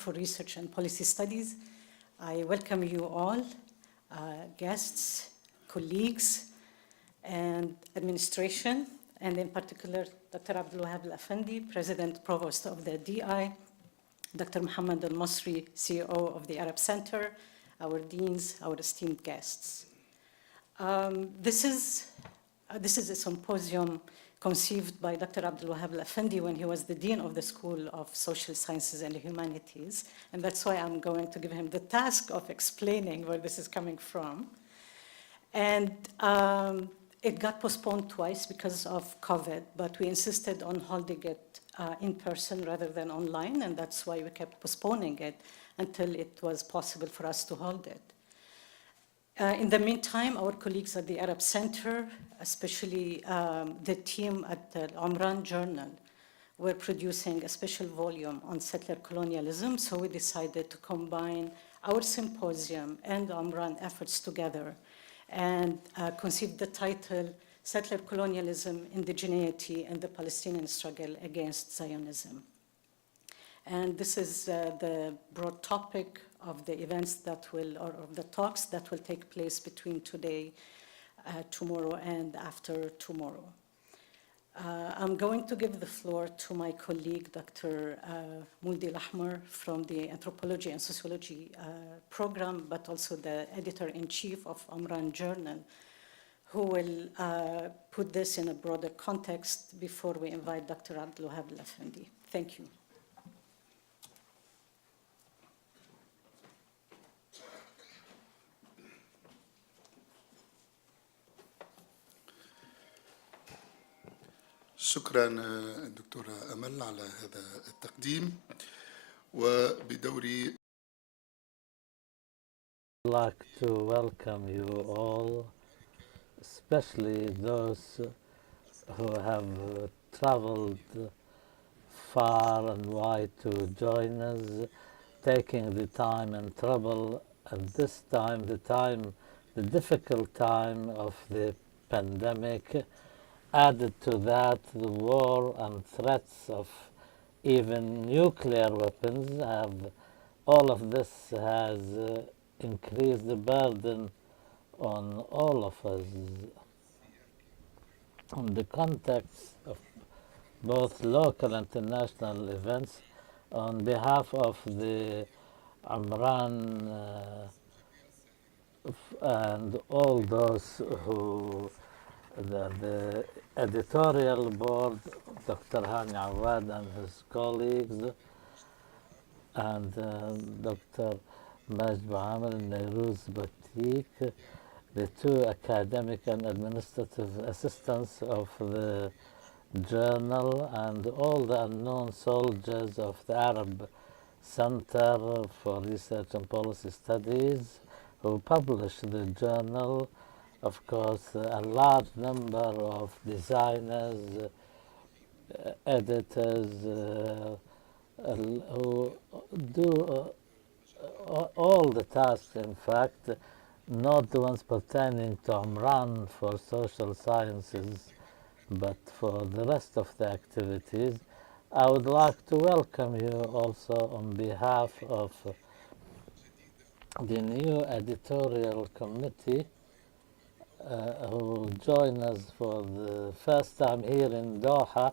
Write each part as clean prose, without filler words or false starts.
for Research and Policy Studies. I welcome you all, guests, colleagues, and administration, and in particular, Dr. Abdelwahab El-Affendi, President Provost of the DI, Dr. Mohammed Al-Masri, CEO of the Arab Center, our deans, our esteemed guests. This is a symposium conceived by Dr. Abdelwahab El-Affendi when he was the Dean of the School of Social Sciences and Humanities, and that's why I'm going to give him the task of explaining where this is coming from. And it got postponed twice because of COVID, but we insisted on holding it in person rather than online, and that's why we kept postponing it until it was possible for us to hold it. In the meantime, our colleagues at the Arab Center, especially the team at the Umbra Journal, were producing a special volume on settler colonialism, so we decided to combine our symposium and Umbra efforts together and conceived the title, Settler Colonialism, Indigeneity, and the Palestinian Struggle Against Zionism. And this is the broad topic of the events that will, or of the talks that will take place between today, tomorrow, and after tomorrow. I'm going to give the floor to my colleague, Dr. Muldi Al-Ahmar, from the Anthropology and Sociology program, but also the editor-in-chief of Umbra Journal, who will put this in a broader context before we invite Dr. Abdelwahab El-Affendi. Thank you. شكرا دكتورة أمل على هذا التقديم وبدوري I'd like to welcome you all, especially those who have traveled far and wide to join us, taking the time and trouble at this time, the difficult time of the pandemic. Added to that, the war and threats of even nuclear weapons all of this has increased the burden on all of us. In the context of both local and international events, on behalf of the Umran and all those who the editorial board, Dr. Hani Awad and his colleagues, and Dr. Majd Bouamel and Nairouz Batik, the two academic and administrative assistants of the journal, and all the unknown soldiers of the Arab Center for Research and Policy Studies who published the journal. Of course, a large number of designers, editors, who do all the tasks, in fact, not the ones pertaining to Umran for social sciences, but for the rest of the activities. I would like to welcome you also on behalf of the new editorial committee who join us for the first time here in Doha.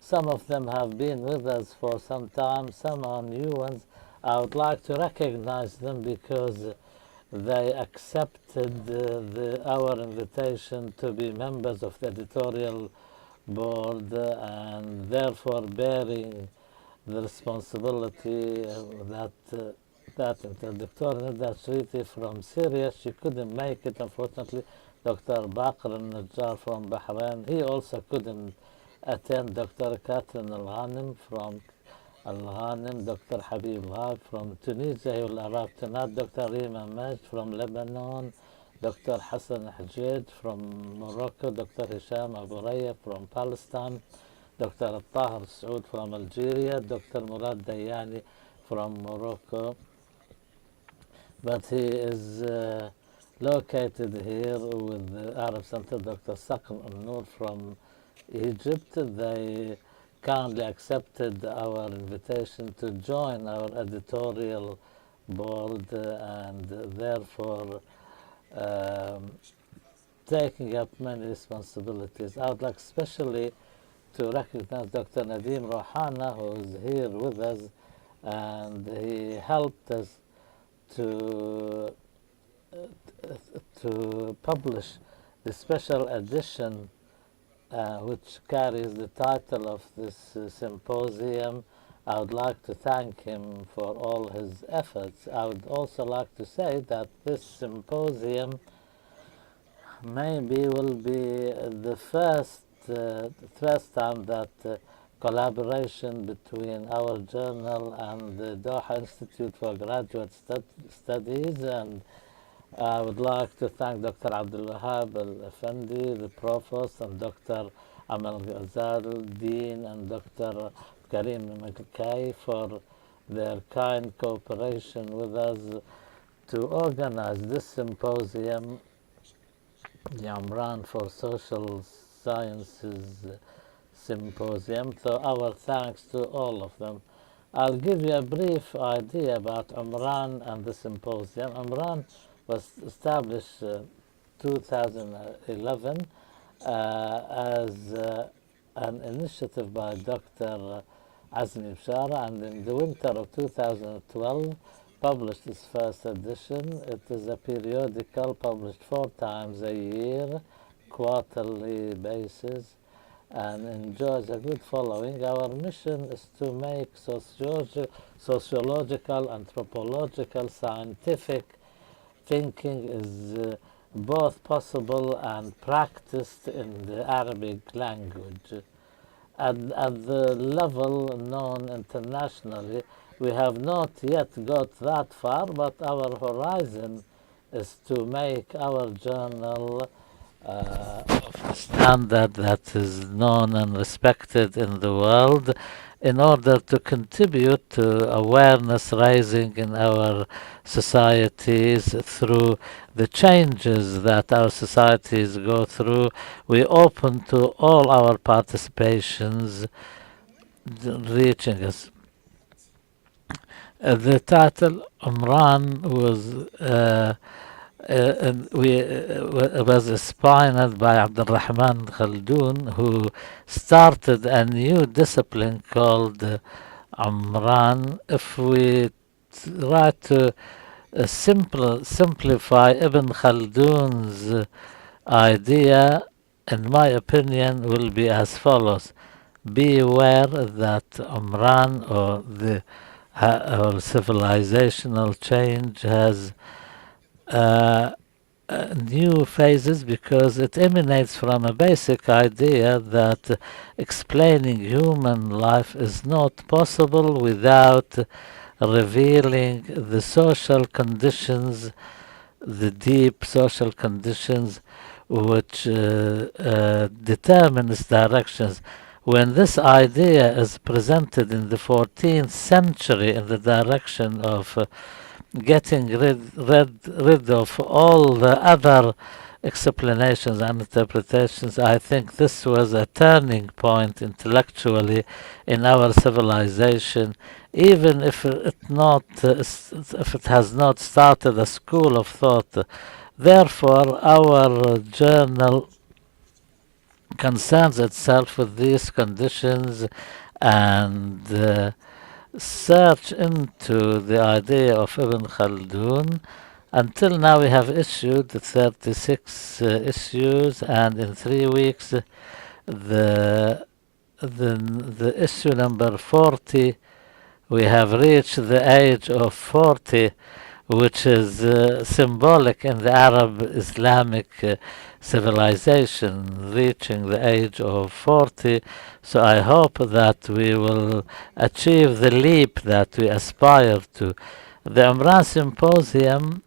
Some of them have been with us for some time, some are new ones. I would like to recognize them because they accepted our invitation to be members of the editorial board and therefore bearing the responsibility that interdictorial that treaty from Syria. She couldn't make it, unfortunately. Dr. Baqir al-Najjar from Bahrain, he also couldn't attend. Dr. Catherine Al-Ghanim from Al-Ghanim, Dr. Habib Ghab from Tunisia, he will arrive tonight. Dr. Rima Majd from Lebanon, Dr. Hassan Hajjaj from Morocco, Dr. Hisham Abu Raya from Palestine, Dr. Al-Tahir Saud from Algeria, Dr. Murad Dayani from Morocco. But he is located here with the Arab Center, Dr. Saqm al-Noor from Egypt. They kindly accepted our invitation to join our editorial board and therefore taking up many responsibilities. I would like especially to recognize Dr. Nadeem Rouhana, who is here with us, and he helped us to publish the special edition which carries the title of this symposium. I would like to thank him for all his efforts. I would also like to say that this symposium maybe will be the first time that collaboration between our journal and the Doha Institute for Graduate Studies, and I would like to thank Dr. Abdelwahab El-Affendi, the Provost, and Dr. Amal Ghazal, Dean, and Dr. Karim Makai for their kind cooperation with us to organize this symposium, the Umran for Social Sciences Symposium. So our thanks to all of them. I'll give you a brief idea about Umran and the symposium. Umran was established 2011 as an initiative by Dr. Azmi Bshara, and in the winter of 2012 published its first edition. It is a periodical published 4 times a year, quarterly basis, and enjoys a good following. Our mission is to make sociological, anthropological, scientific thinking is both possible and practiced in the Arabic language. At the level known internationally, we have not yet got that far, but our horizon is to make our journal of a standard that is known and respected in the world, in order to contribute to awareness raising in our societies through the changes that our societies go through. We open to all our participations reaching us. The title Umran was inspired by Abdurrahman Khaldun, who started a new discipline called Umran. If we try to simplify Ibn Khaldun's idea, in my opinion, will be as follows. Be aware that Umran, or the or civilizational change, has new phases because it emanates from a basic idea that explaining human life is not possible without revealing the social conditions, the deep social conditions which determine its directions. When this idea is presented in the 14th century in the direction of getting rid of all the other explanations and interpretations, I think this was a turning point intellectually in our civilization, even if it has not started a school of thought. Therefore, our journal concerns itself with these conditions and search into the idea of Ibn Khaldun. Until now we have issued 36 issues, and in 3 weeks the issue number 40, we have reached the age of 40, which is symbolic in the Arab Islamic civilization, reaching the age of 40. So I hope that we will achieve the leap that we aspire to. The Umbra Symposium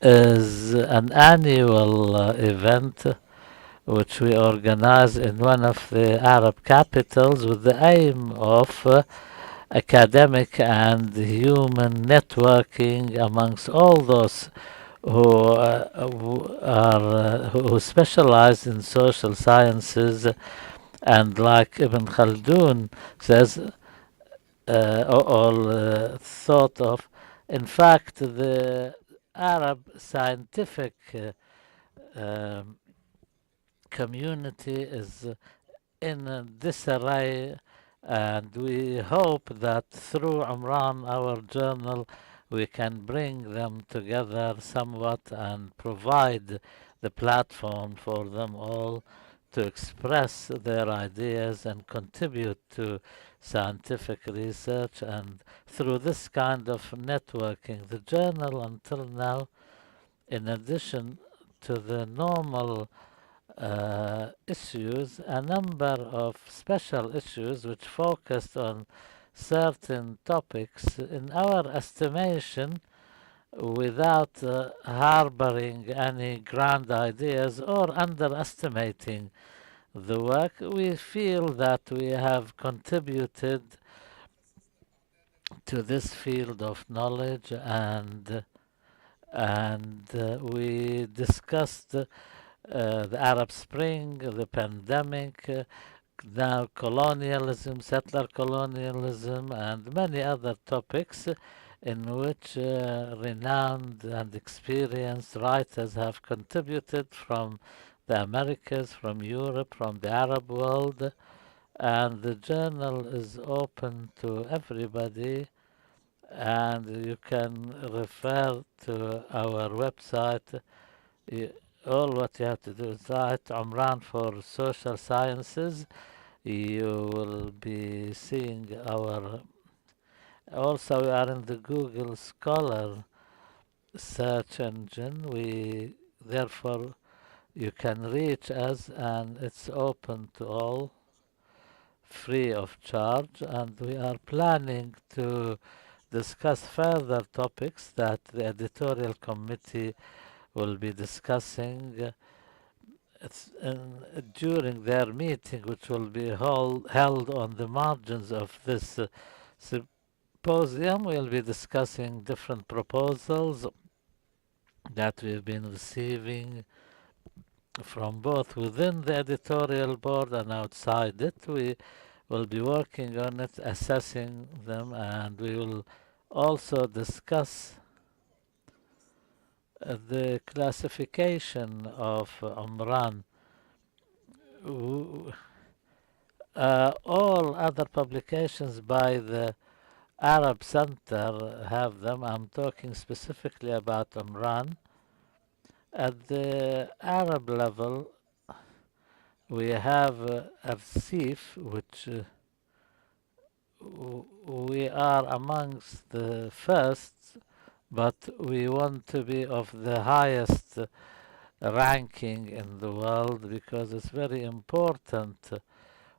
is an annual event which we organize in one of the Arab capitals with the aim of academic and human networking amongst all those who specialize in social sciences, And like Ibn Khaldun says, or thought of, in fact, the Arab scientific um, community is in disarray, and we hope that through Umran, our journal, we can bring them together somewhat and provide the platform for them all to express their ideas and contribute to scientific research. And through this kind of networking, the journal until now, in addition to the normal issues, a number of special issues which focused on certain topics, in our estimation, without harboring any grand ideas or underestimating the work, we feel that we have contributed to this field of knowledge, and we discussed the Arab Spring, the pandemic, now colonialism, settler colonialism, and many other topics in which renowned and experienced writers have contributed from the Americas, from Europe, from the Arab world, and the journal is open to everybody, and you can refer to our website. All what you have to do is write Umran for Social Sciences. You will be seeing our. Also, we are in the Google Scholar search engine. We therefore you can reach us, and it's open to all, free of charge. And we are planning to discuss further topics that the editorial committee will be discussing during their meeting, which will be held on the margins of this symposium. We'll be discussing different proposals that we've been receiving from both within the editorial board and outside it. We will be working on it, assessing them, and we will also discuss the classification of Umran. All other publications by the Arab Center have them. I'm talking specifically about Umran. At the Arab level, we have Arsif, which we are amongst the first, but we want to be of the highest ranking in the world because it's very important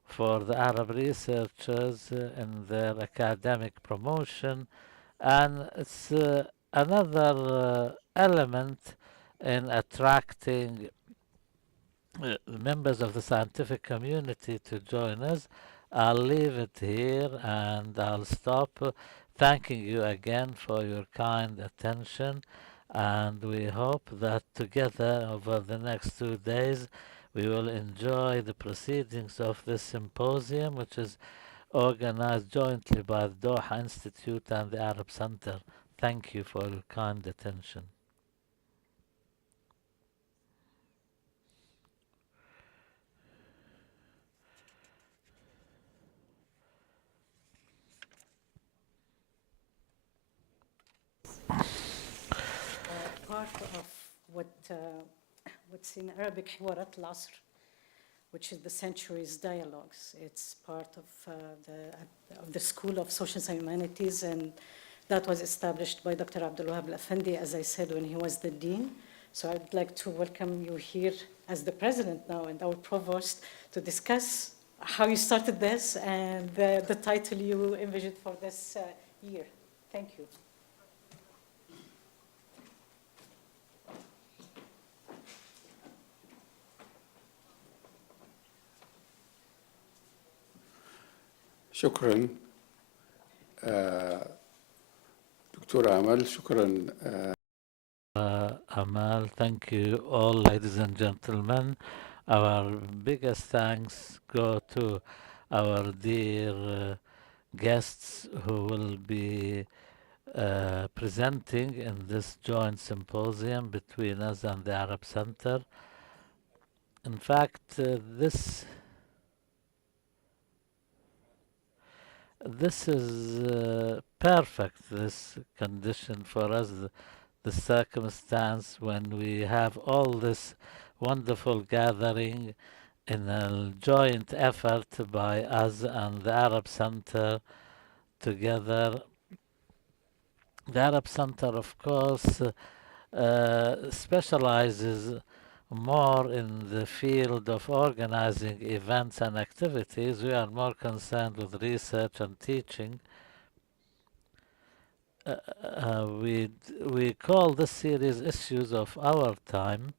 for the Arab researchers in their academic promotion, and it's another element in attracting members of the scientific community to join us. I'll leave it here and I'll stop. Thanking you again for your kind attention, and we hope that together over the next 2 days we will enjoy the proceedings of this symposium, which is organized jointly by the Doha Institute and the Arab Center. Thank you for your kind attention. Part of what's in Arabic حوارات العصر, which is the centuries dialogues. It's part of the School of Social and Humanities, and that was established by Dr. Abdelwahab El-Affendi, as I said, when he was the dean. So I'd like to welcome you here as the president now and our provost to discuss how you started this and the title you envisioned for this year. Thank you. شكرا دكتورة أمل. شكرا Amal, thank you all, ladies and gentlemen. Our biggest thanks go to our dear guests who will be presenting in this joint symposium between us and the Arab Center. In fact, this is perfect, this condition for us, the circumstance when we have all this wonderful gathering in a joint effort by us and the Arab Center together. The Arab Center, of course, specializes more in the field of organizing events and activities. We are more concerned with research and teaching. We call this series Issues of Our Time,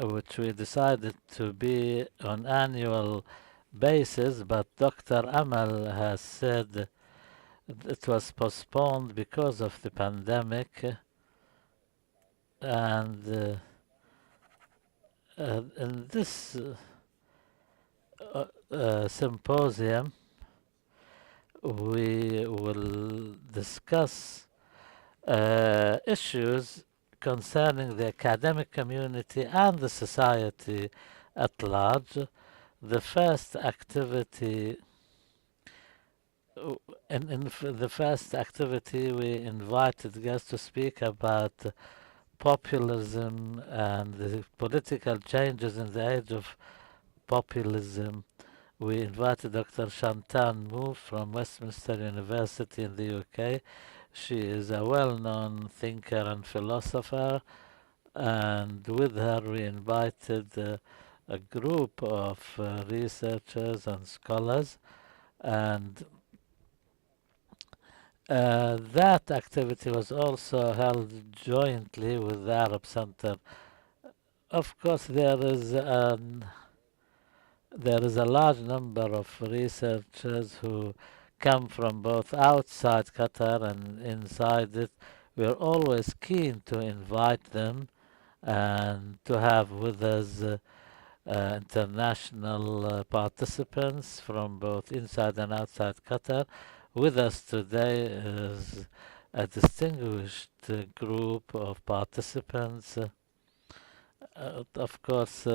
which we decided to be on annual basis, but Dr. Amal has said it was postponed because of the pandemic, and in this symposium we will discuss issues concerning the academic community and the society at large. The first activity in the first activity, we invited guests to speak about populism and the political changes in the age of populism. We invited Dr. Shantan Moore from Westminster University in the UK. She is a well-known thinker and philosopher, and with her we invited a group of researchers and scholars, and that activity was also held jointly with the Arab Center. Of course, there is a large number of researchers who come from both outside Qatar and inside it. We are always keen to invite them and to have with us international participants from both inside and outside Qatar. With us today is a distinguished group of participants. Of course,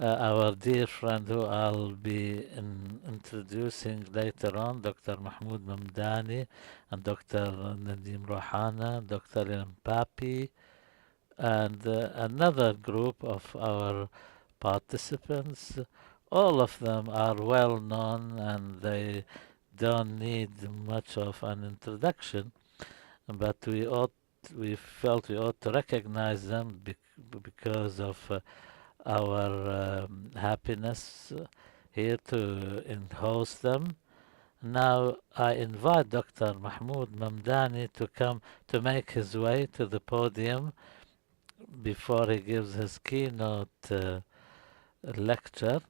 our dear friend who I'll be introducing later on, Dr. Mahmood Mamdani and Dr. Nadim Rohana, Dr. Ilham Papi, and another group of our participants. All of them are well known and they don't need much of an introduction, but we felt we ought to recognize them because of our happiness here to host them. Now I invite Dr. Mahmood Mamdani to come to make his way to the podium before he gives his keynote lecture.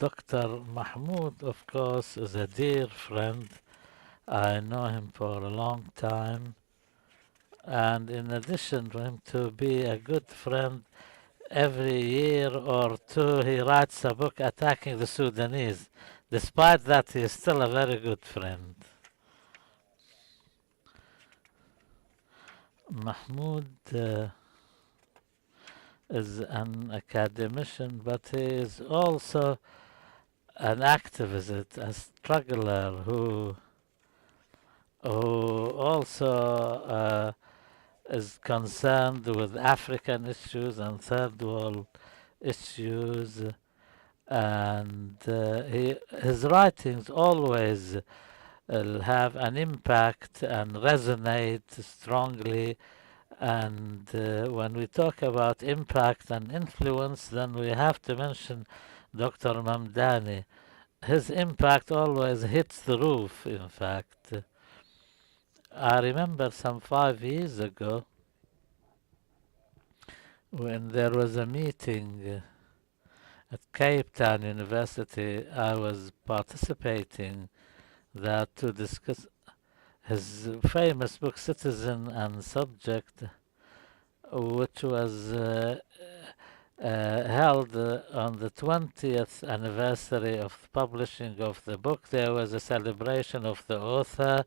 Dr. Mahmood, of course, is a dear friend. I know him for a long time. And in addition to him to be a good friend, every year or two he writes a book attacking the Sudanese. Despite that, he is still a very good friend. Mahmoud is an academician, but he is also an activist, a struggler who also is concerned with African issues and third world issues, and his writings always have an impact and resonate strongly. And when we talk about impact and influence, then we have to mention Dr. Mamdani. His impact always hits the roof, in fact. I remember some 5 years ago when there was a meeting at Cape Town University. I was participating that to discuss his famous book Citizen and Subject, which was held on the 20th anniversary of the publishing of the book. There was a celebration of the author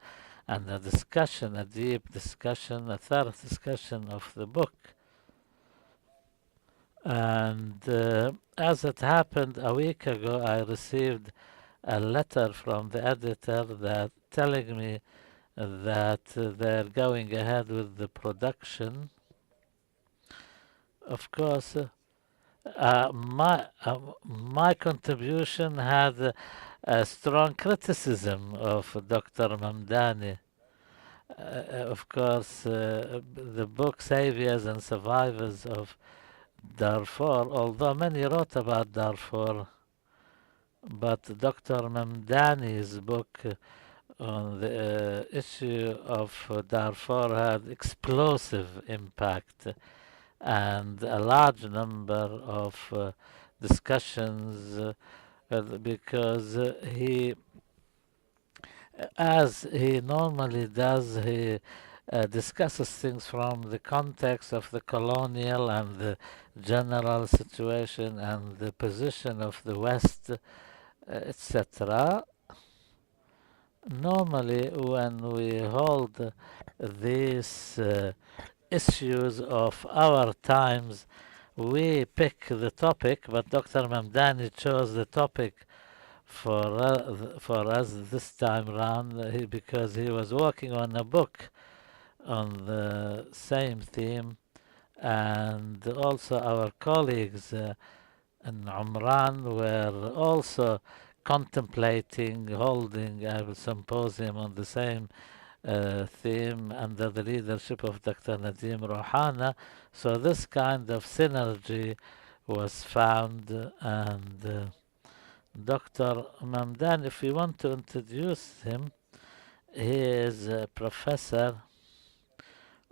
and a discussion, a deep discussion, a thorough discussion of the book. And as it happened a week ago, I received a letter from the editor that telling me that they're going ahead with the production. Of course, my contribution had a strong criticism of Dr. Mamdani. Of course, the book Saviors and Survivors of Darfur, although many wrote about Darfur, but Dr. Mamdani's book on the issue of Darfur had explosive impact, and a large number of discussions because he, as he normally does, he discusses things from the context of the colonial and the general situation and the position of the West, etc. Normally, when we hold these issues of our times, we pick the topic, but Dr. Mamdani chose the topic for us this time round because he was working on a book on the same theme, and also our colleagues in Umran were also contemplating holding a symposium on the same theme under the leadership of Dr. Nadim Rouhana. So this kind of synergy was found, and Dr. Mamdan, if we want to introduce him, he is a professor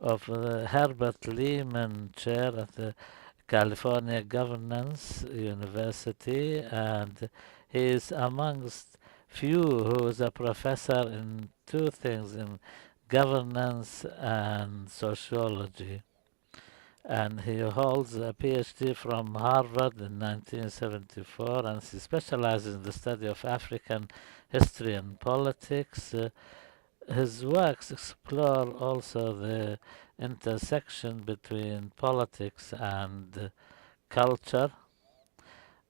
of the Herbert Lehman Chair at the California Governance University, and he is amongst few who is a professor in two things, in governance and sociology. And he holds a PhD from Harvard in 1974, and he specializes in the study of African history and politics. His works explore also the intersection between politics and culture,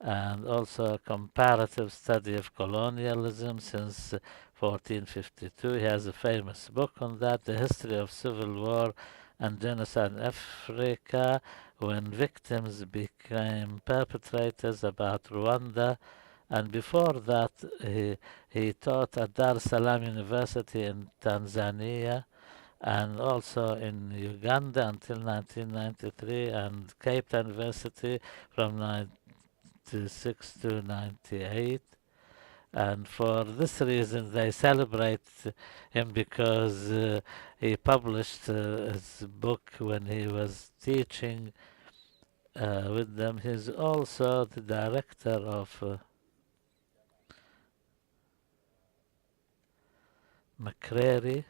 and also a comparative study of colonialism since 1452. He has a famous book on that, The History of Civil War and Genocide in Africa, when victims became perpetrators, about Rwanda. And before that, he taught at Dar es Salaam University in Tanzania, and also in Uganda until 1993, and Cape Town University from 96 to 98. And for this reason, they celebrate him because he published his book when he was teaching with them. He's also the director of McCreary,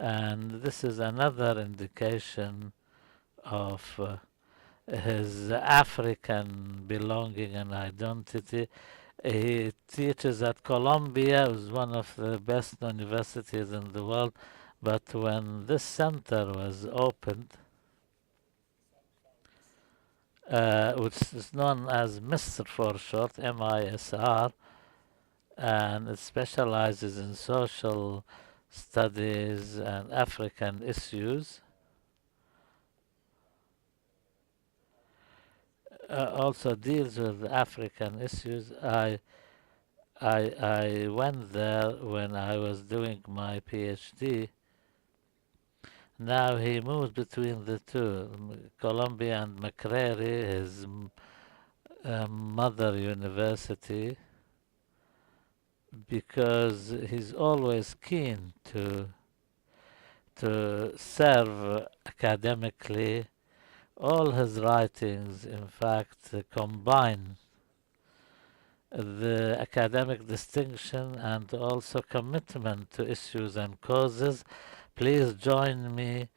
and this is another indication of his African belonging and identity. He teaches at Columbia, which is one of the best universities in the world, but when this center was opened, which is known as MISR for short, MISR, and it specializes in social studies and African issues. Also deals with African issues. I went there when I was doing my PhD. Now he moved between the two, Columbia and McCreary, his mother university, because he's always keen to serve academically. All his writings, in fact, combine the academic distinction and also commitment to issues and causes. Please join me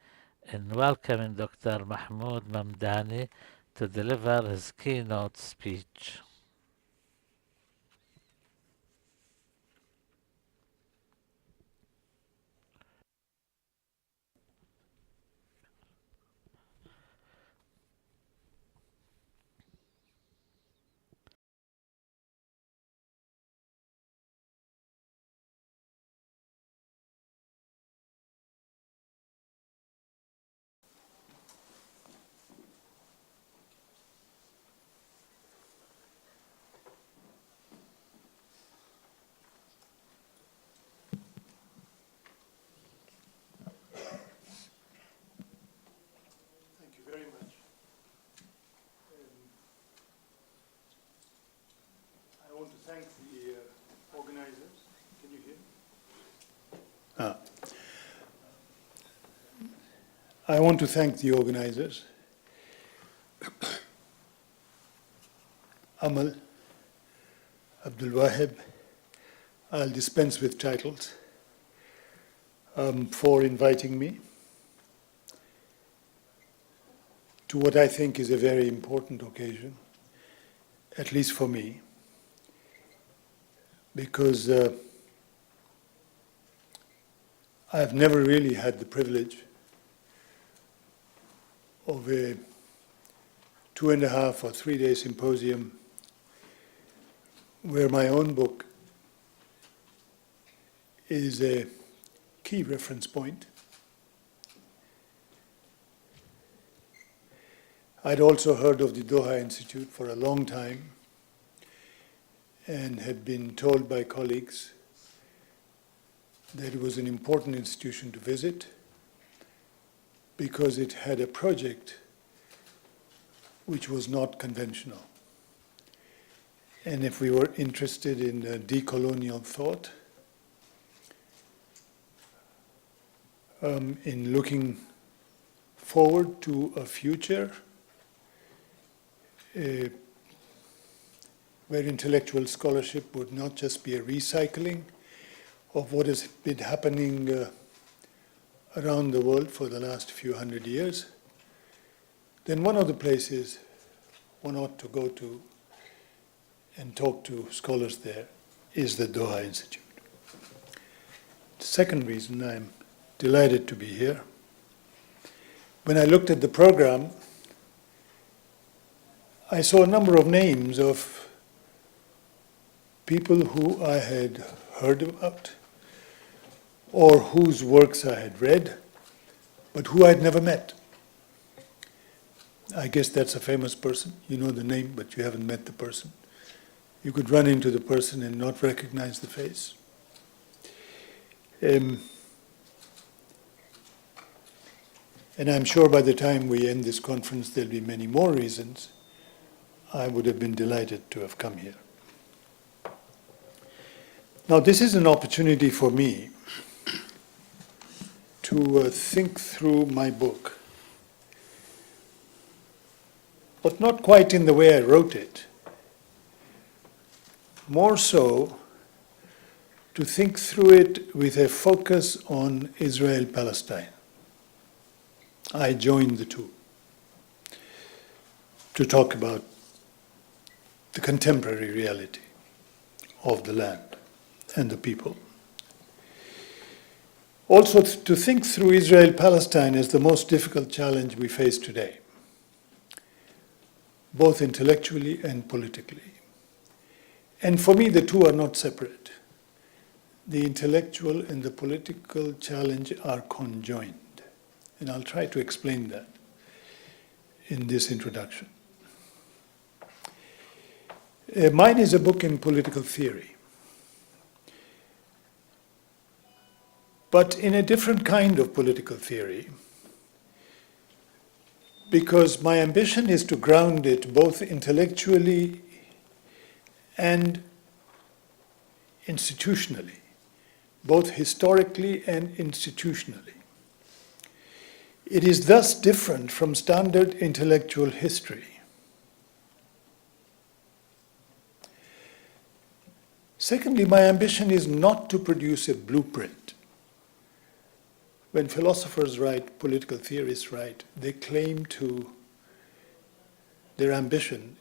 in welcoming Dr. Mahmood Mamdani to deliver his keynote speech. Thank the organizers. Can you hear? I want to thank the organizers, Amal, Abdelwahab. I'll dispense with titles, for inviting me to what I think is a very important occasion, at least for me, because I've never really had the privilege of a 2.5 or 3 day symposium where my own book is a key reference point. I'd also heard of the Doha Institute for a long time and had been told by colleagues that it was an important institution to visit because it had a project which was not conventional. And if we were interested in decolonial thought, in looking forward to a future where intellectual scholarship would not just be a recycling of what has been happening around the world for the last few hundred years, then one of the places one ought to go to and talk to scholars there is the Doha Institute. The second reason I'm delighted to be here, when I looked at the program, I saw a number of names of people who I had heard about or whose works I had read, but who I'd never met. I guess that's a famous person. You know the name, but you haven't met the person. You could run into the person and not recognize the face. And I'm sure by the time we end this conference, there'll be many more reasons I would have been delighted to have come here. Now, this is an opportunity for me to think through my book, but not quite in the way I wrote it. More so, to think through it with a focus on Israel-Palestine. I joined the two to talk about the contemporary reality of the land and the people. Also, to think through Israel-Palestine as the most difficult challenge we face today, both intellectually and politically. And for me, the two are not separate. The intellectual and the political challenge are conjoined. And I'll try to explain that in this introduction. Mine is a book in political theory, but in a different kind of political theory, because my ambition is to ground it both intellectually and institutionally, both historically and institutionally. It is thus different from standard intellectual history. Secondly, my ambition is not to produce a blueprint. When philosophers write, political theorists write, they claim their ambition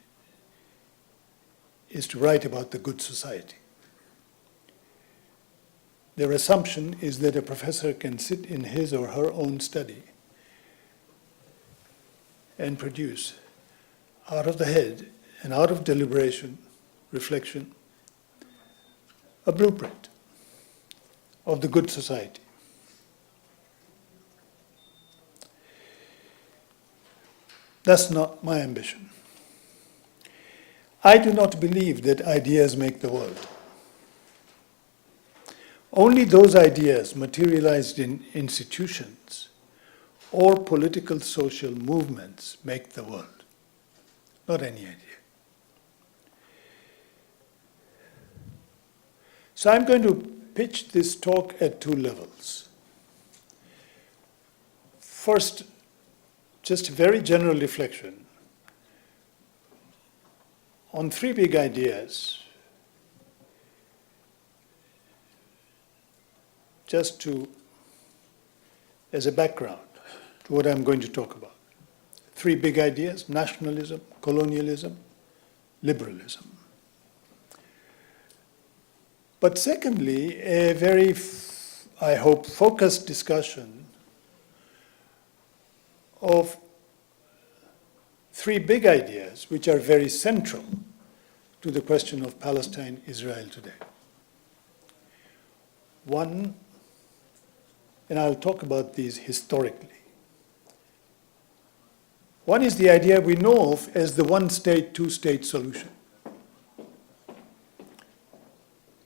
is to write about the good society. Their assumption is that a professor can sit in his or her own study and produce, out of the head and out of deliberation, reflection, a blueprint of the good society. That's not my ambition. I do not believe that ideas make the world. Only those ideas materialized in institutions or political social movements make the world, not any idea. So I'm going to pitch this talk at two levels. First, just a very general reflection on three big ideas, just as a background to what I'm going to talk about. Three big ideas: nationalism, colonialism, liberalism. But secondly, a very, I hope, focused discussion of three big ideas which are very central to the question of Palestine-Israel today. One, and I'll talk about these historically. One is the idea we know of as the one-state, two-state solution.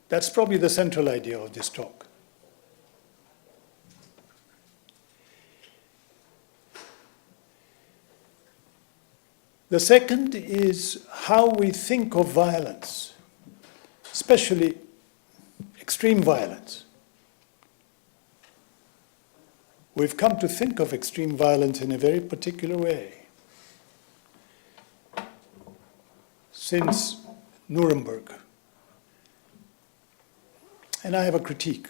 That's probably the central idea of this talk. The second is how we think of violence, especially extreme violence. We've come to think of extreme violence in a very particular way. Since Nuremberg. And I have a critique,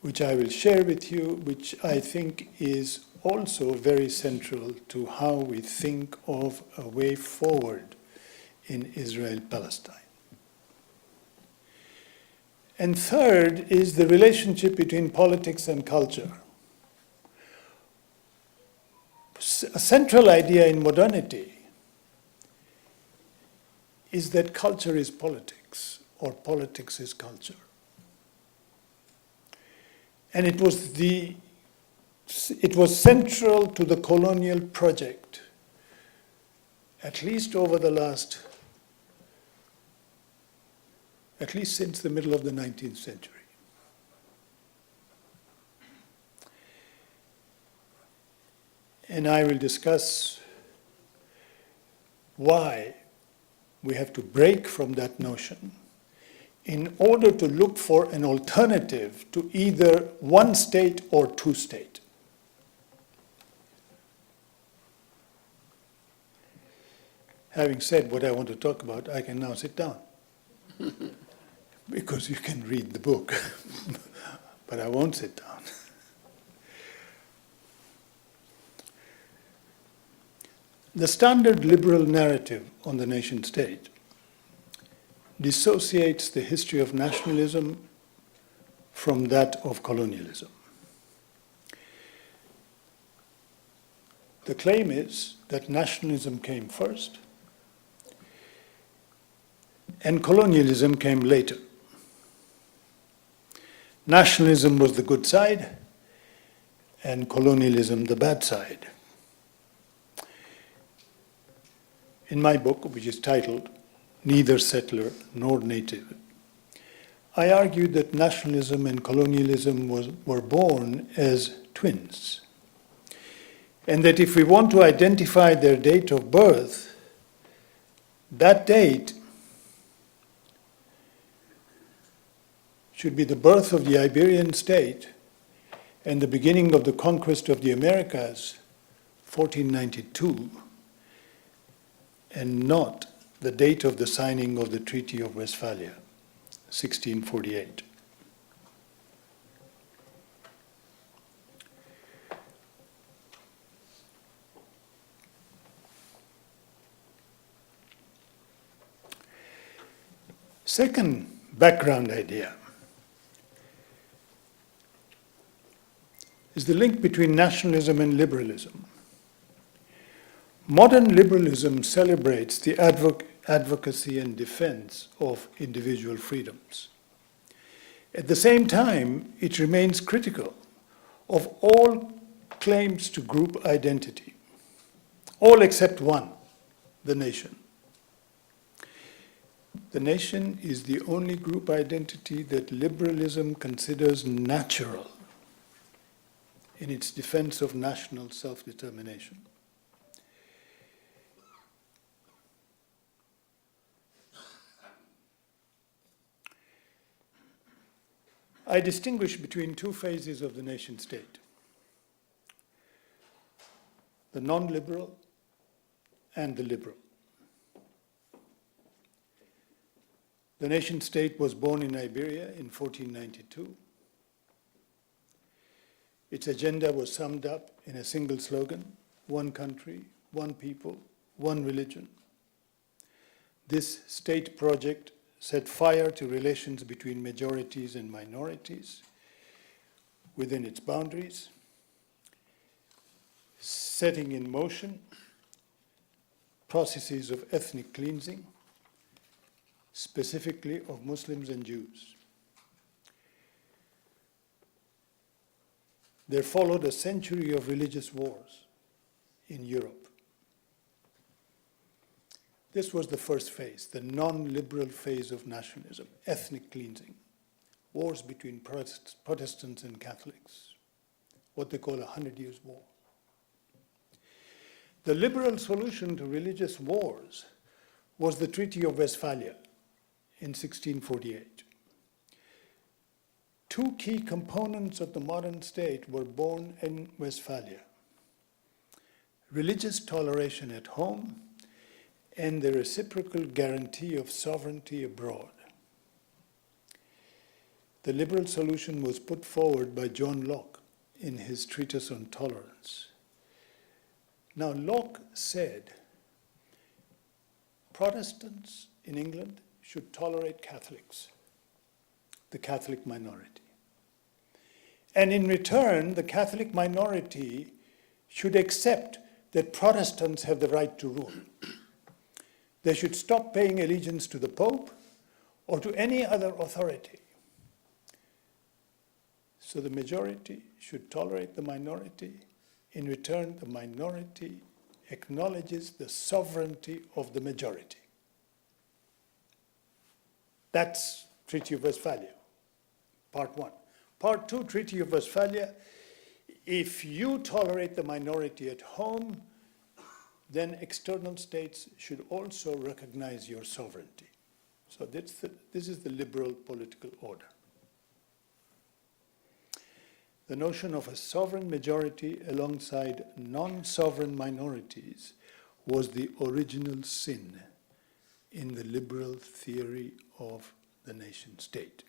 which I will share with you, which I think is also very central to how we think of a way forward in Israel-Palestine. And third is the relationship between politics and culture. A central idea in modernity is that culture is politics, or politics is culture. And it was central to the colonial project, at least over the last, at least since the middle of the 19th century. And I will discuss why we have to break from that notion in order to look for an alternative to either one state or two state. Having said what I want to talk about, I can now sit down. Because you can read the book, but I won't sit down. The standard liberal narrative on the nation state dissociates the history of nationalism from that of colonialism. The claim is that nationalism came first and colonialism came later. Nationalism was the good side and colonialism the bad side. In my book, which is titled Neither Settler Nor Native, I argued that nationalism and colonialism were born as twins, and that if we want to identify their date of birth, that date should be the birth of the Iberian state and the beginning of the conquest of the Americas, 1492, and not the date of the signing of the Treaty of Westphalia, 1648. Second background idea is the link between nationalism and liberalism. Modern liberalism celebrates the advocacy and defense of individual freedoms. At the same time, it remains critical of all claims to group identity, all except one, the nation. The nation is the only group identity that liberalism considers natural in its defense of national self-determination. I distinguish between two phases of the nation-state: the non-liberal and the liberal. The nation-state was born in Iberia in 1492. Its agenda was summed up in a single slogan: one country, one people, one religion. This state project set fire to relations between majorities and minorities within its boundaries, setting in motion processes of ethnic cleansing, specifically of Muslims and Jews. There followed a century of religious wars in Europe. This was the first phase, the non-liberal phase of nationalism, ethnic cleansing, wars between Protestants and Catholics, what they call a 100 Years' War. The liberal solution to religious wars was the Treaty of Westphalia in 1648. Two key components of the modern state were born in Westphalia: religious toleration at home and the reciprocal guarantee of sovereignty abroad. The liberal solution was put forward by John Locke in his treatise on tolerance. Now, Locke said Protestants in England should tolerate Catholics, the Catholic minority. And in return, the Catholic minority should accept that Protestants have the right to rule. They should stop paying allegiance to the Pope or to any other authority. So the majority should tolerate the minority. In return, the minority acknowledges the sovereignty of the majority. That's Treaty of Westphalia, part one. Part two, Treaty of Westphalia: if you tolerate the minority at home, then external states should also recognize your sovereignty. So this is the liberal political order. The notion of a sovereign majority alongside non-sovereign minorities was the original sin in the liberal theory of the nation-state.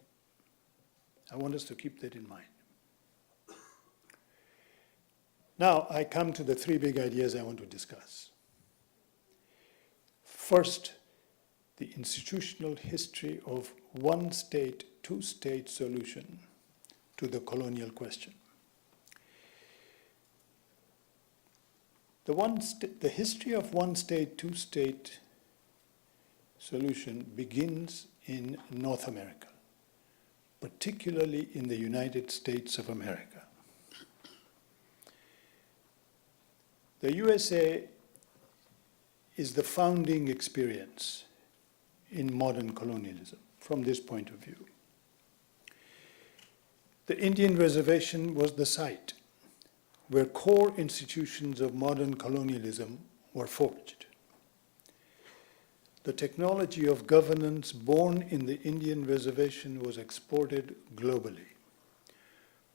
I want us to keep that in mind. Now, I come to the three big ideas I want to discuss. First, the institutional history of one state, two-state solution to the colonial question. The history of one state, two-state solution begins in North America, particularly in the United States of America. The USA is the founding experience in modern colonialism from this point of view. The Indian reservation was the site where core institutions of modern colonialism were forged. The technology of governance born in the Indian reservation was exported globally,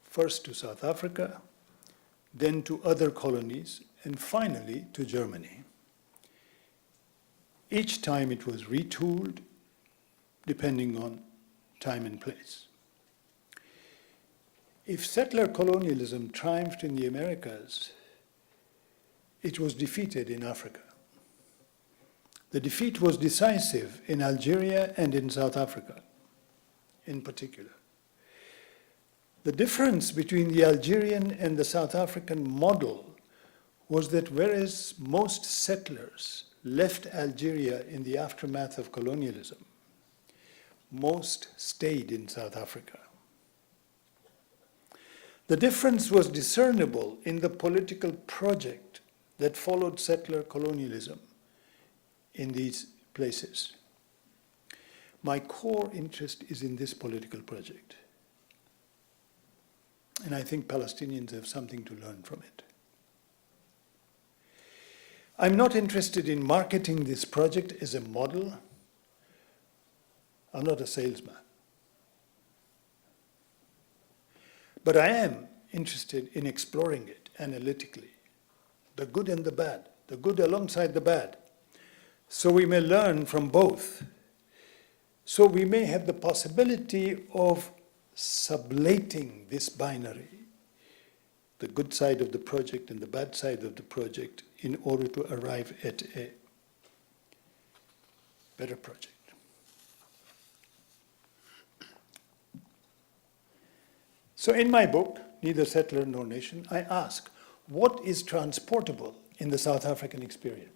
first to South Africa, then to other colonies, and finally to Germany. Each time it was retooled depending on time and place. If settler colonialism triumphed in the Americas, it was defeated in Africa. The defeat was decisive in Algeria and in South Africa, in particular. The difference between the Algerian and the South African model was that whereas most settlers left Algeria in the aftermath of colonialism, most stayed in South Africa. The difference was discernible in the political project that followed settler colonialism in these places. My core interest is in this political project. And I think Palestinians have something to learn from it. I'm not interested in marketing this project as a model. I'm not a salesman. But I am interested in exploring it analytically, the good and the bad, the good alongside the bad, so we may learn from both. So we may have the possibility of sublating this binary, the good side of the project and the bad side of the project, in order to arrive at a better project. So in my book, Neither Settler Nor Nation, I ask, what is transportable in the South African experience?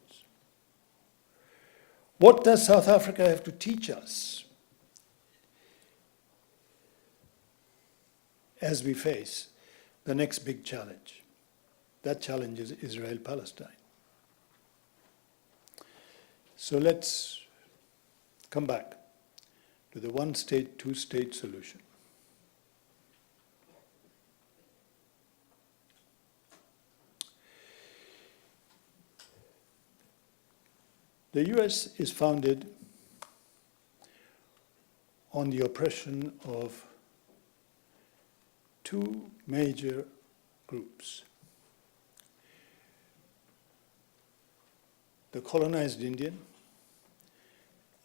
What does South Africa have to teach us as we face the next big challenge? That challenge is Israel-Palestine. So let's come back to the one-state, two-state solution. The US is founded on the oppression of two major groups: the colonized Indian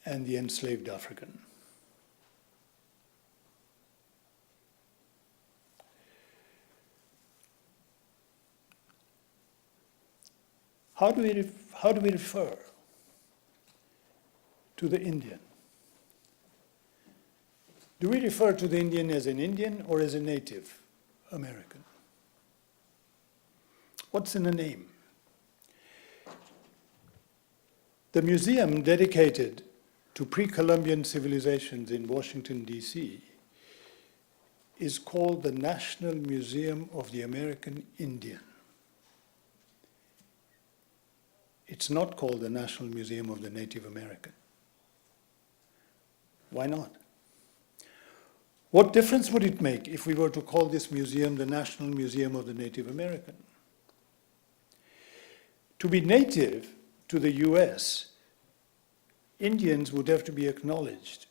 and the enslaved African. How do we refer to the Indian? Do we refer to the Indian as an Indian or as a Native American? What's in a name? The museum dedicated to pre-Columbian civilizations in Washington, D.C. is called the National Museum of the American Indian. It's not called the National Museum of the Native American. Why not? What difference would it make if we were to call this museum the National Museum of the Native American? To be native to the US, Indians would have to be acknowledged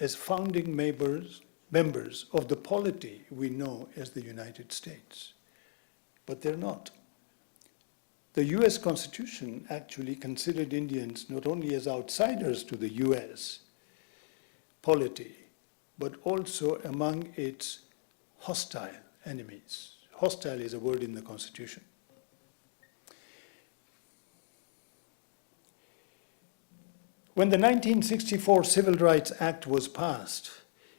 as founding members of the polity we know as the United States. But they're not. The US Constitution actually considered Indians not only as outsiders to the US polity, but also among its hostile enemies. Hostile is a word in the Constitution. When the 1964 Civil Rights Act was passed,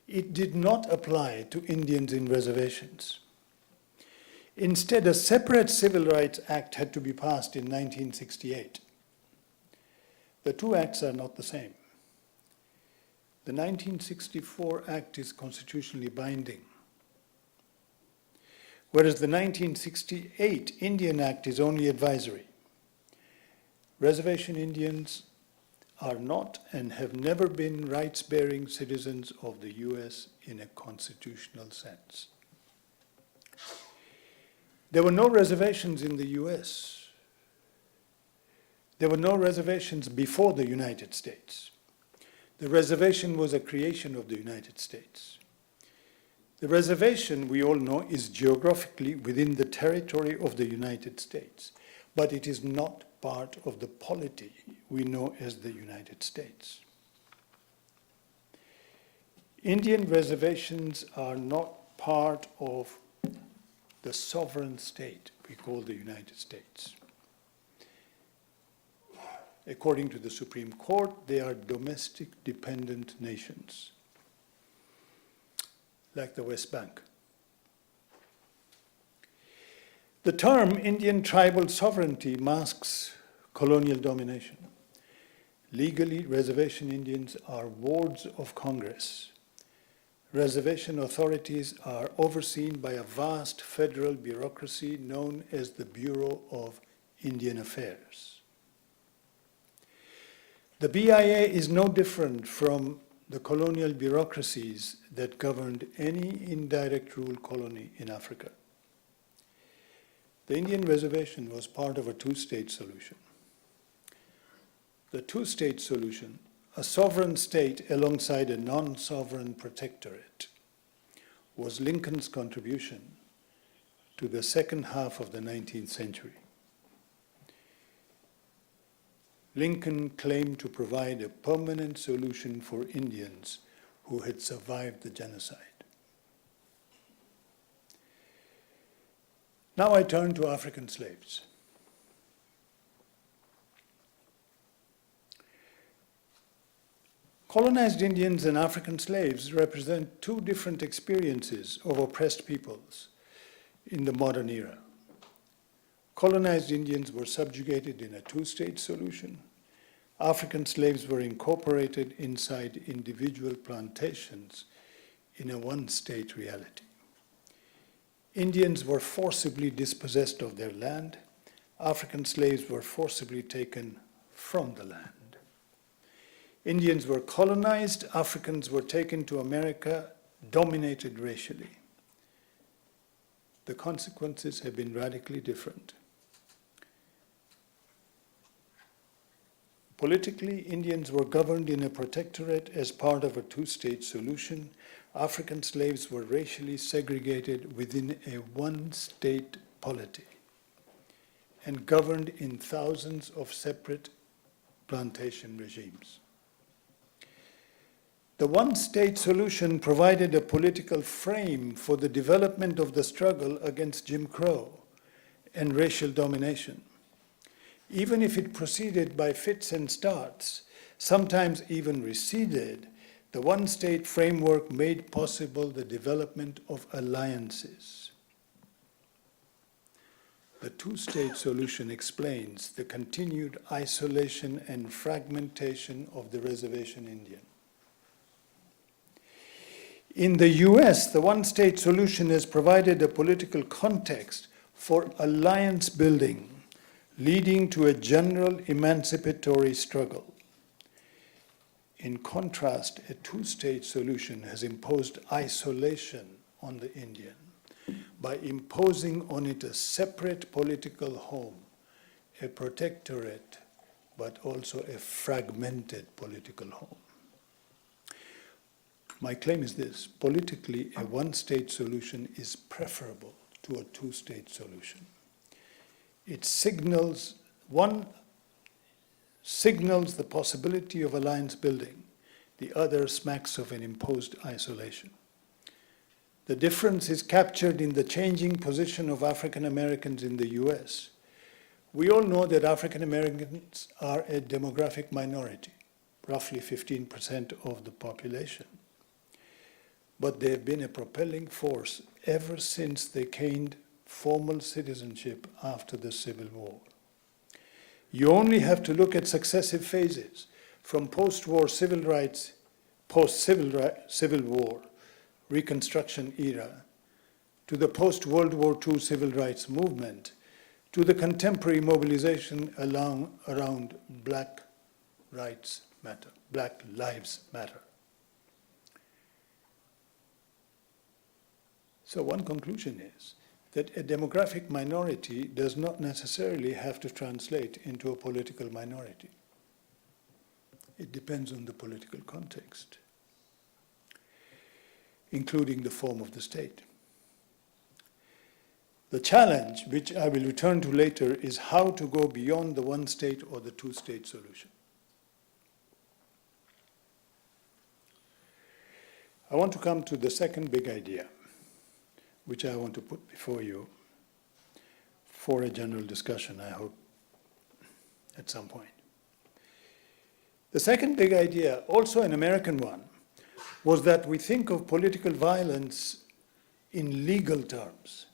it did not apply to Indians in reservations. Instead, a separate Civil Rights Act had to be passed in 1968. The two acts are not the same. The 1964 Act is constitutionally binding, whereas the 1968 Indian Act is only advisory. Reservation Indians are not and have never been rights-bearing citizens of the US in a constitutional sense. There were no reservations in the US. There were no reservations before the United States. The reservation was a creation of the United States. The reservation, we all know, is geographically within the territory of the United States, but it is not part of the polity we know as the United States. Indian reservations are not part of the sovereign state we call the United States. According to the Supreme Court, they are domestic dependent nations, like the West Bank. The term Indian tribal sovereignty masks colonial domination. Legally, reservation Indians are wards of Congress. Reservation authorities are overseen by a vast federal bureaucracy known as the Bureau of Indian Affairs. The BIA is no different from the colonial bureaucracies that governed any indirect rule colony in Africa. The Indian reservation was part of a two-state solution. The two-state solution, a sovereign state alongside a non-sovereign protectorate, was Lincoln's contribution to the second half of the 19th century. Lincoln claimed to provide a permanent solution for Indians who had survived the genocide. Now I turn to African slaves. Colonized Indians and African slaves represent two different experiences of oppressed peoples in the modern era. Colonized Indians were subjugated in a two-state solution. African slaves were incorporated inside individual plantations in a one-state reality. Indians were forcibly dispossessed of their land. African slaves were forcibly taken from the land. Indians were colonized. Africans were taken to America, dominated racially. The consequences have been radically different. Politically, Indians were governed in a protectorate as part of a two-state solution. African slaves were racially segregated within a one-state polity and governed in thousands of separate plantation regimes. The one-state solution provided a political frame for the development of the struggle against Jim Crow and racial domination. Even if it proceeded by fits and starts, sometimes even receded, the one-state framework made possible the development of alliances. The two-state solution explains the continued isolation and fragmentation of the reservation Indian. In the US, the one-state solution has provided a political context for alliance building, leading to a general emancipatory struggle. In contrast, a two-state solution has imposed isolation on the Indian by imposing on it a separate political home, a protectorate, but also a fragmented political home. My claim is this: politically, a one-state solution is preferable to a two-state solution. It signals the possibility of alliance building. The other smacks of an imposed isolation. The difference is captured in the changing position of African Americans in the US. We all know that African Americans are a demographic minority, roughly 15% of the population. But they have been a propelling force ever since they gained formal citizenship after the Civil War. You only have to look at successive phases, from post-war civil rights, post-Civil War, Reconstruction era, to the post-World War II civil rights movement, to the contemporary mobilization around Black Lives Matter. So one conclusion is that a demographic minority does not necessarily have to translate into a political minority. It depends on the political context, including the form of the state. The challenge, which I will return to later, is how to go beyond the one-state or the two-state solution. I want to come to the second big idea, which I want to put before you for a general discussion, I hope, at some point. The second big idea, also an American one, was that we think of political violence in legal terms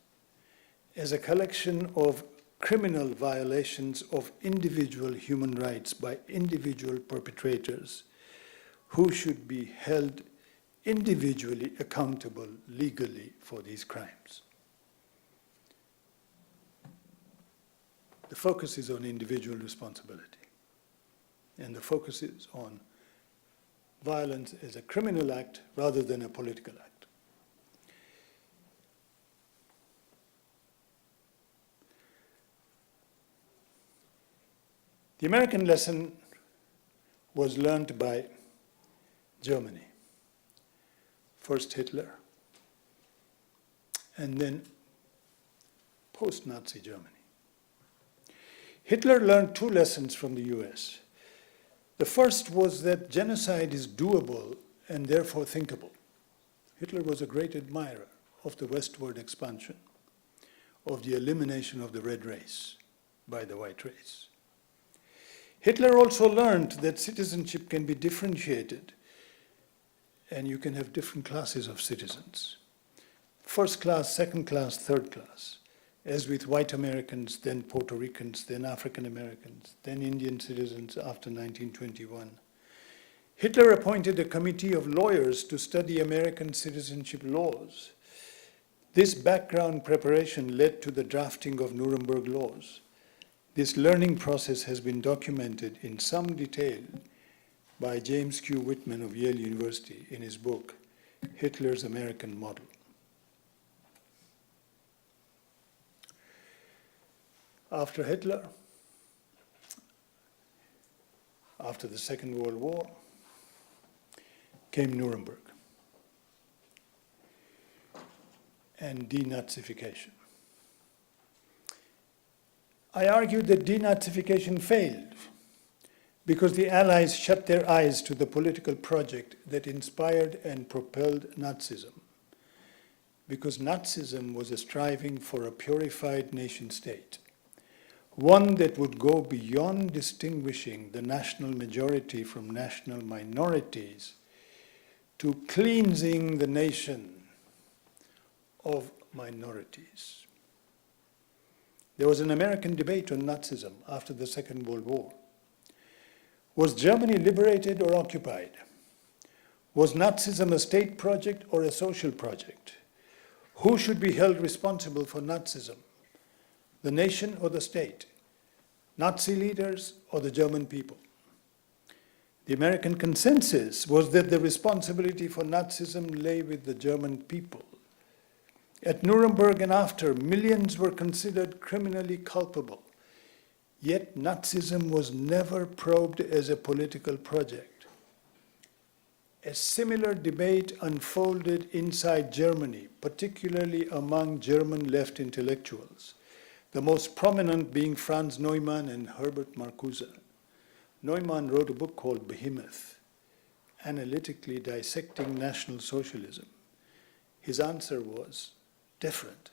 as a collection of criminal violations of individual human rights by individual perpetrators who should be held individually accountable legally for these crimes. The focus is on individual responsibility, and the focus is on violence as a criminal act rather than a political act. The American lesson was learned by Germany. First Hitler, and then post-Nazi Germany. Hitler learned two lessons from the US. The first was that genocide is doable and therefore thinkable. Hitler was a great admirer of the westward expansion, of the elimination of the red race by the white race. Hitler also learned that citizenship can be differentiated and you can have different classes of citizens. First class, second class, third class. As with white Americans, then Puerto Ricans, then African Americans, then Indian citizens after 1921. Hitler appointed a committee of lawyers to study American citizenship laws. This background preparation led to the drafting of Nuremberg laws. This learning process has been documented in some detail by James Q. Whitman of Yale University in his book, Hitler's American Model. After Hitler, after the Second World War, came Nuremberg and denazification. I argued that denazification failed because the Allies shut their eyes to the political project that inspired and propelled Nazism, because Nazism was a striving for a purified nation-state, one that would go beyond distinguishing the national majority from national minorities to cleansing the nation of minorities. There was an American debate on Nazism after the Second World War. Was Germany liberated or occupied? Was Nazism a state project or a social project? Who should be held responsible for Nazism? The nation or the state? Nazi leaders or the German people? The American consensus was that the responsibility for Nazism lay with the German people. At Nuremberg and after, millions were considered criminally culpable. Yet Nazism was never probed as a political project. A similar debate unfolded inside Germany, particularly among German left intellectuals, the most prominent being Franz Neumann and Herbert Marcuse. Neumann wrote a book called Behemoth, analytically dissecting National Socialism. His answer was different.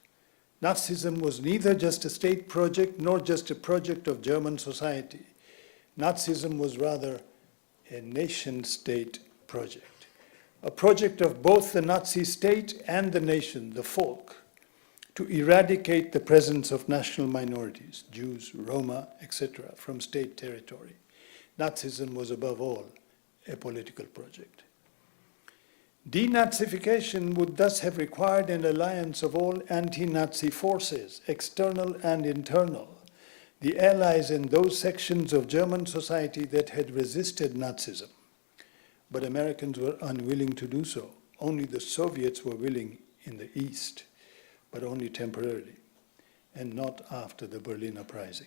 Nazism was neither just a state project nor just a project of German society. Nazism was rather a nation-state project, a project of both the Nazi state and the nation, the folk, to eradicate the presence of national minorities, Jews, Roma, etc., from state territory. Nazism was above all a political project. Denazification would thus have required an alliance of all anti-Nazi forces, external and internal, the Allies and those sections of German society that had resisted Nazism. But Americans were unwilling to do so. Only the Soviets were willing in the East, but only temporarily, and not after the Berlin Uprising.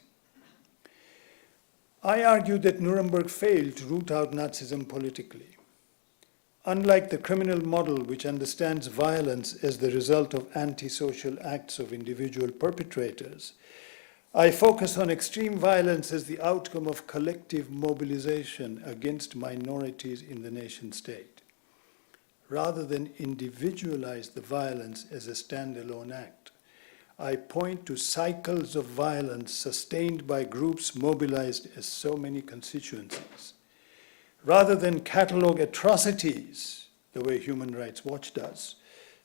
I argued that Nuremberg failed to root out Nazism politically. Unlike the criminal model, which understands violence as the result of antisocial acts of individual perpetrators, I focus on extreme violence as the outcome of collective mobilization against minorities in the nation state, rather than individualize the violence as a standalone act. I point to cycles of violence sustained by groups mobilized as so many constituencies, rather than catalog atrocities, the way Human Rights Watch does,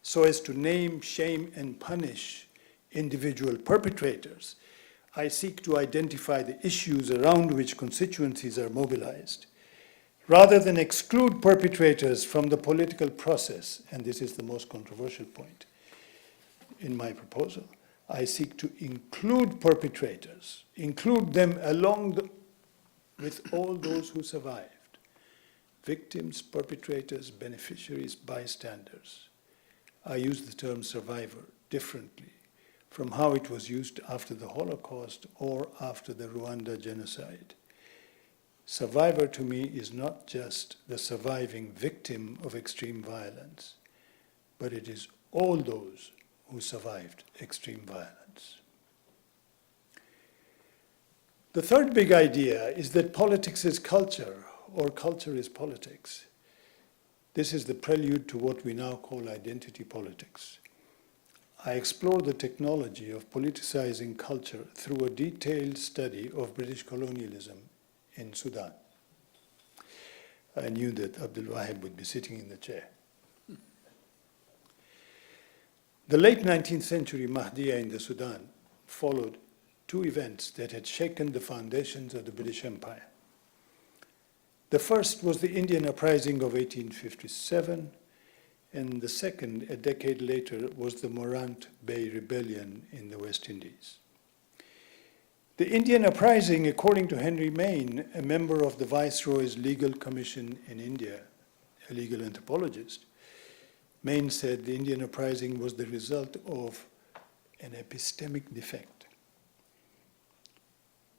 so as to name, shame, and punish individual perpetrators. I seek to identify the issues around which constituencies are mobilized, rather than exclude perpetrators from the political process, and this is the most controversial point in my proposal. I seek to include perpetrators, include them with all those who survived, victims, perpetrators, beneficiaries, bystanders. I use the term survivor differently from how it was used after the Holocaust or after the Rwanda genocide. Survivor to me is not just the surviving victim of extreme violence, but it is all those who survived extreme violence. The third big idea is that politics is culture, or culture is politics. This is the prelude to what we now call identity politics. I explore the technology of politicizing culture through a detailed study of British colonialism in Sudan. I knew that Abdelwahab would be sitting in the chair. The late 19th century Mahdiya in the Sudan followed two events that had shaken the foundations of the British Empire. The first was the Indian Uprising of 1857, and the second, a decade later, was the Morant Bay Rebellion in the West Indies. The Indian Uprising, according to Henry Maine, a member of the Viceroy's Legal Commission in India, a legal anthropologist, Maine said the Indian Uprising was the result of an epistemic defect.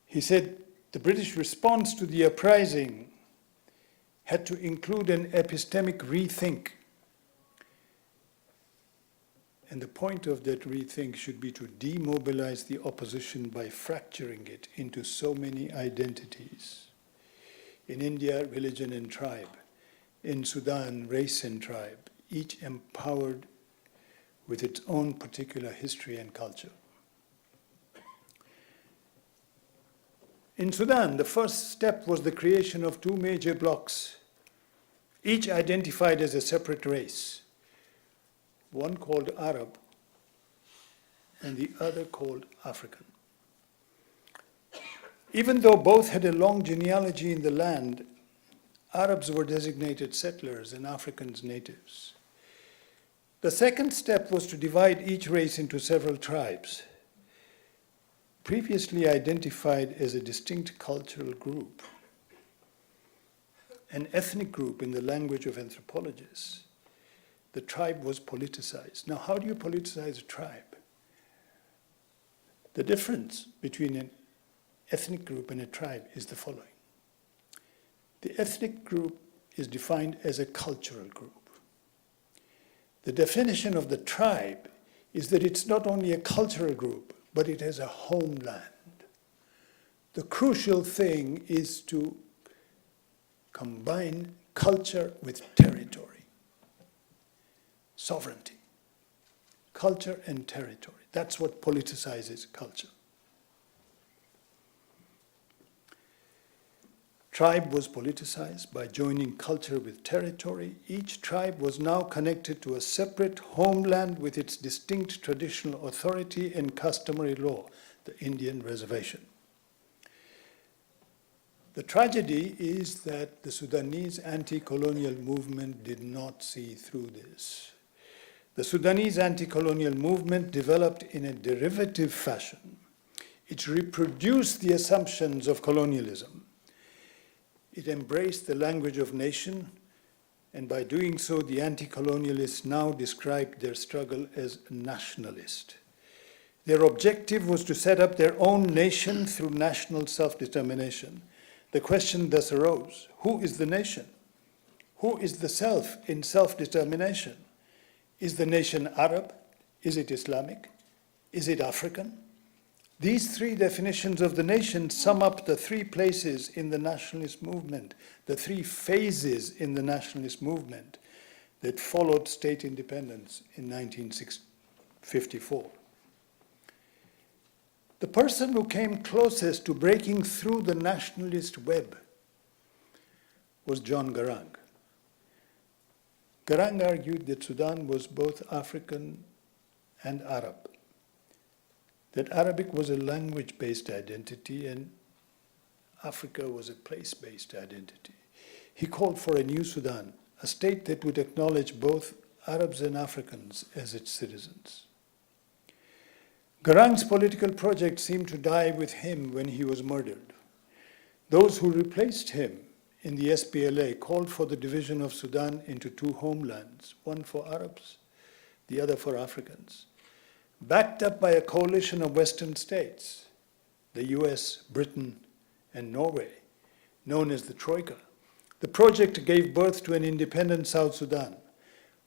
He said the British response to the uprising had to include an epistemic rethink. And the point of that rethink should be to demobilize the opposition by fracturing it into so many identities. In India, religion and tribe. In Sudan, race and tribe, each empowered with its own particular history and culture. In Sudan, the first step was the creation of two major blocs, each identified as a separate race, one called Arab and the other called African. Even though both had a long genealogy in the land, Arabs were designated settlers and Africans natives. The second step was to divide each race into several tribes, previously identified as a distinct cultural group, an ethnic group in the language of anthropologists. The tribe was politicized. Now, how do you politicize a tribe? The difference between an ethnic group and a tribe is the following. The ethnic group is defined as a cultural group. The definition of the tribe is that it's not only a cultural group, but it has a homeland. The crucial thing is to combine culture with territory. Sovereignty, culture and territory. That's what politicizes culture. Tribe was politicized by joining culture with territory. Each tribe was now connected to a separate homeland with its distinct traditional authority and customary law, the Indian reservation. The tragedy is that the Sudanese anti-colonial movement did not see through this. The Sudanese anti-colonial movement developed in a derivative fashion. It reproduced the assumptions of colonialism. It embraced the language of nation, and by doing so, the anti-colonialists now described their struggle as nationalist. Their objective was to set up their own nation through national self-determination. The question thus arose, who is the nation? Who is the self in self-determination? Is the nation Arab? Is it Islamic? Is it African? These three definitions of the nation sum up the three places in the nationalist movement, the three phases in the nationalist movement that followed state independence in 1954. The person who came closest to breaking through the nationalist web was John Garang. Garang argued that Sudan was both African and Arab, that Arabic was a language-based identity and Africa was a place-based identity. He called for a new Sudan, a state that would acknowledge both Arabs and Africans as its citizens. Garang's political project seemed to die with him when he was murdered. Those who replaced him in the SPLA called for the division of Sudan into two homelands, one for Arabs, the other for Africans, backed up by a coalition of Western states, the US, Britain, and Norway, known as the Troika. The project gave birth to an independent South Sudan,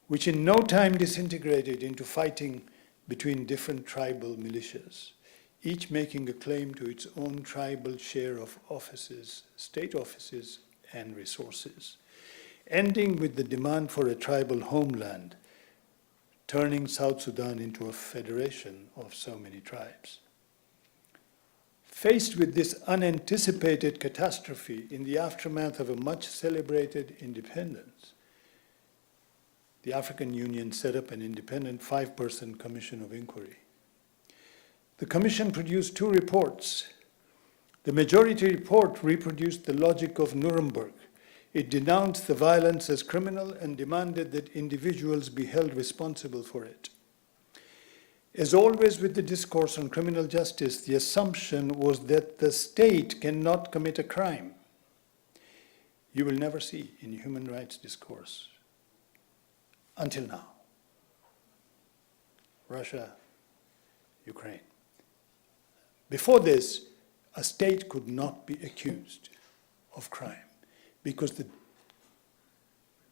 which in no time disintegrated into fighting between different tribal militias, each making a claim to its own tribal share of offices, state offices, and resources, ending with the demand for a tribal homeland, turning South Sudan into a federation of so many tribes. Faced with this unanticipated catastrophe in the aftermath of a much celebrated independence, the African Union set up an independent 5-person commission of inquiry. The commission produced 2 reports. The majority report reproduced the logic of Nuremberg. It denounced the violence as criminal and demanded that individuals be held responsible for it. As always with the discourse on criminal justice, the assumption was that the state cannot commit a crime. You will never see in human rights discourse, until now, Russia, Ukraine. Before this, a state could not be accused of crime because the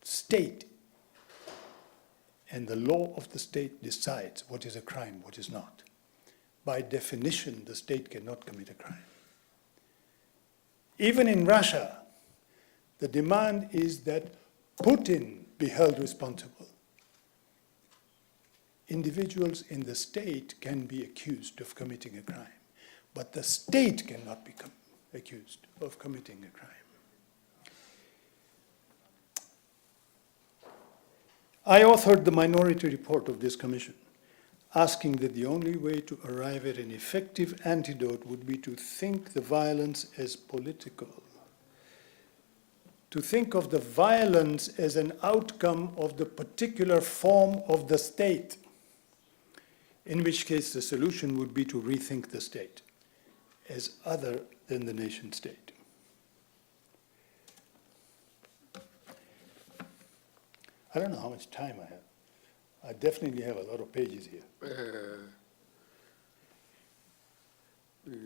state and the law of the state decides what is a crime, what is not. By definition, the state cannot commit a crime. Even in Russia, the demand is that Putin be held responsible. Individuals in the state can be accused of committing a crime, but the state cannot be accused of committing a crime. I authored the minority report of this commission, asking that the only way to arrive at an effective antidote would be to think the violence as political, to think of the violence as an outcome of the particular form of the state, in which case the solution would be to rethink the state as other than the nation state. I don't know how much time I have. I definitely have a lot of pages here. We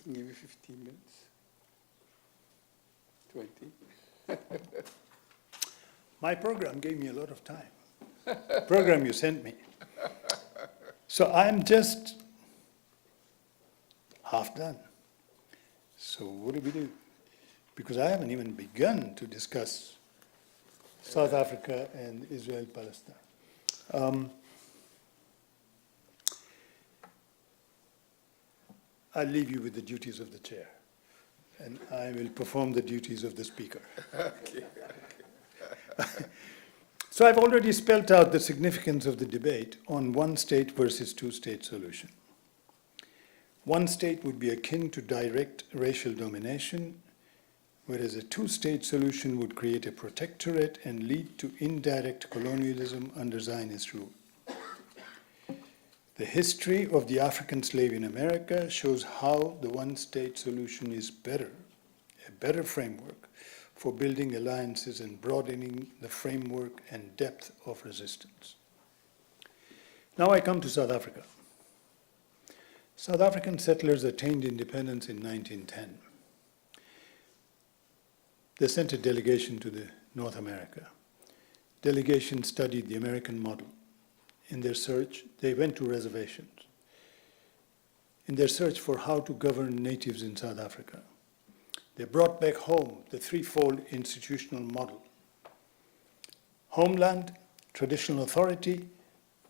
can give you 15 minutes, 20. My program gave me a lot of time. Program you sent me. So I'm just half done. So what do we do? Because I haven't even begun to discuss South Africa and Israel-Palestine. I'll leave you with the duties of the chair, and I will perform the duties of the speaker. Okay. So I've already spelled out the significance of the debate on one state versus two-state solution. One state would be akin to direct racial domination, whereas a two-state solution would create a protectorate and lead to indirect colonialism under Zionist rule. The history of the African slave in America shows how the one-state solution is better, a better framework for building alliances and broadening the framework and depth of resistance. Now I come to South Africa. South African settlers attained independence in 1910. they sent a delegation to North America. Delegation studied the American model. In their search, they went to reservations. In their search for how to govern natives in South Africa, they brought back home the threefold institutional model: homeland, traditional authority,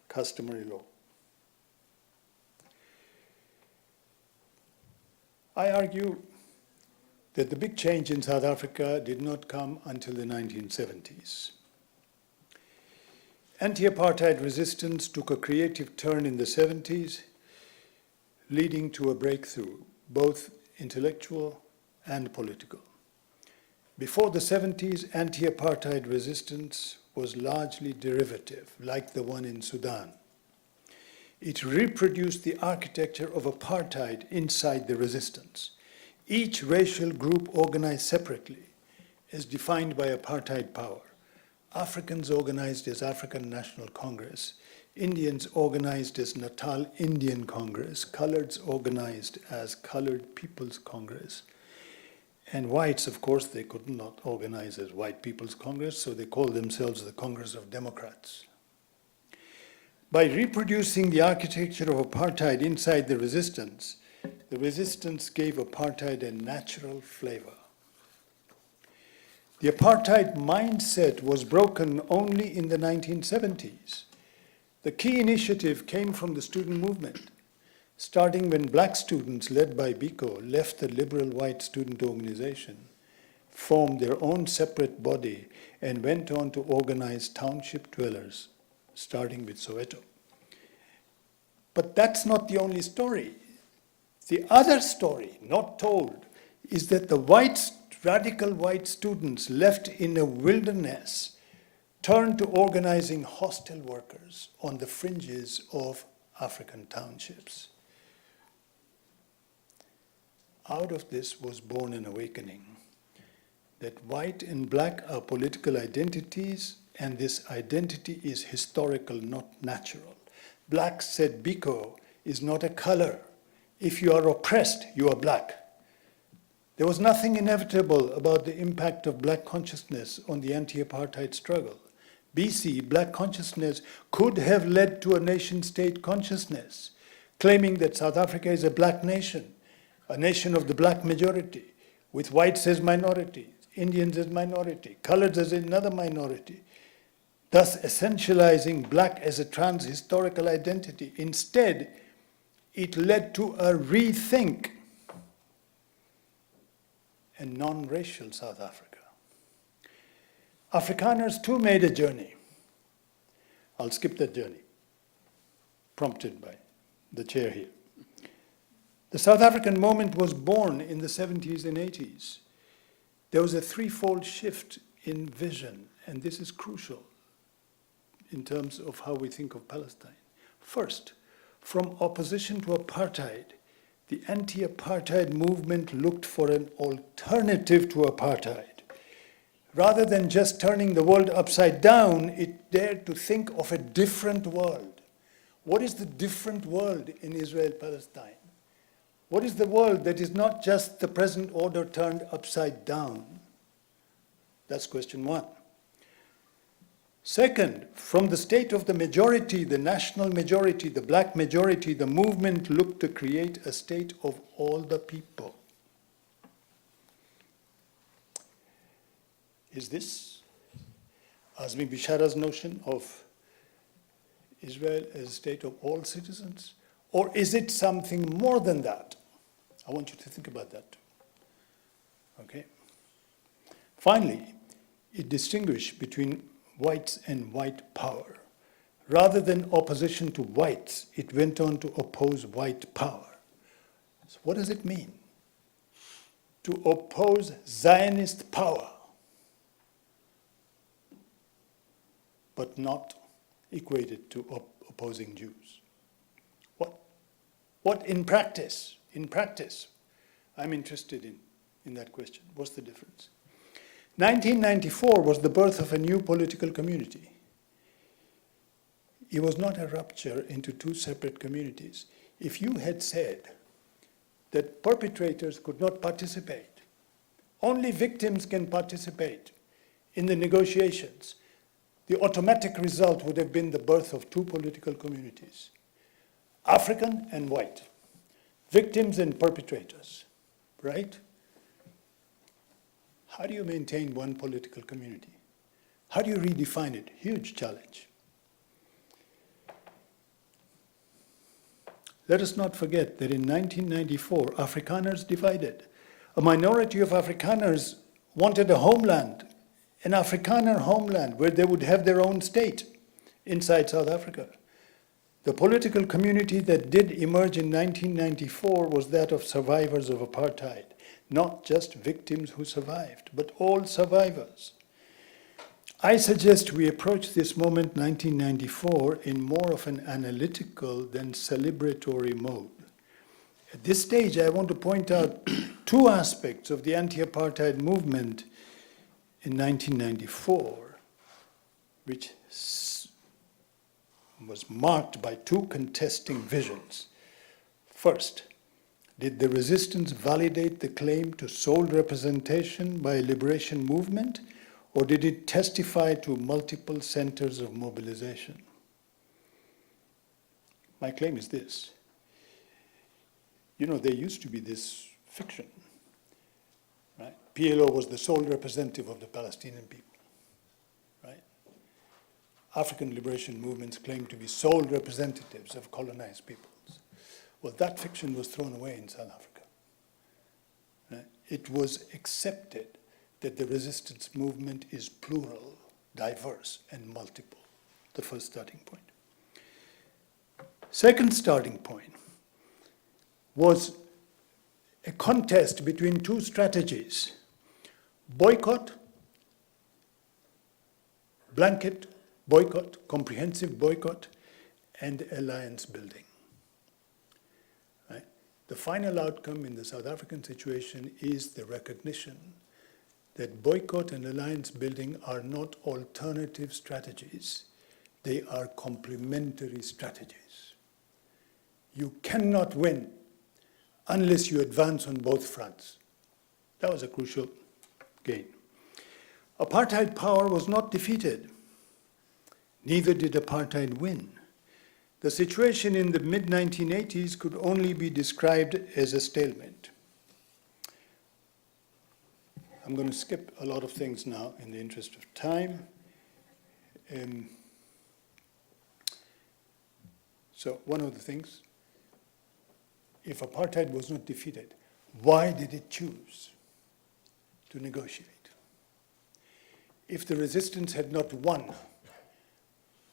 customary law. I argue that the big change in South Africa did not come until the 1970s. Anti-apartheid resistance took a creative turn in the 70s, leading to a breakthrough, both intellectual and political. Before the 70s, anti-apartheid resistance was largely derivative, like the one in Sudan. It reproduced the architecture of apartheid inside the resistance. Each racial group organized separately, as defined by apartheid power. Africans organized as African National Congress, Indians organized as Natal Indian Congress, coloreds organized as Colored People's Congress, and whites, of course, they could not organize as White People's Congress, so they called themselves the Congress of Democrats. By reproducing the architecture of apartheid inside the resistance gave apartheid a natural flavor. The apartheid mindset was broken only in the 1970s. The key initiative came from the student movement, starting when black students led by Biko left the liberal white student organization, formed their own separate body, and went on to organize township dwellers, starting with Soweto. But that's not the only story. The other story, not told, is that the radical white students left in a wilderness turned to organizing hostel workers on the fringes of African townships. Out of this was born an awakening that white and black are political identities, and this identity is historical, not natural. Black, said Biko, is not a color. If you are oppressed, you are black. There was nothing inevitable about the impact of black consciousness on the anti-apartheid struggle. BC, black consciousness could have led to a nation-state consciousness, claiming that South Africa is a black nation, a nation of the black majority, with whites as minority, Indians as minority, coloreds as another minority, thus essentializing black as a trans-historical identity. Instead, it led to a rethink in non-racial South Africa. Afrikaners too made a journey. I'll skip that journey, prompted by the chair here. The South African moment was born in the 70s and 80s. There was a threefold shift in vision, and this is crucial in terms of how we think of Palestine. First, from opposition to apartheid, the anti-apartheid movement looked for an alternative to apartheid. Rather than just turning the world upside down, it dared to think of a different world. What is the different world in Israel-Palestine? What is the world that is not just the present order turned upside down? That's question one. Second, from the state of the majority, the national majority, the black majority, the movement looked to create a state of all the people. Is this Azmi Bishara's notion of Israel as a state of all citizens? Or is it something more than that? I want you to think about that too. Okay? Finally, it distinguished between whites and white power. Rather than opposition to whites, it went on to oppose white power. So what does it mean? To oppose Zionist power, but not equated to opposing Jews. What in practice? In practice, I'm interested in that question. What's the difference? 1994 was the birth of a new political community. It was not a rupture into two separate communities. If you had said that perpetrators could not participate, Only victims can participate in the negotiations. The automatic result would have been the birth of two political communities, African and white, victims and perpetrators, right? How do you maintain one political community? How do you redefine it? Huge challenge. Let us not forget that in 1994, Afrikaners divided. A minority of Afrikaners wanted a homeland, an Afrikaner homeland where they would have their own state inside South Africa. The political community that did emerge in 1994 was that of survivors of apartheid, not just victims who survived, but all survivors. I suggest we approach this moment, 1994, in more of an analytical than celebratory mode. At this stage, I want to point out two aspects of the anti-apartheid movement in 1994, which was marked by two contesting visions. First, did the resistance validate the claim to sole representation by a liberation movement, or did it testify to multiple centers of mobilization? My claim is this. You know, there used to be this fiction, right? PLO was the sole representative of the Palestinian people, right? African liberation movements claimed to be sole representatives of colonized peoples. Well, that fiction was thrown away in South Africa. Right? It was accepted that the resistance movement is plural, diverse, and multiple. The first starting point. Second starting point was a contest between two strategies: boycott, blanket boycott, comprehensive boycott, and alliance building. Right? The final outcome in the South African situation is the recognition that boycott and alliance building are not alternative strategies. They are complementary strategies. You cannot win unless you advance on both fronts. That was a crucial gain. Apartheid power was not defeated. Neither did apartheid win. The situation in the mid-1980s could only be described as a stalemate. I'm going to skip a lot of things now in the interest of time. So one of the things, if apartheid was not defeated, why did it choose to negotiate? If the resistance had not won,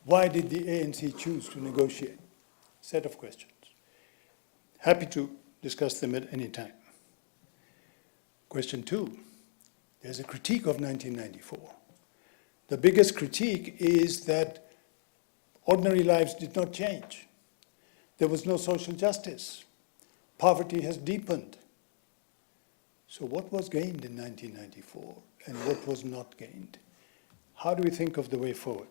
why did the ANC choose to negotiate? Set of questions. Happy to discuss them at any time. Question two, there's a critique of 1994. The biggest critique is that ordinary lives did not change. There was no social justice. Poverty has deepened. So what was gained in 1994 and what was not gained? How do we think of the way forward?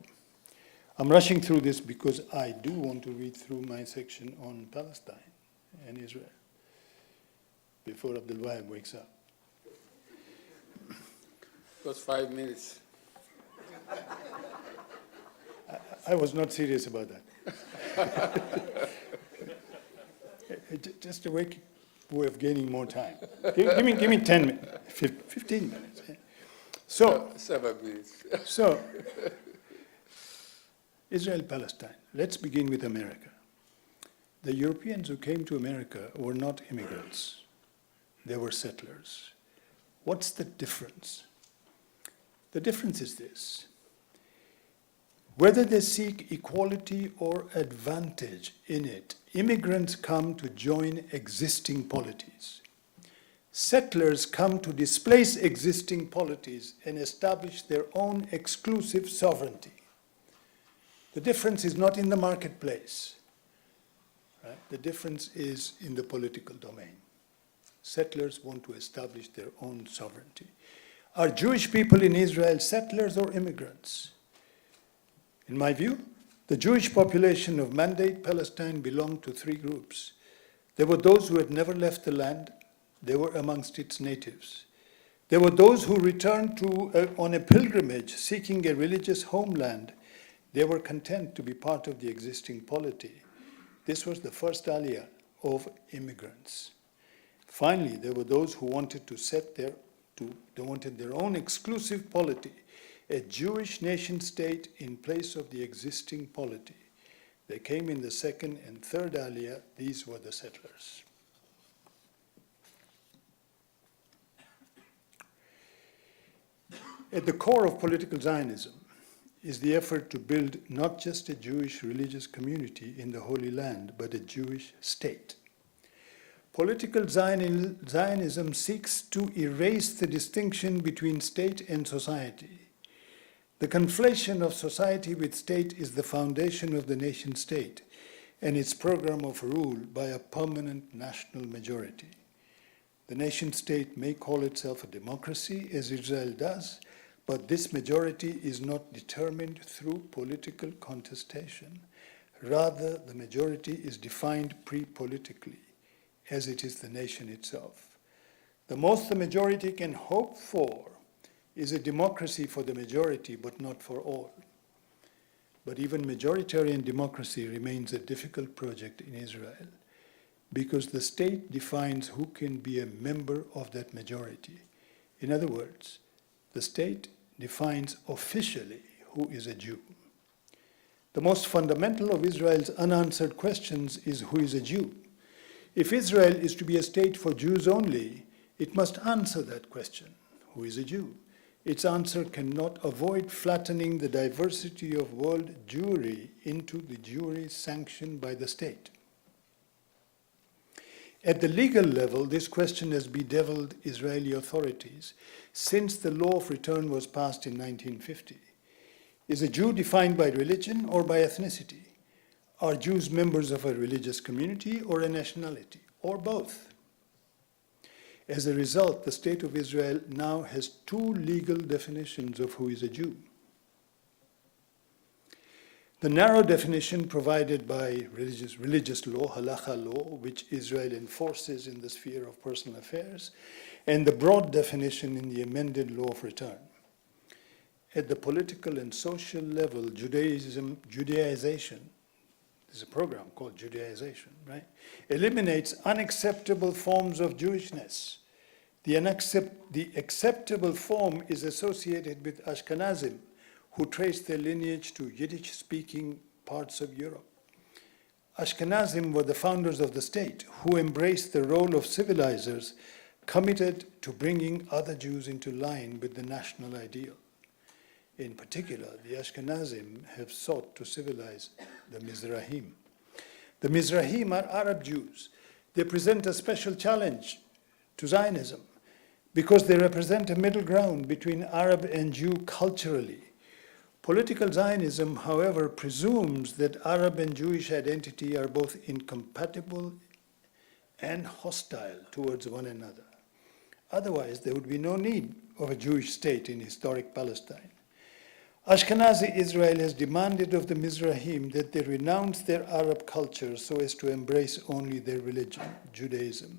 I'm rushing through this because I do want to read through my section on Palestine and Israel before Abdelwahab wakes up. It was 5 minutes. I was not serious about that. Just a way of gaining more time. Give me 10 minutes, 15 minutes. So, 7 minutes. So, Israel-Palestine. Let's begin with America. The Europeans who came to America were not immigrants. They were settlers. What's the difference? The difference is this. Whether they seek equality or advantage in it, immigrants come to join existing polities. Settlers come to displace existing polities and establish their own exclusive sovereignty. The difference is not in the marketplace. Right? The difference is in the political domain. Settlers want to establish their own sovereignty. Are Jewish people in Israel settlers or immigrants? In my view, the Jewish population of Mandate Palestine belonged to three groups. There were those who had never left the land. They were amongst its natives. There were those who returned on a pilgrimage seeking a religious homeland. They were content to be part of the existing polity. This was the first aliyah of immigrants. Finally, there were those who wanted they wanted their own exclusive polity, a Jewish nation-state in place of the existing polity. They came in the second and third aliyah. These were the settlers. At the core of political Zionism is the effort to build not just a Jewish religious community in the Holy Land, but a Jewish state. Political Zionism seeks to erase the distinction between state and society. The conflation of society with state is the foundation of the nation-state and its program of rule by a permanent national majority. The nation-state may call itself a democracy, as Israel does, but this majority is not determined through political contestation. Rather, the majority is defined pre-politically, as it is the nation itself. The most the majority can hope for is a democracy for the majority, but not for all. But even majoritarian democracy remains a difficult project in Israel, because the state defines who can be a member of that majority. In other words, the state defines officially who is a Jew. The most fundamental of Israel's unanswered questions is who is a Jew. If Israel is to be a state for Jews only, it must answer that question, who is a Jew? Its answer cannot avoid flattening the diversity of world Jewry into the Jewry sanctioned by the state. At the legal level, this question has bedeviled Israeli authorities since the law of return was passed in 1950. Is a Jew defined by religion or by ethnicity? Are Jews members of a religious community or a nationality, or both? As a result, the State of Israel now has two legal definitions of who is a Jew. The narrow definition provided by religious law, halacha law, which Israel enforces in the sphere of personal affairs, and the broad definition in the amended law of return. At the political and social level, Judaization, there's a program called Judaization, right? Eliminates unacceptable forms of Jewishness. The acceptable form is associated with Ashkenazim, who trace their lineage to Yiddish-speaking parts of Europe. Ashkenazim were the founders of the state, who embraced the role of civilizers, committed to bringing other Jews into line with the national ideal. In particular, the Ashkenazim have sought to civilize the Mizrahim. The Mizrahim are Arab Jews. They present a special challenge to Zionism because they represent a middle ground between Arab and Jew culturally. Political Zionism, however, presumes that Arab and Jewish identity are both incompatible and hostile towards one another. Otherwise, there would be no need of a Jewish state in historic Palestine. Ashkenazi Israel has demanded of the Mizrahim that they renounce their Arab culture so as to embrace only their religion, Judaism,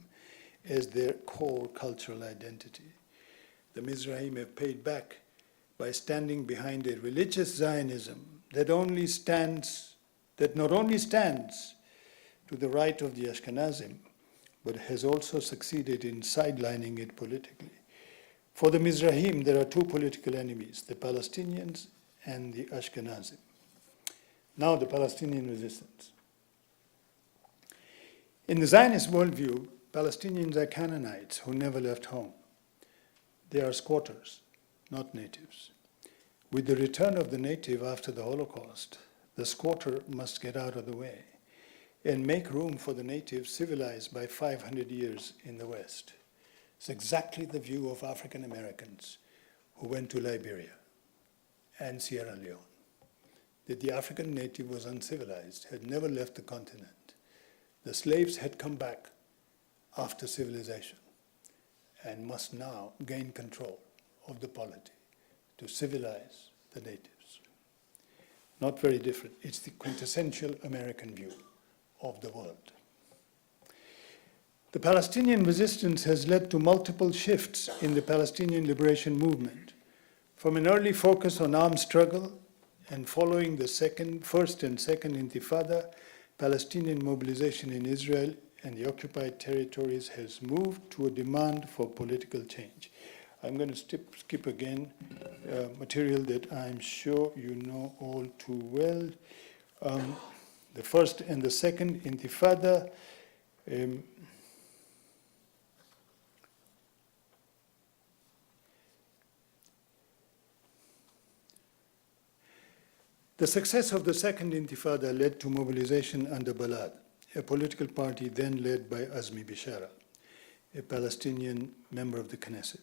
as their core cultural identity. The Mizrahim have paid back by standing behind a religious Zionism that not only stands to the right of the Ashkenazim, but has also succeeded in sidelining it politically. For the Mizrahim, there are two political enemies, the Palestinians and the Ashkenazim. Now, the Palestinian resistance. In the Zionist worldview, Palestinians are Canaanites who never left home. They are squatters, not natives. With the return of the native after the Holocaust, the squatter must get out of the way and make room for the native civilized by 500 years in the West. It's exactly the view of African Americans who went to Liberia and Sierra Leone, that the African native was uncivilized, had never left the continent. The slaves had come back after civilization and must now gain control of the polity to civilize the natives. Not very different. It's the quintessential American view of the world. The Palestinian resistance has led to multiple shifts in the Palestinian liberation movement, from an early focus on armed struggle and following the first and second Intifada, Palestinian mobilization in Israel and the occupied territories has moved to a demand for political change. I'm going to skip again material that I'm sure you know all too well. The first and the second Intifada. The success of the second Intifada led to mobilization under Balad, a political party then led by Azmi Bishara, a Palestinian member of the Knesset.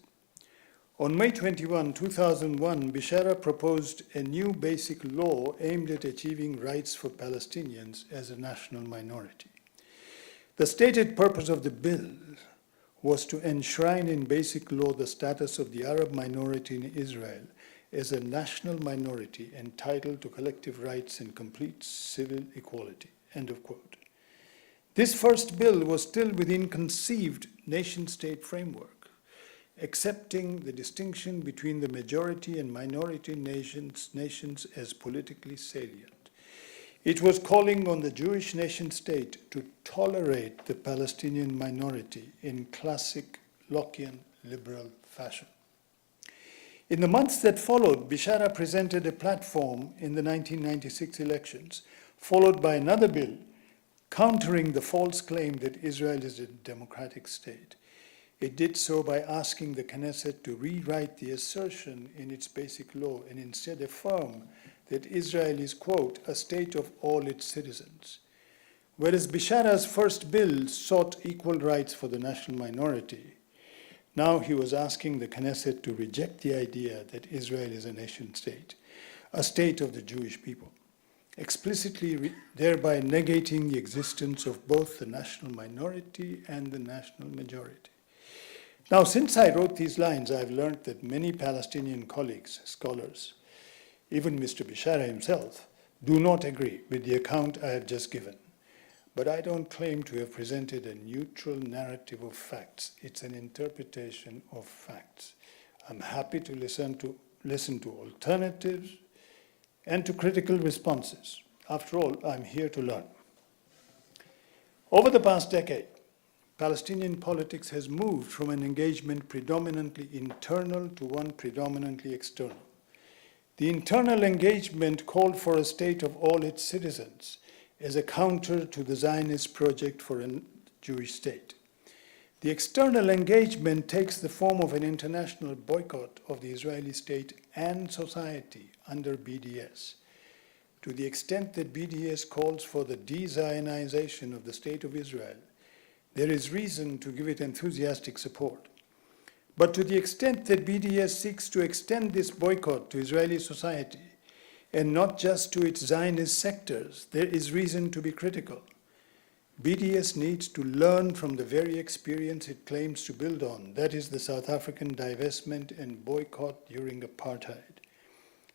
On May 21, 2001, Bishara proposed a new basic law aimed at achieving rights for Palestinians as a national minority. The stated purpose of the bill was to enshrine in basic law the status of the Arab minority in Israel as a national minority entitled to collective rights and complete civil equality, end of quote. This first bill was still within conceived nation-state framework, accepting the distinction between the majority and minority nations as politically salient. It was calling on the Jewish nation-state to tolerate the Palestinian minority in classic Lockean liberal fashion. In the months that followed, Bishara presented a platform in the 1996 elections, followed by another bill countering the false claim that Israel is a democratic state. It did so by asking the Knesset to rewrite the assertion in its basic law and instead affirm that Israel is, quote, a state of all its citizens. Whereas Bishara's first bill sought equal rights for the national minority, now he was asking the Knesset to reject the idea that Israel is a nation state, a state of the Jewish people, explicitly thereby negating the existence of both the national minority and the national majority. Now, since I wrote these lines, I've learned that many Palestinian colleagues, scholars, even Mr. Bishara himself, do not agree with the account I have just given. But I don't claim to have presented a neutral narrative of facts. It's an interpretation of facts. I'm happy to listen to alternatives and to critical responses. After all, I'm here to learn. Over the past decade, Palestinian politics has moved from an engagement predominantly internal to one predominantly external. The internal engagement called for a state of all its citizens as a counter to the Zionist project for a Jewish state. The external engagement takes the form of an international boycott of the Israeli state and society under BDS. To the extent that BDS calls for the de-Zionization of the state of Israel, there is reason to give it enthusiastic support. But to the extent that BDS seeks to extend this boycott to Israeli society, and not just to its Zionist sectors, there is reason to be critical. BDS needs to learn from the very experience it claims to build on, that is the South African divestment and boycott during apartheid.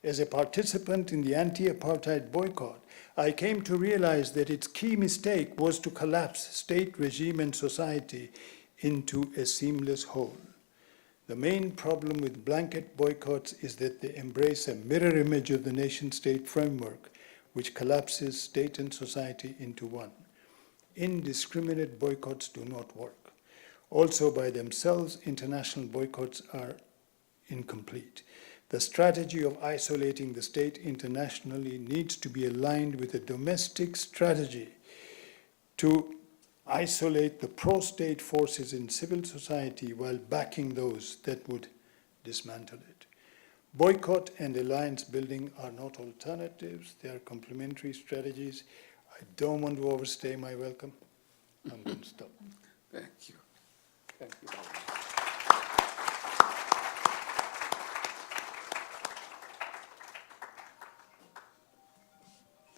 As a participant in the anti-apartheid boycott, I came to realize that its key mistake was to collapse state, regime, and society into a seamless whole. The main problem with blanket boycotts is that they embrace a mirror image of the nation-state framework, which collapses state and society into one. Indiscriminate boycotts do not work. Also, by themselves, international boycotts are incomplete. The strategy of isolating the state internationally needs to be aligned with a domestic strategy to isolate the pro-state forces in civil society while backing those that would dismantle it. Boycott and alliance building are not alternatives, they are complementary strategies. I don't want to overstay my welcome. I'm going to stop. Thank you. Thank you.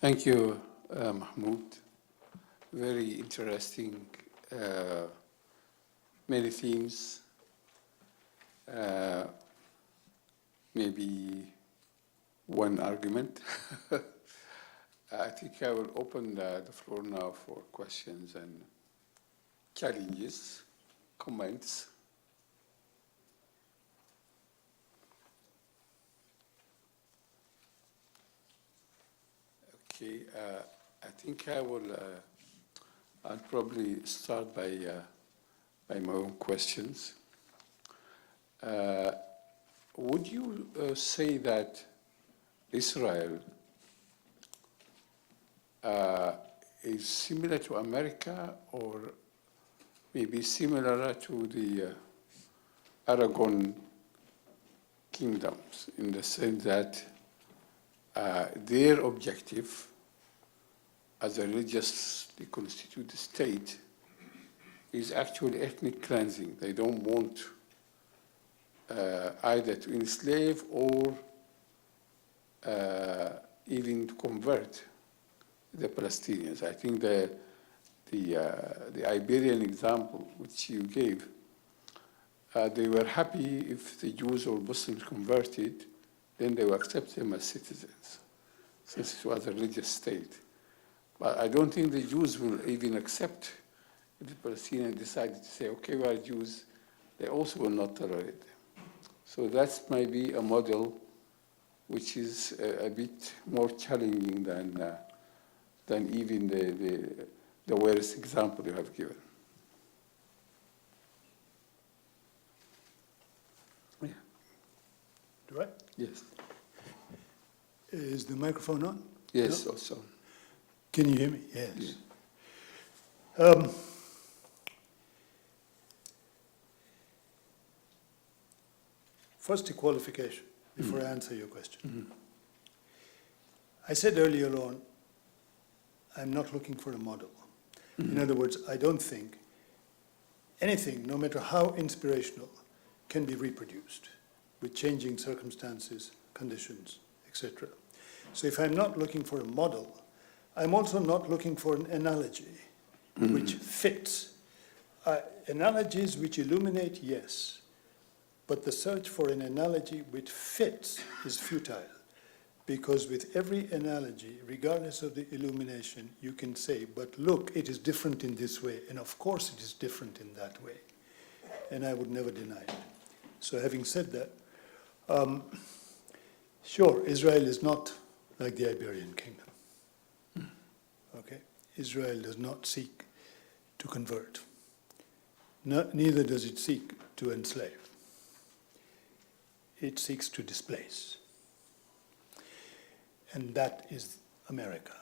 Thank you, Mahmoud. Very interesting, many themes. Maybe one argument. I think I will open the floor now for questions and challenges, comments. Okay, I think I'll probably start by my own questions. Would you say that Israel is similar to America, or maybe similar to the Aragon kingdoms, in the sense that their objective as a religiously constituted state is actually ethnic cleansing? They don't want either to enslave or even to convert the Palestinians. I think the Iberian example which you gave, they were happy if the Jews or Muslims converted, then they will accept them as citizens, since it was a religious state. But I don't think the Jews will even accept if the Palestinians decided to say, okay, we are Jews. They also will not tolerate them. So that's maybe a model which is a bit more challenging than even the worst example you have given. Yeah. Do I? Yes. Is the microphone on? Yes, No? also. Can you hear me? Yes. Yeah. First, a qualification before I answer your question. I said earlier on, I'm not looking for a model. In other words, I don't think anything, no matter how inspirational, can be reproduced with changing circumstances, conditions, etc. So if I'm not looking for a model, I'm also not looking for an analogy which fits. Analogies which illuminate, yes, but the search for an analogy which fits is futile, because with every analogy, regardless of the illumination, you can say, but look, it is different in this way, and of course it is different in that way, and I would never deny it. So having said that, sure, Israel is not like the Iberian Kingdom. Okay? Israel does not seek to convert. Neither does it seek to enslave. It seeks to displace. And that is America.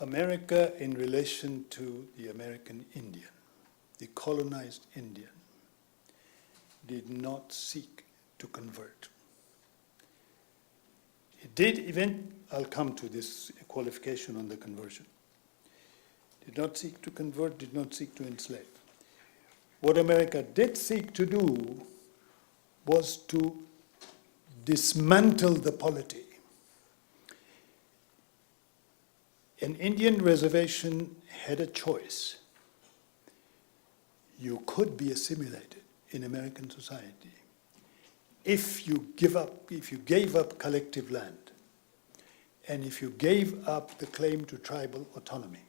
America in relation to the American Indian, the colonized Indian, did not seek to convert. It did I'll come to this qualification on the conversion. Did not seek to convert, did not seek to enslave. What America did seek to do was to dismantle the polity. An Indian reservation had a choice. You could be assimilated in American society if you gave up collective land, and if you gave up the claim to tribal autonomy.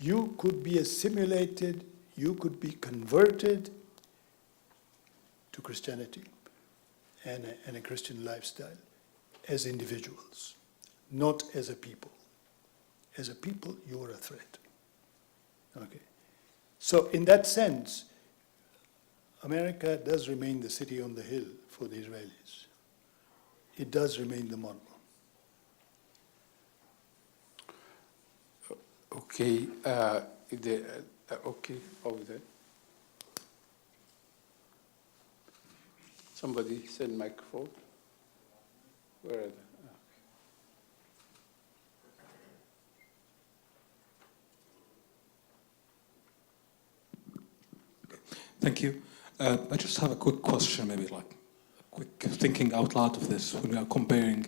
You could be assimilated, you could be converted to Christianity and a Christian lifestyle as individuals, not as a people. As a people, you are a threat. Okay. So in that sense, America does remain the city on the hill for the Israelis. It does remain the model. Okay, okay, over there. Somebody send microphone. Where are they? Thank you. I just have a quick question, maybe like a quick thinking out loud of this. When we are comparing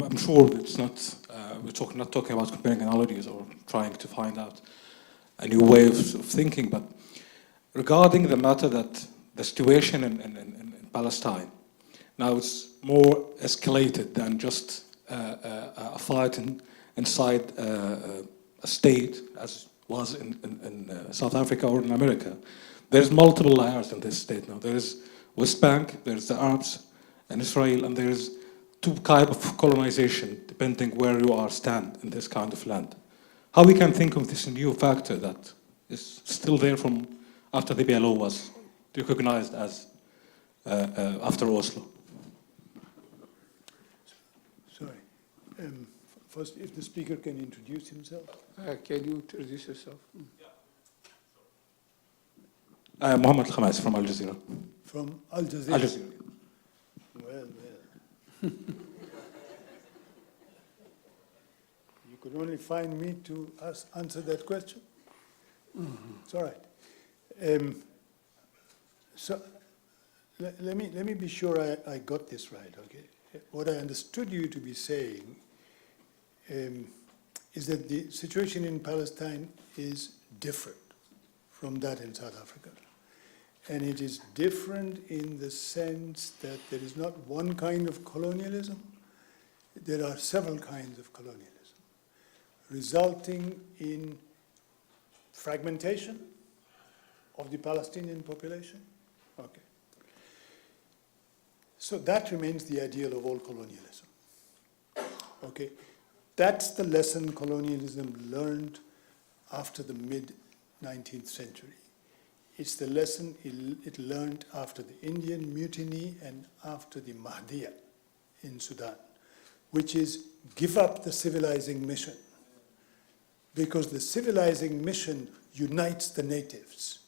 I'm sure it's not, we're not talking about comparing analogies or trying to find out a new way of thinking, but regarding the matter that the situation in Palestine, now it's more escalated than just a fight inside a a state, as was in South Africa or in America, there's multiple layers in this state now. There is West Bank, there's the Arabs and Israel, and there's two types of colonization, depending where you are stand in this kind of land. How we can think of this new factor that is still there from after the PLO was recognized as after Oslo? Sorry. First, if the speaker can introduce himself. Can you introduce yourself? Mohammed Khamis from Al Jazeera. From Al Jazeera. Al Jazeera. Well. You could only find me to answer that question. It's all right. So let me be sure I got this right. Okay. What I understood you to be saying is that the situation in Palestine is different from that in South Africa. And it is different in the sense that there is not one kind of colonialism, there are several kinds of colonialism, resulting in fragmentation of the Palestinian population. Okay. So that remains the ideal of all colonialism. Okay. That's the lesson colonialism learned after the mid-19th century. It's the lesson it learned after the Indian Mutiny and after the Mahdiya in Sudan, which is give up the civilizing mission. Because the civilizing mission unites the natives,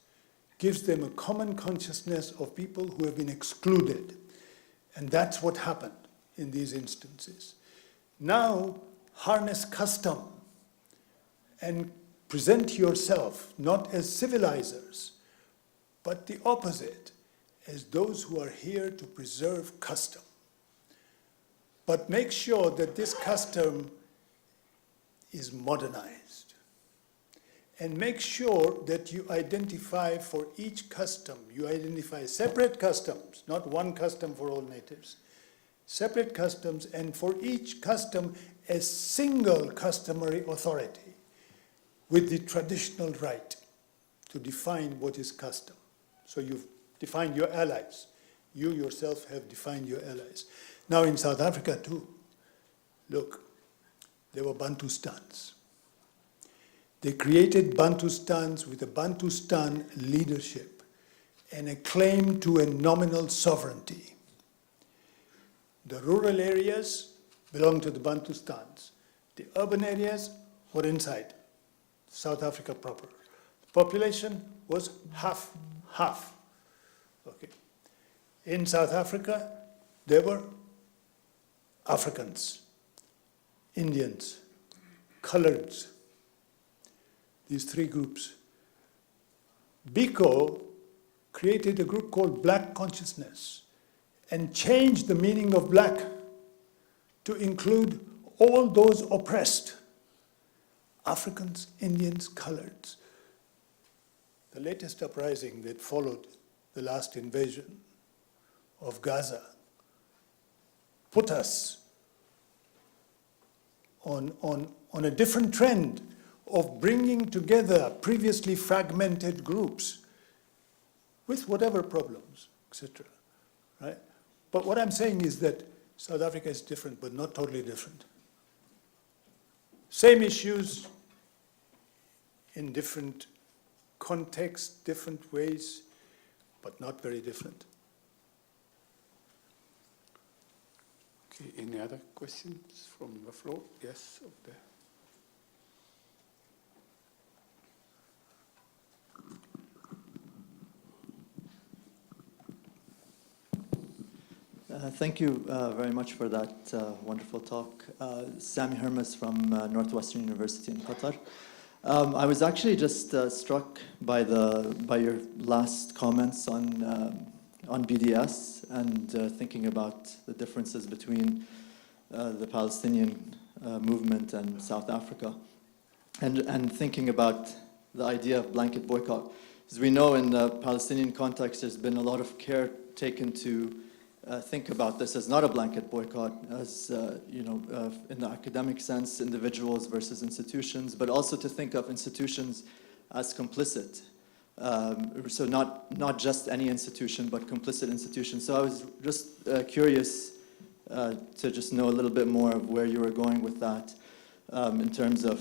gives them a common consciousness of people who have been excluded. And that's what happened in these instances. Now, harness custom and present yourself not as civilizers, but the opposite, as those who are here to preserve custom. But make sure that this custom is modernized. And make sure that you identify for each custom, you identify separate customs, not one custom for all natives, separate customs, and for each custom, a single customary authority with the traditional right to define what is custom. So you've defined your allies. You yourself have defined your allies. Now in South Africa too, look, there were Bantustans. They created Bantustans with a Bantustan leadership and a claim to a nominal sovereignty. The rural areas belonged to the Bantustans. The urban areas were inside South Africa proper. The population was half. Okay. In South Africa, there were Africans, Indians, coloreds, these three groups. Biko created a group called Black Consciousness and changed the meaning of black to include all those oppressed, Africans, Indians, coloreds. The latest uprising that followed the last invasion of Gaza put us on a different trend of bringing together previously fragmented groups with whatever problems, etc. Right? But what I'm saying is that South Africa is different, but not totally different. Same issues in different contexts, different ways, but not very different. Okay, any other questions from the floor? Yes, up there. Thank you very much for that wonderful talk. Sami Hermes from Northwestern University in Qatar. I was actually just struck by your last comments on BDS and thinking about the differences between the Palestinian movement and South Africa, and thinking about the idea of blanket boycott. As we know, in the Palestinian context, there's been a lot of care taken to think about this as not a blanket boycott, as in the academic sense, individuals versus institutions, but also to think of institutions as complicit. So not just any institution, but complicit institutions. So I was just curious to just know a little bit more of where you were going with that in terms of,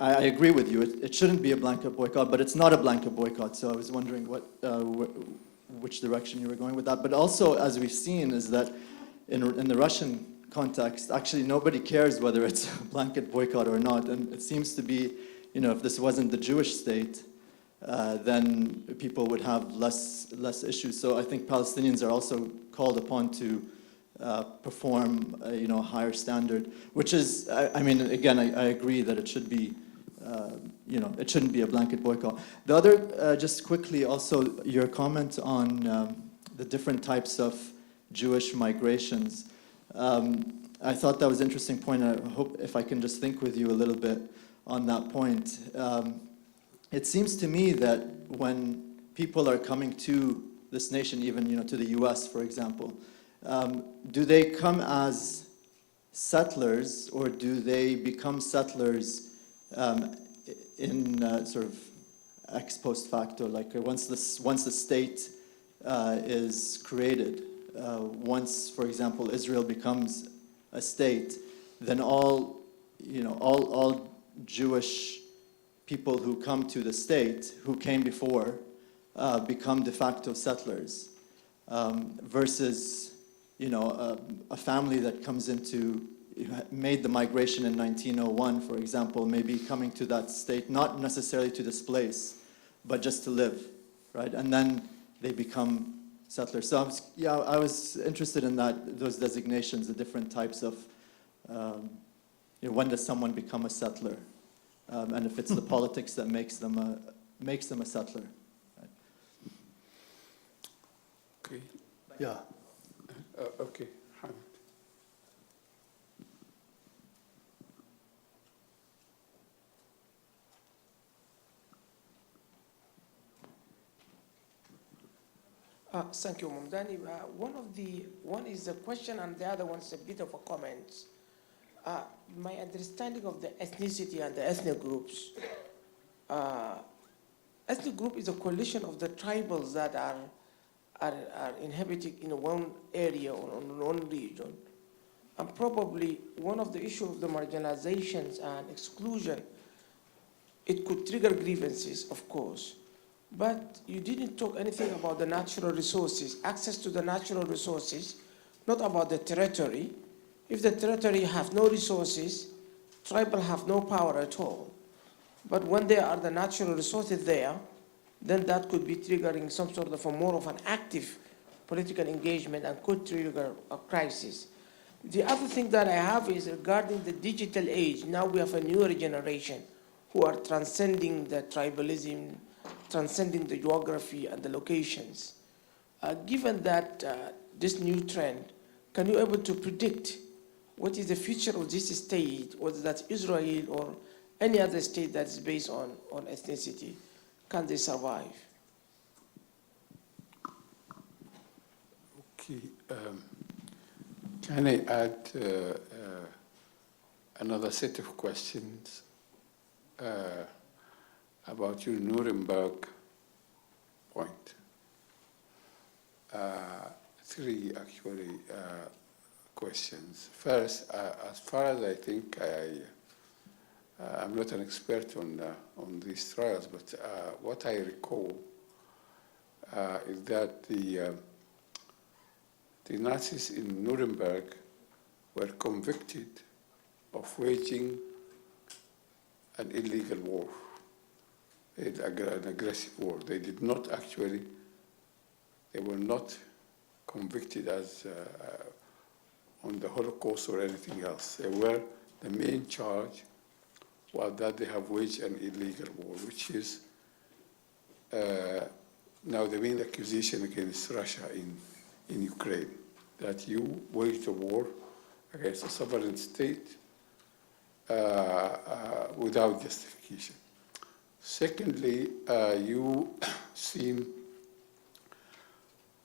I agree with you. It shouldn't be a blanket boycott, but it's not a blanket boycott. So I was wondering which direction you were going with that. But also, as we've seen, is that in the Russian context, actually nobody cares whether it's a blanket boycott or not. And it seems to be, if this wasn't the Jewish state, then people would have less issues. So I think Palestinians are also called upon to perform a higher standard, which is, again, I agree that it should be, it shouldn't be a blanket boycott. The other, just quickly, also your comment on the different types of Jewish migrations. I thought that was an interesting point. I hope if I can just think with you a little bit on that point. It seems to me that when people are coming to this nation, even to the US, for example, do they come as settlers, or do they become settlers in sort of ex post facto, like once the state is created? Once, for example, Israel becomes a state, then all Jewish people who come to the state, who came before, become de facto settlers, versus a family that comes made the migration in 1901, for example, maybe coming to that state, not necessarily to displace, but just to live, right? And then they become settlers. So I was interested in those designations, the different types of, when does someone become a settler? And if it's the politics that makes them a settler. Right? Okay. Yeah. Okay. Thank you, Mamdani. One is a question and the other one is a bit of a comment. My understanding of the ethnicity and the ethnic groups. Ethnic group is a coalition of the tribals that are inhabiting in one area or in one region. And probably one of the issues of the marginalizations and exclusion, it could trigger grievances, of course. But you didn't talk anything about the natural resources, access to the natural resources, not about the territory. If the territory have no resources, tribal have no power at all. But when there are the natural resources there, then that could be triggering some sort of more of an active political engagement and could trigger a crisis. The other thing that I have is regarding the digital age. Now we have a newer generation who are transcending the tribalism, transcending the geography and the locations. Given that this new trend, can you able to predict what is the future of this state, whether that's Israel or any other state that is based on ethnicity? Can they survive? Okay. Can I add another set of questions about your Nuremberg point? Three, actually, questions. First, as far as I think I'm not an expert on these trials, but what I recall is that the Nazis in Nuremberg were convicted of waging an illegal war, an aggressive war. They did not actually, they were not convicted as on the Holocaust or anything else. They were, the main charge was that they have waged an illegal war, which is now the main accusation against Russia in Ukraine, that you waged a war against a sovereign state without justification. Secondly, you seem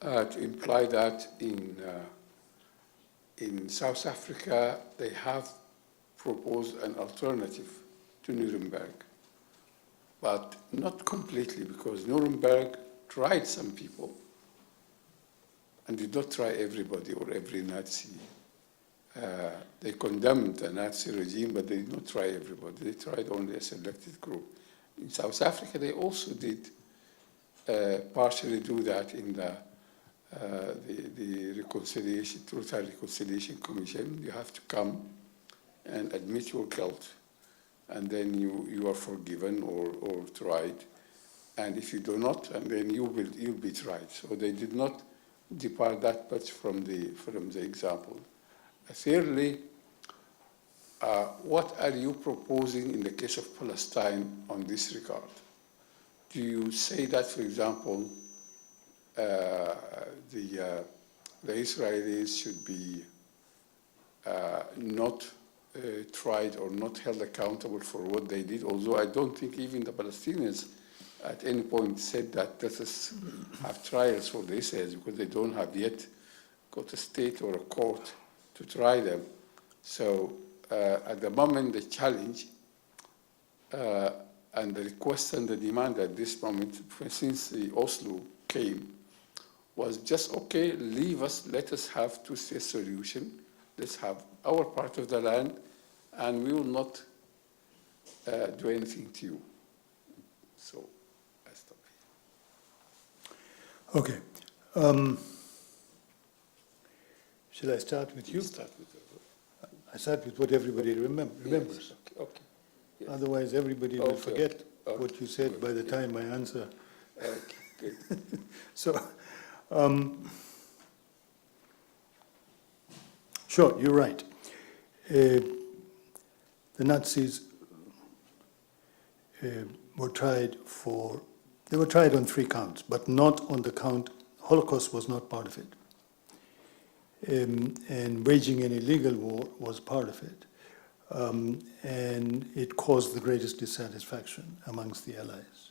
to imply that in South Africa they have proposed an alternative to Nuremberg, but not completely, because Nuremberg tried some people and did not try everybody or every Nazi. They condemned the Nazi regime, but they did not try everybody. They tried only a selected group. In South Africa, they also did partially do that in the reconciliation, Total Reconciliation Commission. You have to come and admit your guilt, and then you are forgiven or tried. And if you do not, and then you'll be tried. So they did not depart that much from the example. Thirdly, what are you proposing in the case of Palestine on this regard? Do you say that, for example, the Israelis should be not tried or not held accountable for what they did? Although I don't think even the Palestinians at any point said that let us have trials for the Israelis, because they don't have yet got a state or a court to try them. So at the moment, the challenge and the request and the demand at this moment, since the Oslo came, was just, okay, leave us, let us have two-state solution, let's have our part of the land, and we will not do anything to you. So I stop here. Okay. Shall I start with you? Start with I start with what everybody remembers. Yes. Okay. Yes. Otherwise, everybody will forget Okay. what you said by the time I answer. Okay, good. So, sure, you're right. The Nazis were tried on 3 counts, but not on the count, Holocaust was not part of it. And waging an illegal war was part of it. And it caused the greatest dissatisfaction amongst the Allies,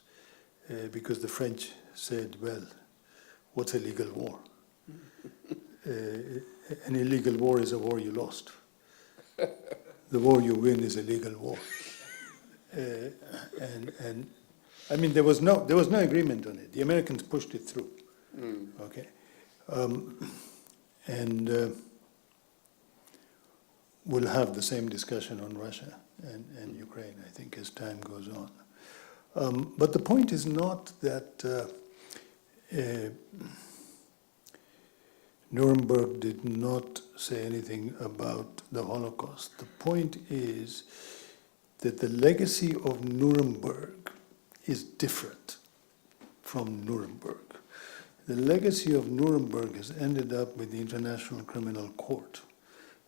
because the French said, well, what's a legal war? An illegal war is a war you lost. The war you win is a legal war. And I mean, there was no agreement on it. The Americans pushed it through. Okay. And we'll have the same discussion on Russia and Ukraine, I think, as time goes on. But the point is not that Nuremberg did not say anything about the Holocaust. The point is that the legacy of Nuremberg is different from Nuremberg. The legacy of Nuremberg has ended up with the International Criminal Court,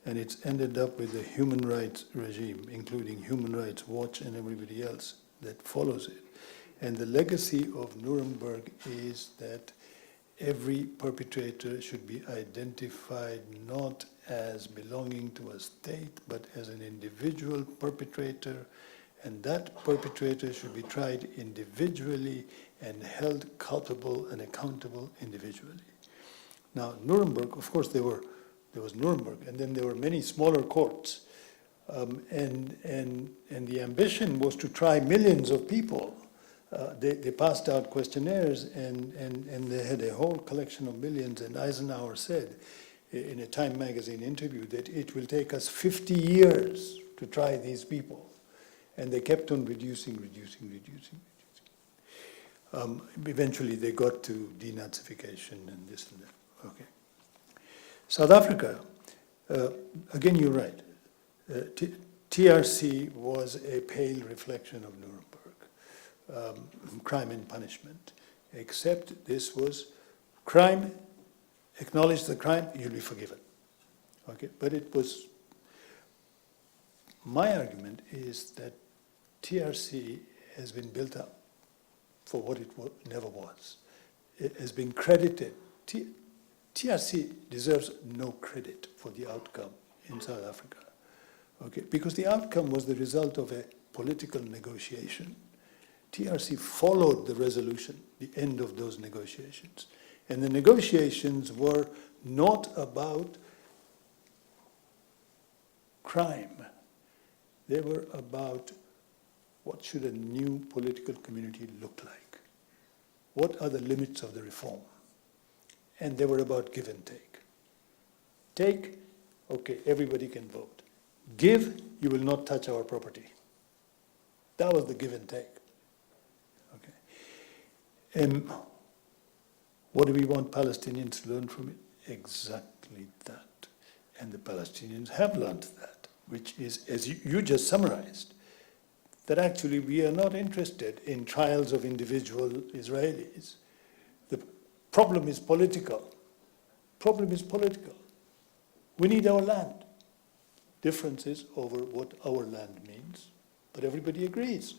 and it's ended up with the human rights regime, including Human Rights Watch and everybody else that follows it. And the legacy of Nuremberg is that every perpetrator should be identified not as belonging to a state, but as an individual perpetrator, and that perpetrator should be tried individually and held culpable and accountable individually. Now, Nuremberg, of course, there was Nuremberg, and then there were many smaller courts, and the ambition was to try millions of people. They passed out questionnaires, and they had a whole collection of millions, and Eisenhower said in a Time magazine interview that it will take us 50 years to try these people. And they kept on reducing. Eventually, they got to denazification and this and that. Okay. South Africa, again, you're right. TRC was a pale reflection of Nuremberg, crime and punishment, except this was crime, acknowledge the crime, you'll be forgiven. Okay, but it was, my argument is that TRC has been built up for what it never was. It has been credited. TRC deserves no credit for the outcome in South Africa, okay? Because the outcome was the result of a political negotiation. TRC followed the resolution, the end of those negotiations, And the negotiations were not about crime. They were about what should a new political community look like? What are the limits of the reform? And they were about give and take. Take, okay, everybody can vote. Give, you will not touch our property. That was the give and take. Okay. And what do we want Palestinians to learn from it? Exactly that. And the Palestinians have learned that, which is, as you just summarized, that actually we are not interested in trials of individual Israelis. The problem is political. Problem is political. We need our land. Differences over what our land means, but everybody agrees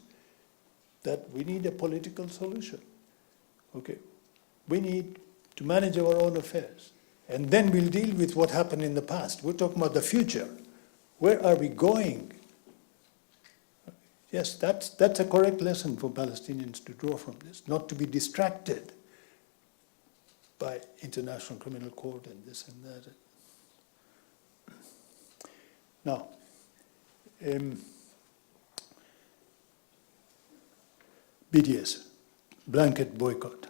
that we need a political solution. Okay, we need to manage our own affairs, and then we'll deal with what happened in the past. We're talking about the future. Where are we going? Yes, that's a correct lesson for Palestinians to draw from this, not to be distracted by International Criminal Court and this and that. Now, BDS, blanket boycott.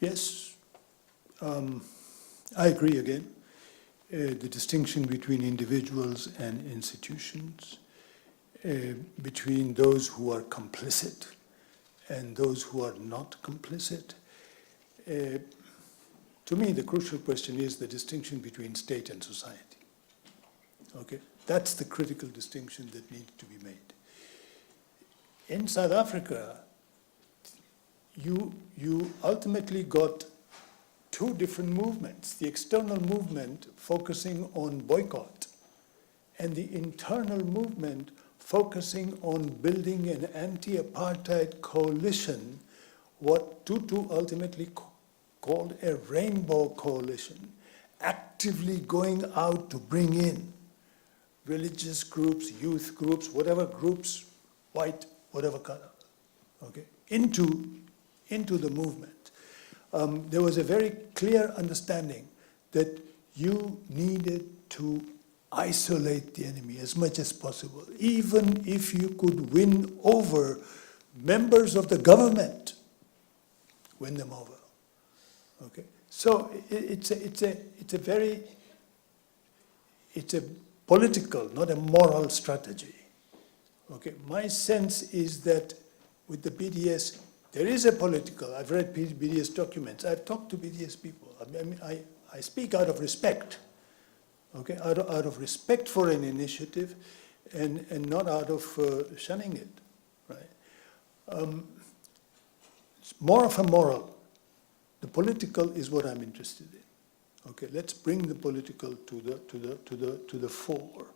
Yes, I agree again. The distinction between individuals and institutions, between those who are complicit and those who are not complicit. To me, the crucial question is the distinction between state and society. Okay, that's the critical distinction that needs to be made. In South Africa, you ultimately got two different movements, the external movement focusing on boycott and the internal movement focusing on building an anti-apartheid coalition, what Tutu ultimately called a rainbow coalition, actively going out to bring in religious groups, youth groups, whatever groups, white, whatever color, okay, into the movement. There was a very clear understanding that you needed to isolate the enemy as much as possible, even if you could win over members of the government, win them over. Okay, so it's a political, not a moral strategy. Okay, my sense is that with the BDS, there is a political. I've read BDS documents. I've talked to BDS people. I mean, I speak out of respect. Okay, out of respect for an initiative, and not out of shunning it, right? It's more of a moral. The political is what I'm interested in. Okay, let's bring the political to the fore.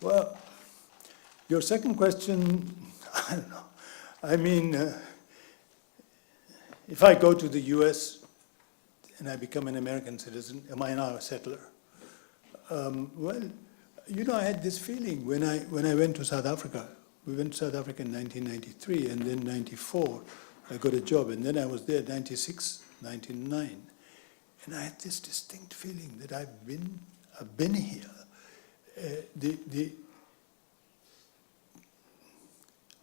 Well, your second question, I don't know. I mean, if I go to the US and I become an American citizen, am I now a settler? Well, you know, I had this feeling when I went to South Africa. We went to South Africa in 1993, and then 94, I got a job, and then I was there 96, 99. And I had this distinct feeling that I've been here.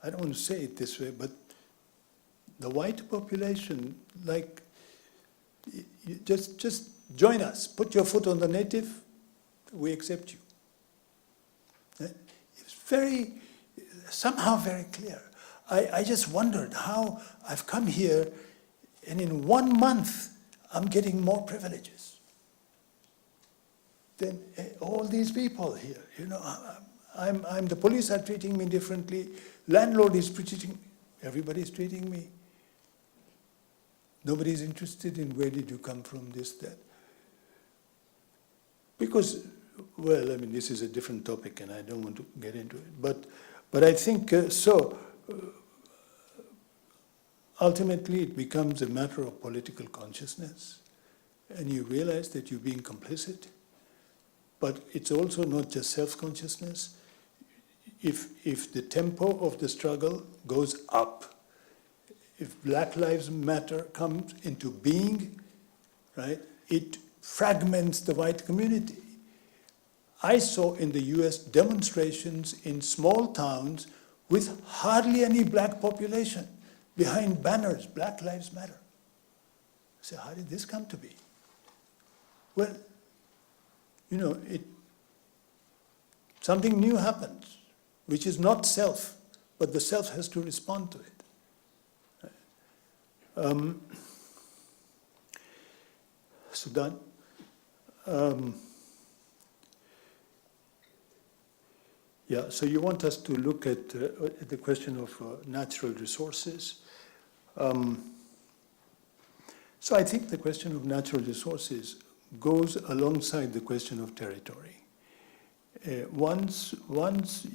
I don't want to say it this way, but the white population, like, you just join us, put your foot on the native, we accept you. It's somehow very clear. I just wondered how I've come here, and in 1 month, I'm getting more privileges than all these people here. You know, I'm the police are treating me differently. Landlord is treating, everybody's treating me. Nobody's interested in where did you come from, this, that. Because, well, I mean, this is a different topic and I don't want to get into it. But I think, ultimately it becomes a matter of political consciousness, and you realize that you're being complicit. but it's also not just self-consciousness. If the tempo of the struggle goes up, if Black Lives Matter comes into being, right, it fragments the white community. I saw in the US demonstrations in small towns with hardly any black population behind banners, Black Lives Matter. I said, how did this come to be? Well, you know, something new happens, which is not self, but the self has to respond to it. Sudan. Yeah, so you want us to look at the question of natural resources. So I think the question of natural resources goes alongside the question of territory. Once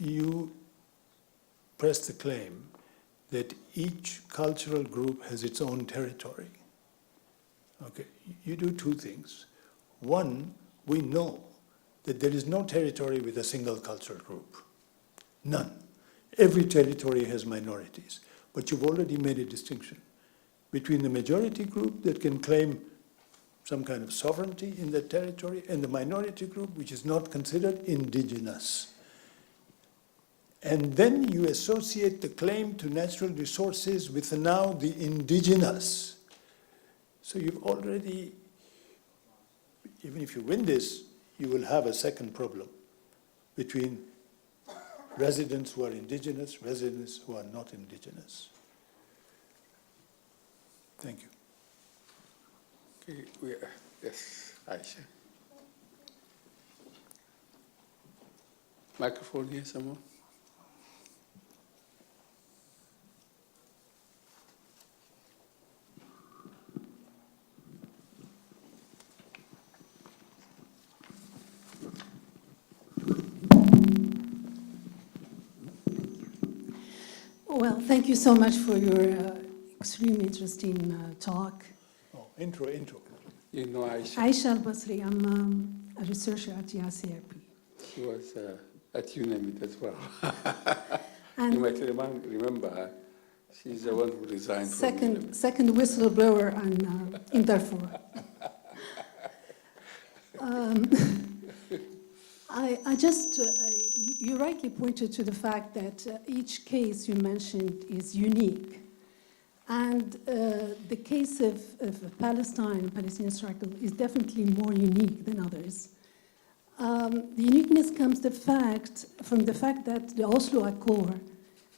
you press the claim that each cultural group has its own territory, okay, you do two things. One, we know that there is no territory with a single cultural group. None. Every territory has minorities. But you've already made a distinction between the majority group that can claim some kind of sovereignty in that territory and the minority group which is not considered indigenous. And then you associate the claim to natural resources with now the indigenous. So you've already, even if you win this, you will have a second problem between residents who are indigenous, residents who are not indigenous. Thank you. Okay, yes, Aisha. Microphone here, someone. Well, thank you so much for your extremely interesting talk. Oh, intro. You know Aisha. Aisha Al-Basri, I'm a researcher at ICRP. She was at UNAMID as well. And you might remember her. She's the one who resigned from UNAMID. second whistleblower in Darfur. You rightly pointed to the fact that each case you mentioned is unique. And the case of Palestine, Palestinian struggle, is definitely more unique than others. The uniqueness comes from the fact that the Oslo Accord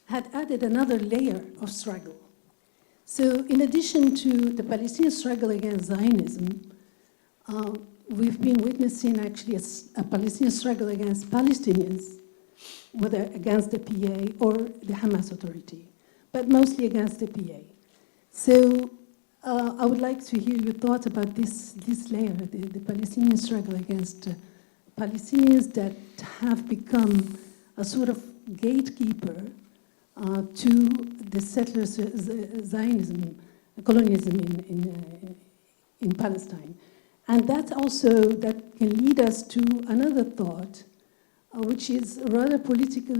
had added another layer of struggle. So in addition to the Palestinian struggle against Zionism, we've been witnessing actually a Palestinian struggle against Palestinians, whether against the PA or the Hamas Authority, but mostly against the PA. So I would like to hear your thoughts about this layer, the Palestinian struggle against Palestinians that have become a sort of gatekeeper to the settlers' Zionism, colonialism in Palestine. And that can lead us to another thought, which is a rather political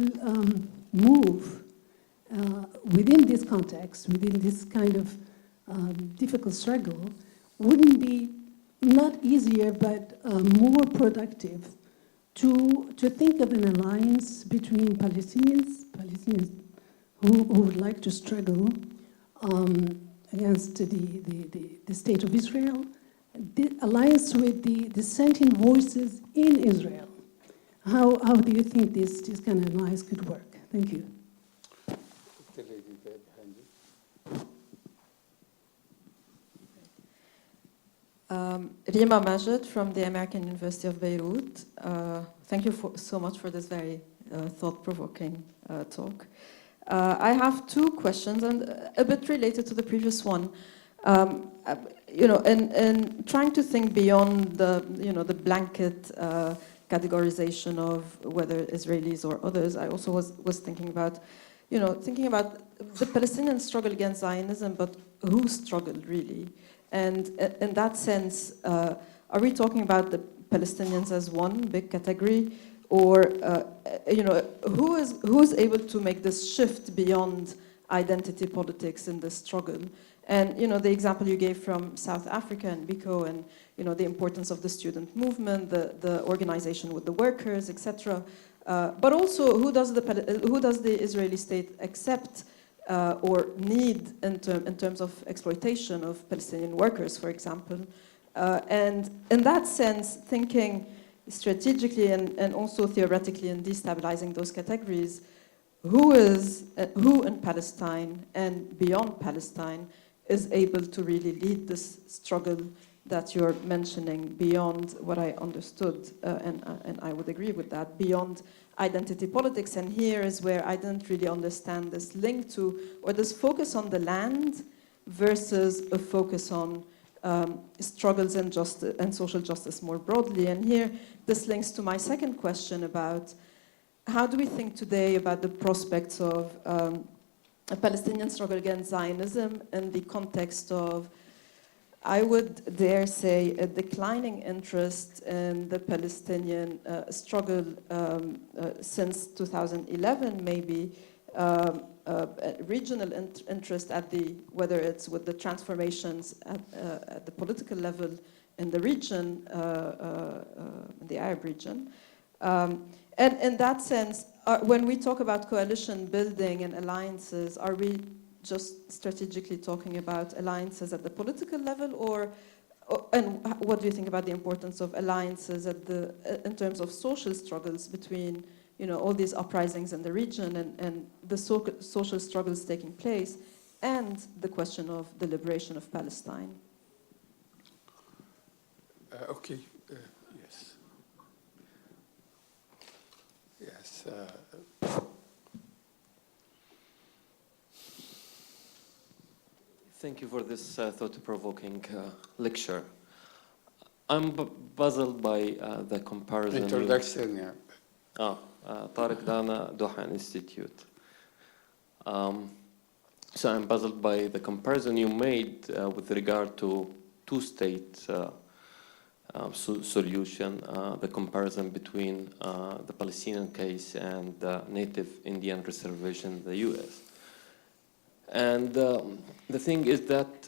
move within this context, within this kind of difficult struggle, wouldn't be not easier but more productive to think of an alliance between Palestinians who would like to struggle against the state of Israel, the alliance with the dissenting voices in Israel. How do you think this kind of alliance could work? Thank you. The lady there behind you. Rima Majid from the American University of Beirut. Thank you so much for this very thought-provoking talk. I have two questions, and a bit related to the previous one. In trying to think beyond the blanket categorization of whether Israelis or others, I also was thinking about the Palestinian struggle against Zionism, but who struggled really? And in that sense, are we talking about the Palestinians as one big category, or who's able to make this shift beyond identity politics in this struggle? And the example you gave from South Africa and Biko, and the importance of the student movement, the organization with the workers, etc. But also, who does the Israeli state accept or need in terms of exploitation of Palestinian workers, for example? And in that sense, thinking strategically and also theoretically in destabilizing those categories, who in Palestine and beyond Palestine is able to really lead this struggle that you're mentioning beyond what I understood, and I would agree with that, beyond identity politics. And here is where I didn't really understand this link to, or this focus on the land versus a focus on struggles and justice and social justice more broadly. And here, this links to my second question about how do we think today about the prospects of a Palestinian struggle against Zionism in the context of, I would dare say, a declining interest in the Palestinian struggle since 2011, maybe, regional interest at whether it's with the transformations at the political level in the region, the Arab region. And in that sense, when we talk about coalition building and alliances, are we just strategically talking about alliances at the political level, and what do you think about the importance of alliances in terms of social struggles between all these uprisings in the region and the social struggles taking place, and the question of the liberation of Palestine? Okay. Yes. Yes. Thank you for this thought-provoking lecture. I'm puzzled by the comparison. Introduction, yeah. Tariq Dana, Doha Institute. So I'm puzzled by the comparison you made with regard to two-state solution, the comparison between the Palestinian case and the native Indian reservation in the US. And the thing is that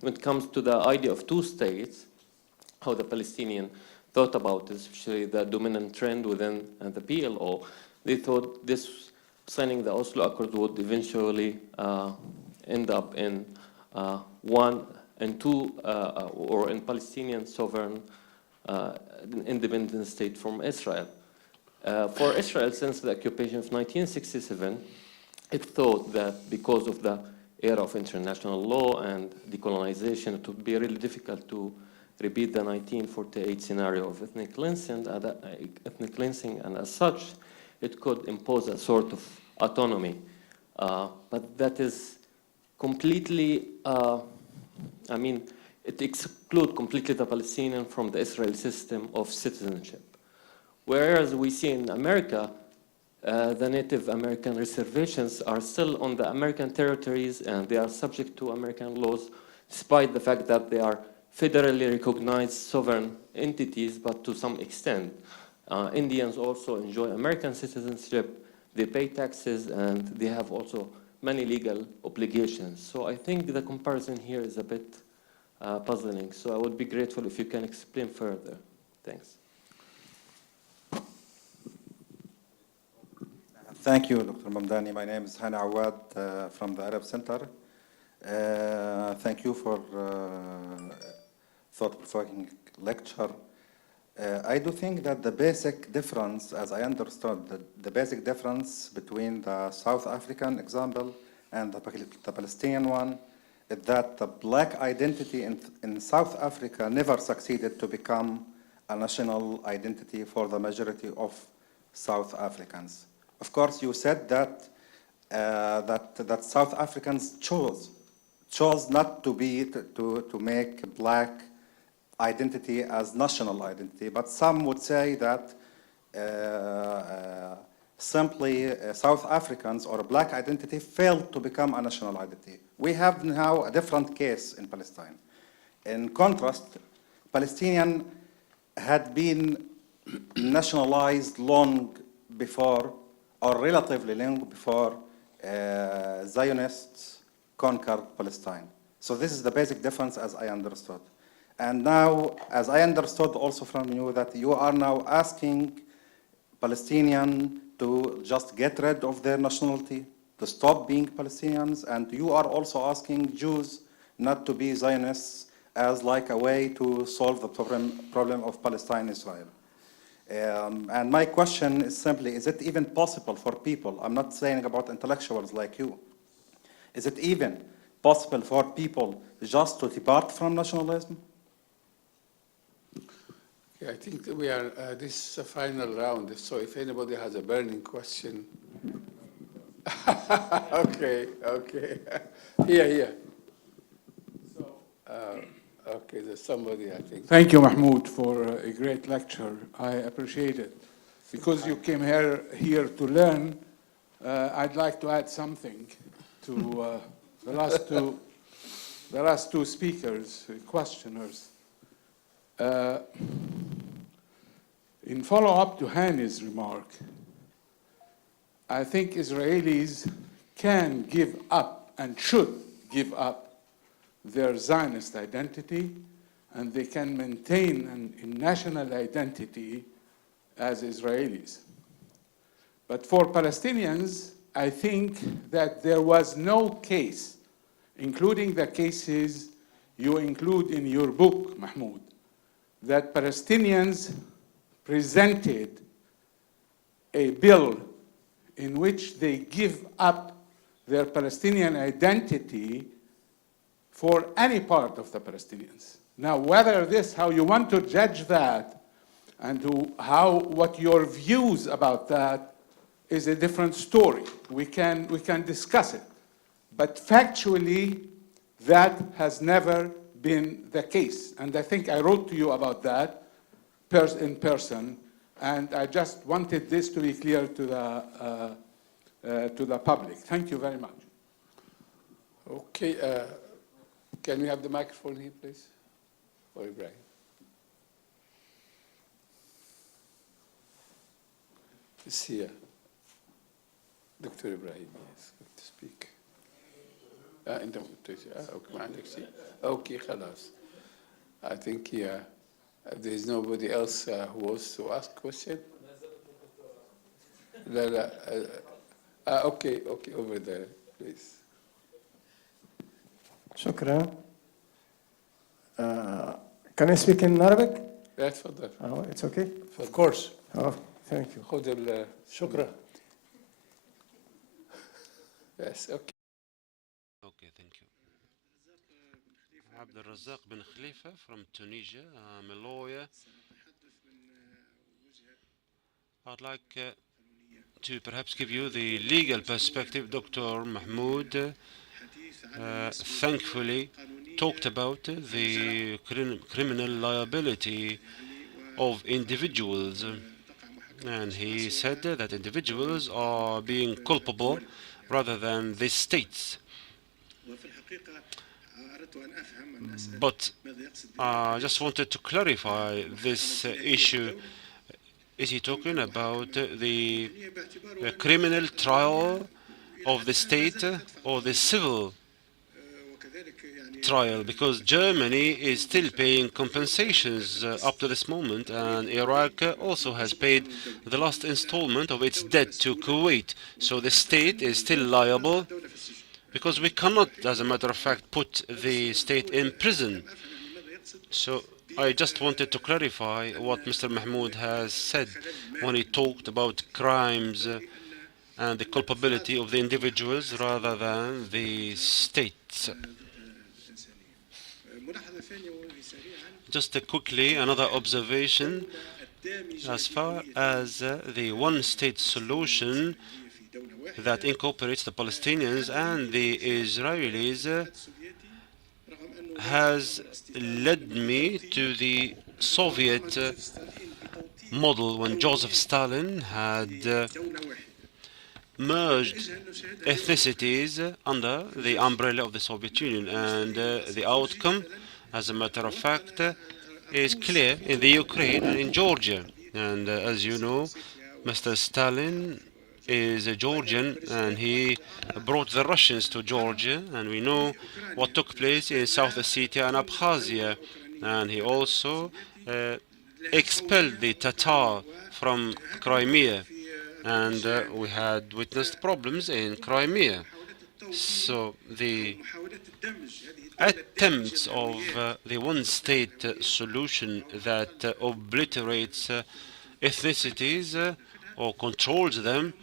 when it comes to the idea of two states, how the Palestinian thought about it, especially the dominant trend within the PLO, they thought this signing the Oslo Accord would eventually end up in one and two, or in Palestinian sovereign independent state from Israel. For Israel, since the occupation of 1967, it thought that because of the era of international law and decolonization, it would be really difficult to repeat the 1948 scenario of ethnic cleansing, and as such, it could impose a sort of autonomy. But that is completely, it excludes completely the Palestinian from the Israeli system of citizenship. Whereas we see in America, the Native American reservations are still on the American territories and they are subject to American laws, despite the fact that they are federally recognized sovereign entities, but to some extent. Indians also enjoy American citizenship, they pay taxes, and they have also many legal obligations. So I think the comparison here is a bit puzzling. So I would be grateful if you can explain further. Thanks. Thank you, Dr. Mamdani. My name is Hani Awad from the Arab Center. Thank you for thought-provoking lecture. I do think that the basic difference, as I understood, the basic difference between the South African example and the Palestinian one is that the black identity in South Africa never succeeded to become a national identity for the majority of South Africans. Of course, you said that that South Africans chose not to make black identity as national identity, but some would say that simply South Africans or black identity failed to become a national identity. We have now a different case in Palestine. In contrast, Palestinian had been nationalized long before, or relatively long before, Zionists conquered Palestine. So this is the basic difference as I understood. And now, as I understood also from you, that you are now asking Palestinians to just get rid of their nationality, to stop being Palestinians, and you are also asking Jews not to be Zionists as like a way to solve the problem of Palestine-Israel. And my question is simply, is it even possible for people, I'm not saying about intellectuals like you, is it even possible for people just to depart from nationalism? Yeah, I think that we are, this is a final round, so if anybody has a burning question. Okay. Here. So, okay, there's somebody, I think. Thank you, Mahmoud, for a great lecture. I appreciate it. Because you came here to learn, I'd like to add something to the last two speakers, questioners. In follow-up to Hani's remark, I think Israelis can give up and should give up their Zionist identity, and they can maintain a national identity as Israelis. But for Palestinians, I think that there was no case, including the cases you include in your book, Mahmoud, that Palestinians presented a bill in which they give up their Palestinian identity for any part of the Palestinians. Now, whether this, how you want to judge that, and what your views about that is a different story. We can discuss it. But factually, that has never been the case. And I think I wrote to you about that in person, and I just wanted this to be clear to the public. Thank you very much. Okay, can we have the microphone here, please? For Ibrahim. It's here. Dr. Ibrahim, yes, to speak. أنت okay, ما عندك شيء. Okay, خلاص. I think there is nobody else who wants to ask question. لا. Okay, over there, please. شكرا. Can I speak in Arabic? لا تفضل. Oh, it's okay. Of course. Oh, thank you. خذ شكرا. Yes, okay. Okay, thank you. Abdelrazak Ben Khalifa from Tunisia. I'm a lawyer. I'd like to perhaps give you the legal perspective. Dr. Mahmoud thankfully talked about the criminal liability of individuals. And he said that individuals are being culpable rather than the states. But I just wanted to clarify this issue. Is he talking about the criminal trial of the state or the civil trial? Because Germany is still paying compensations up to this moment, and Iraq also has paid the last installment of its debt to Kuwait. So the state is still liable, because we cannot, as a matter of fact, put the state in prison. So I just wanted to clarify what Mr. Mahmoud has said when he talked about crimes and the culpability of the individuals rather than the states. Just quickly, another observation. As far as the one-state solution that incorporates the Palestinians and the Israelis has led me to the Soviet model when Joseph Stalin had merged ethnicities under the umbrella of the Soviet Union, and the outcome, as a matter of fact, is clear in the Ukraine and in Georgia. And as you know, Mr. Stalin is a Georgian, and he brought the Russians to Georgia, and we know what took place in South Ossetia and Abkhazia, and he also expelled the Tatar from Crimea, and we had witnessed problems in Crimea. So the attempts of the one-state solution that obliterates ethnicities or controls them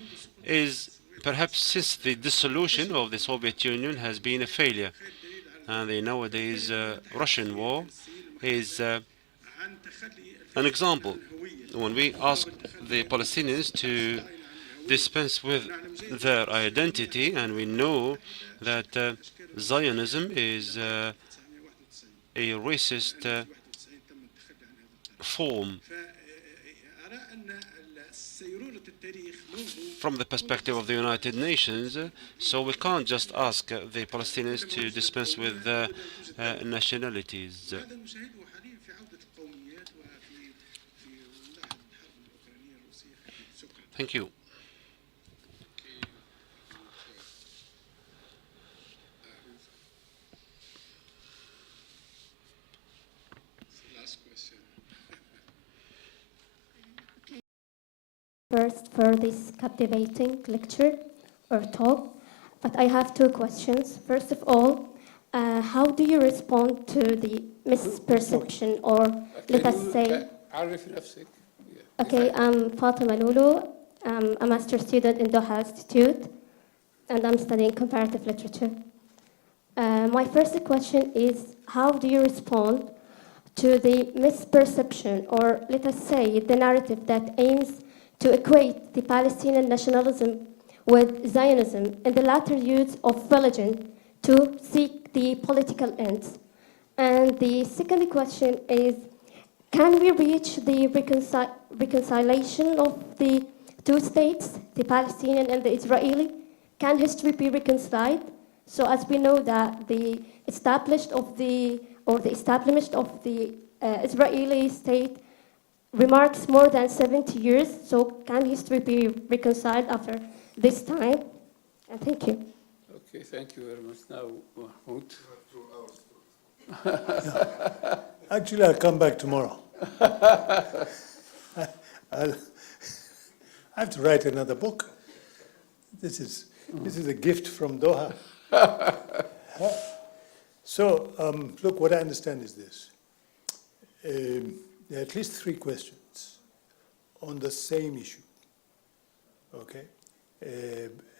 is perhaps, since the dissolution of the Soviet Union, has been a failure. And the nowadays Russian war is an example. When we ask the Palestinians to dispense with their identity, and we know that Zionism is a racist form from the perspective of the United Nations, so we can't just ask the Palestinians to dispense with nationalities. Thank you. First for this captivating lecture or talk, but I have two questions. First of all, how do you respond to the misperception, or let us say... Okay, I'm Fatima Lulu. I'm a master's student in Doha Institute, and I'm studying comparative literature. My first question is, how do you respond to the misperception, or let us say the narrative that aims to equate the Palestinian nationalism with Zionism, and the latter use of religion to seek the political ends? And the second question is, can we reach the reconciliation of the two states, the Palestinian and the Israeli? Can history be reconciled? So as we know that the establishment of the Israeli state remarks more than 70 years, so can history be reconciled after this time? And thank you. Okay, thank you very much. Now, Mahmoud. Yeah. Actually, I'll come back tomorrow. I have to write another book. This is a gift from Doha. So, look, what I understand is this. There are at least three questions on the same issue, okay,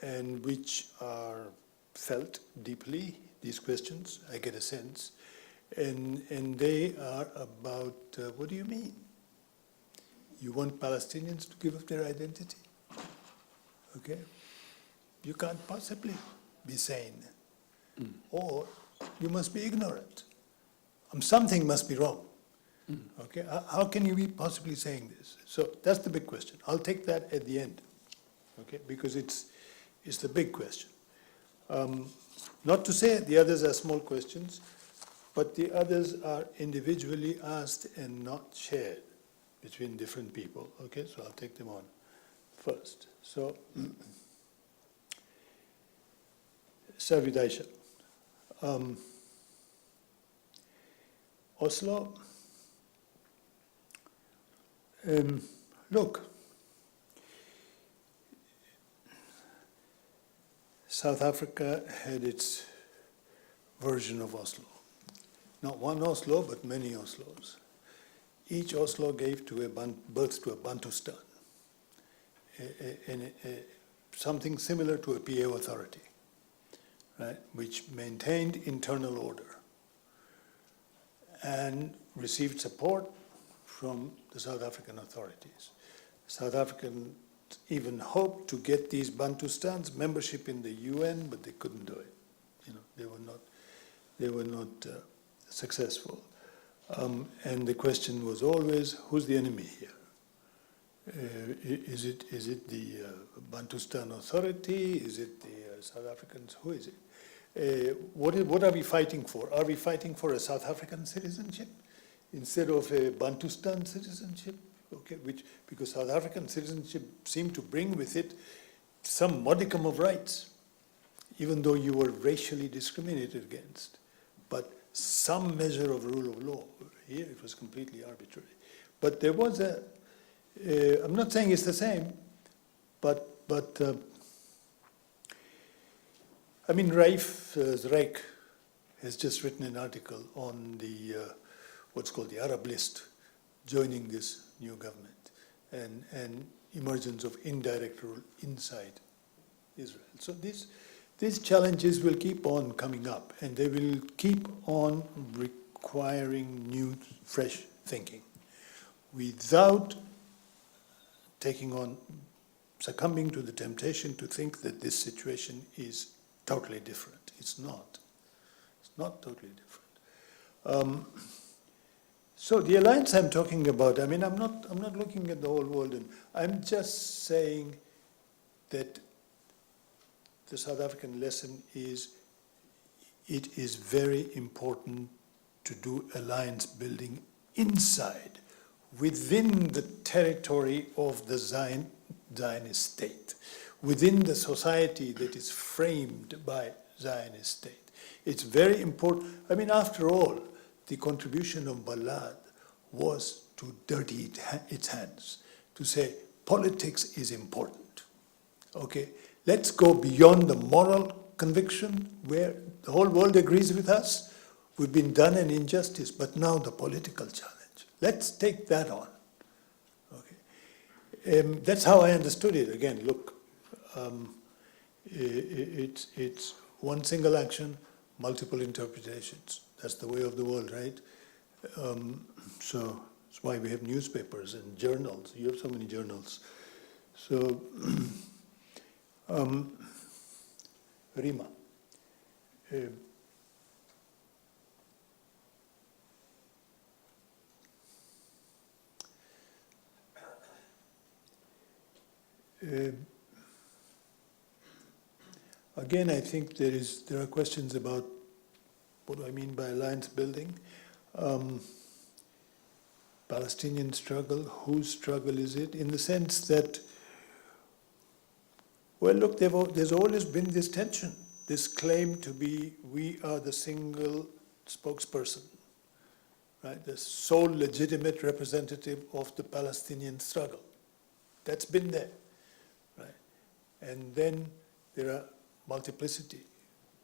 and which are felt deeply, these questions, I get a sense, and they are about, what do you mean? You want Palestinians to give up their identity? Okay? You can't possibly be sane. Or you must be ignorant. Something must be wrong. Okay? How can you be possibly saying this? So that's the big question. I'll take that at the end, okay? Because it's the big question. Not to say the others are small questions, but the others are individually asked and not shared between different people. Okay, so I'll take them on first. So, Savidaisha. Oslo. Look, South Africa had its version of Oslo. Not one Oslo, but many Oslos. Each Oslo gave birth to a Bantustan, something similar to a PA authority, right, which maintained internal order and received support from the South African authorities. South Africans even hoped to get these Bantustans membership in the UN, but they couldn't do it. You know, they were not successful. And the question was always, who's the enemy here? Is it the Bantustan Authority? Is it the South Africans? Who is it? What are we fighting for? Are we fighting for a South African citizenship? instead of a Bantustan citizenship, okay, because South African citizenship seemed to bring with it some modicum of rights, even though you were racially discriminated against, but some measure of rule of law. Here it was completely arbitrary. But there was I'm not saying it's the same, but I mean, Raif Zreik has just written an article on the what's called the Arab list, joining this new government, and emergence of indirect rule inside Israel. So these challenges will keep on coming up, and they will keep on requiring new, fresh thinking, without succumbing to the temptation to think that this situation is totally different. It's not. It's not totally different. So the alliance I'm talking about, I mean, I'm not looking at the whole world, and I'm just saying that the South African lesson is it is very important to do alliance building inside, within the territory of the Zionist state, within the society that is framed by Zionist state. It's very important. I mean, after all, the contribution of Balad was to dirty its hands, to say politics is important. Okay, let's go beyond the moral conviction where the whole world agrees with us. We've been done an injustice, but now the political challenge. Let's take that on. Okay, that's how I understood it. Again, look, it's one single action, multiple interpretations. That's the way of the world, right? So that's why we have newspapers and journals. You have so many journals. So, Rima. Again, I think there are questions about what do I mean by alliance building. Palestinian struggle, whose struggle is it? In the sense that, well, look, there's always been this tension, this claim to be, we are the single spokesperson, right? The sole legitimate representative of the Palestinian struggle. That's been there, right? And then there are multiplicity.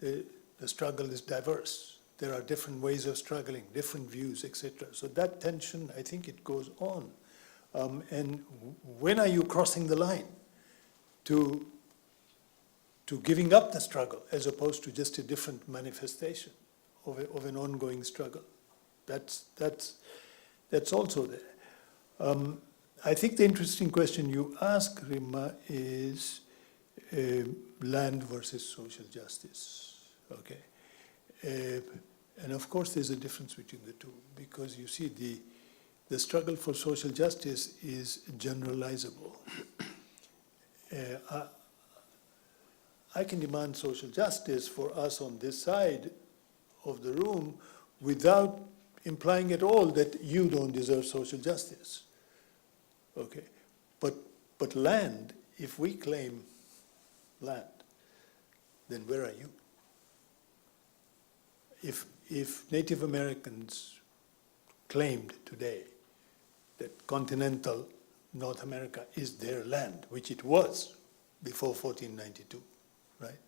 The struggle is diverse. There are different ways of struggling, different views, etc. So that tension, I think it goes on. And when are you crossing the line to giving up the struggle as opposed to just a different manifestation of an ongoing struggle? That's also there. I think the interesting question you ask, Rima, is land versus social justice. Okay. And of course, there's a difference between the two, because you see, the struggle for social justice is generalizable. I can demand social justice for us on this side of the room without implying at all that you don't deserve social justice. Okay, but land, if we claim land, then where are you? If Native Americans claimed today that continental North America is their land, which it was before 1492, right?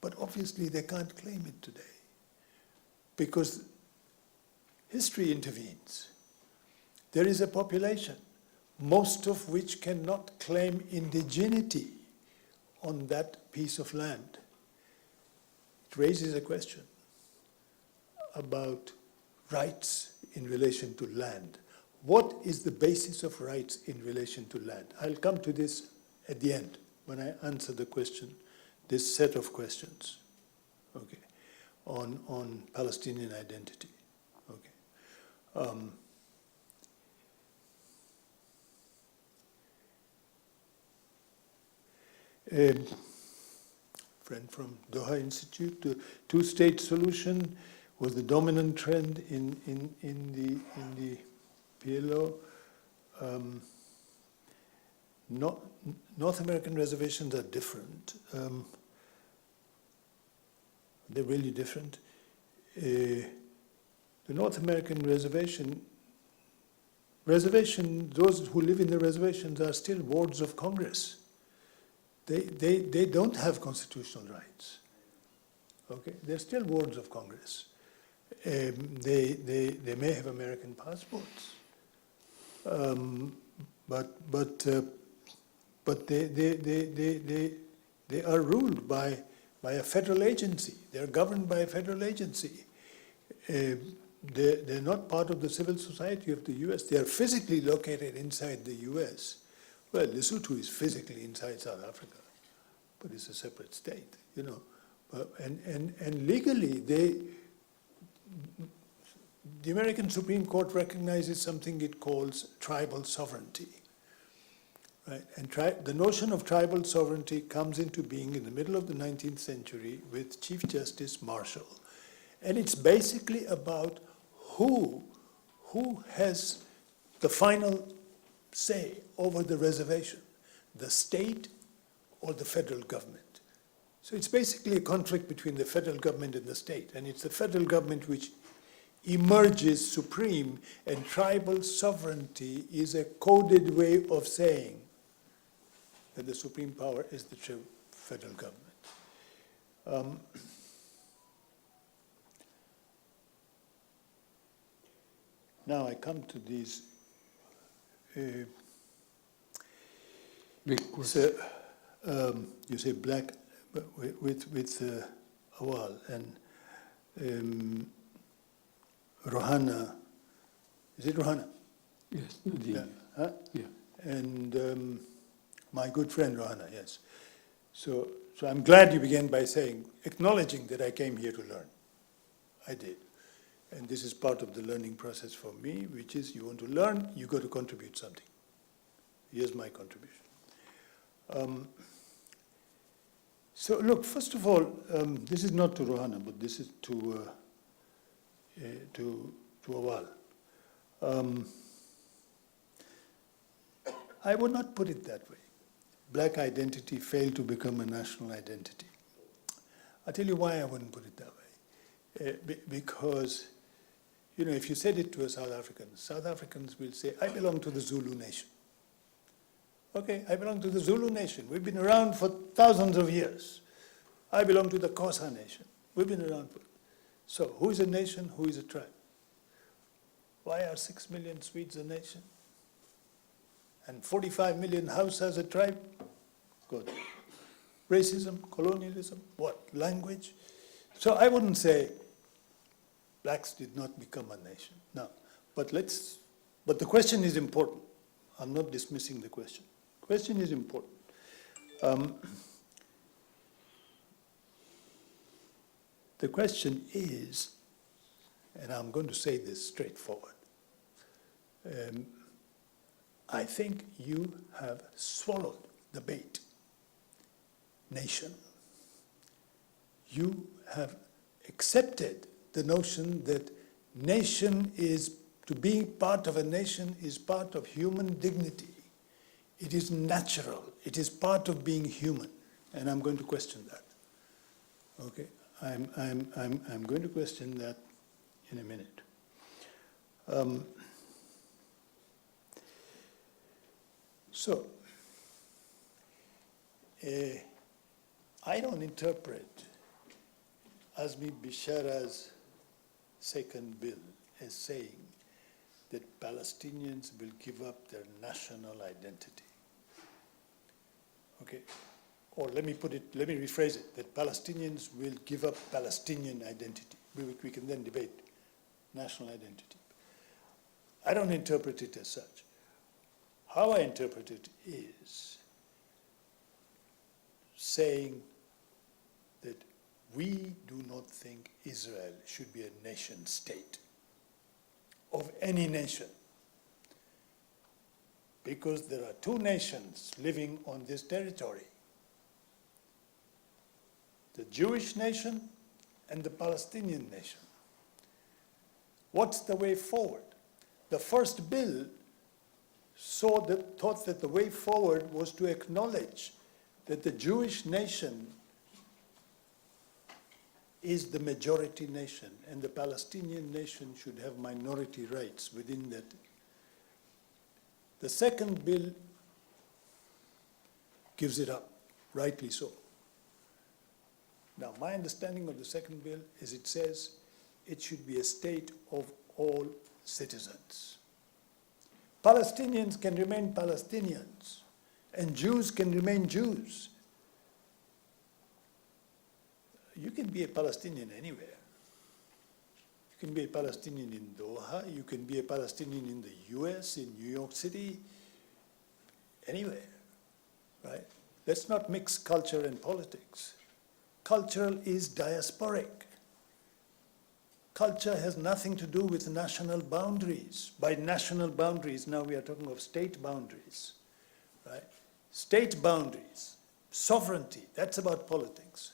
But obviously they can't claim it today because history intervenes. There is a population, most of which cannot claim indigeneity on that piece of land. It raises a question about rights in relation to land. What is the basis of rights in relation to land? I'll come to this at the end when I answer the question, this set of questions, okay, on Palestinian identity, okay. A friend from Doha Institute, the two-state solution. was the dominant trend in the PLO. North American reservations are different. They're really different. The North American reservation, those who live in the reservations are still wards of Congress. They don't have constitutional rights. Okay, they're still wards of Congress. They may have American passports, but they are ruled by a federal agency. They're governed by a federal agency. They're not part of the civil society of the U.S. They are physically located inside the U.S. Well, Lesotho is physically inside South Africa, but it's a separate state, you know. And legally, the American Supreme Court recognizes something it calls tribal sovereignty. Right? And the notion of tribal sovereignty comes into being in the middle of the 19th century with Chief Justice Marshall. And it's basically about who has the final say over the reservation, the state or the federal government. So it's basically a conflict between the federal government and the state, and it's the federal government which emerges supreme, and tribal sovereignty is a coded way of saying that the supreme power is the federal government. Now I come to these you say black with Awal and Rohana. Is it Rohana? Yes, Nadine. Yeah. Huh? Yeah. And my good friend Rohana, yes. So I'm glad you began by acknowledging that I came here to learn. I did. And this is part of the learning process for me, which is you want to learn, you got to contribute something. Here's my contribution. So look, first of all, this is not to Rohana, but this is to Awal. I would not put it that way. Black identity failed to become a national identity. I'll tell you why I wouldn't put it that way. Because, you know, if you said it to a South Africans will say, I belong to the Zulu nation. Okay, I belong to the Zulu nation. We've been around for thousands of years. I belong to the Xhosa nation. We've been around for. So who is a nation? Who is a tribe? Why are 6 million Swedes a nation? And 45 million Hausas a tribe? Good. Racism, colonialism, what? Language? So I wouldn't say blacks did not become a nation. No. But the question is important. I'm not dismissing the question. The question is important. The question is, and I'm going to say this straightforward, I think you have swallowed the bait. Nation. You have accepted the notion that nation is, to be part of a nation is part of human dignity. It is natural. It is part of being human. And I'm going to question that. Okay? I'm going to question that in a minute. So, I don't interpret Azmi Bishara's second bill as saying that Palestinians will give up their national identity. Okay? Or let me rephrase it, that Palestinians will give up Palestinian identity. We can then debate national identity. I don't interpret it as such. How I interpret it is saying that we do not think Israel should be a nation state of any nation, because there are two nations living on this territory: the Jewish nation and the Palestinian nation. What's the way forward? The first bill thought that the way forward was to acknowledge that the Jewish nation is the majority nation, and the Palestinian nation should have minority rights within that. The second bill gives it up, rightly so. Now, my understanding of the second bill is it says it should be a state of all citizens. Palestinians can remain Palestinians, and Jews can remain Jews. You can be a Palestinian anywhere. You can be a Palestinian in Doha, you can be a Palestinian in the US, in New York City, anywhere, right? Let's not mix culture and politics. Cultural is diasporic. Culture has nothing to do with national boundaries. By national boundaries, now we are talking of state boundaries, right? State boundaries, sovereignty, that's about politics.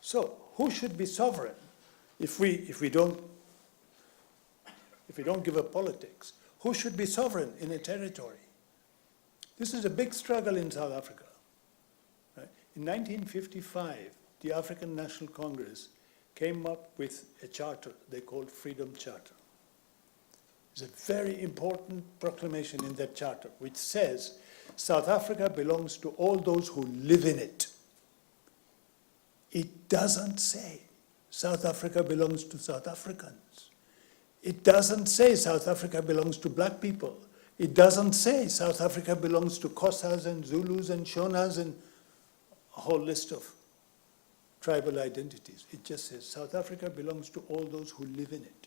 So, who should be sovereign if we don't give up politics? Who should be sovereign in a territory? This is a big struggle in South Africa. Right? In 1955, the African National Congress came up with a charter they called Freedom Charter. It's a very important proclamation in that charter, which says South Africa belongs to all those who live in it. It doesn't say South Africa belongs to South Africans. It doesn't say South Africa belongs to black people. It doesn't say South Africa belongs to Xhosas and Zulus and Shonas and a whole list of tribal identities. It just says South Africa belongs to all those who live in it.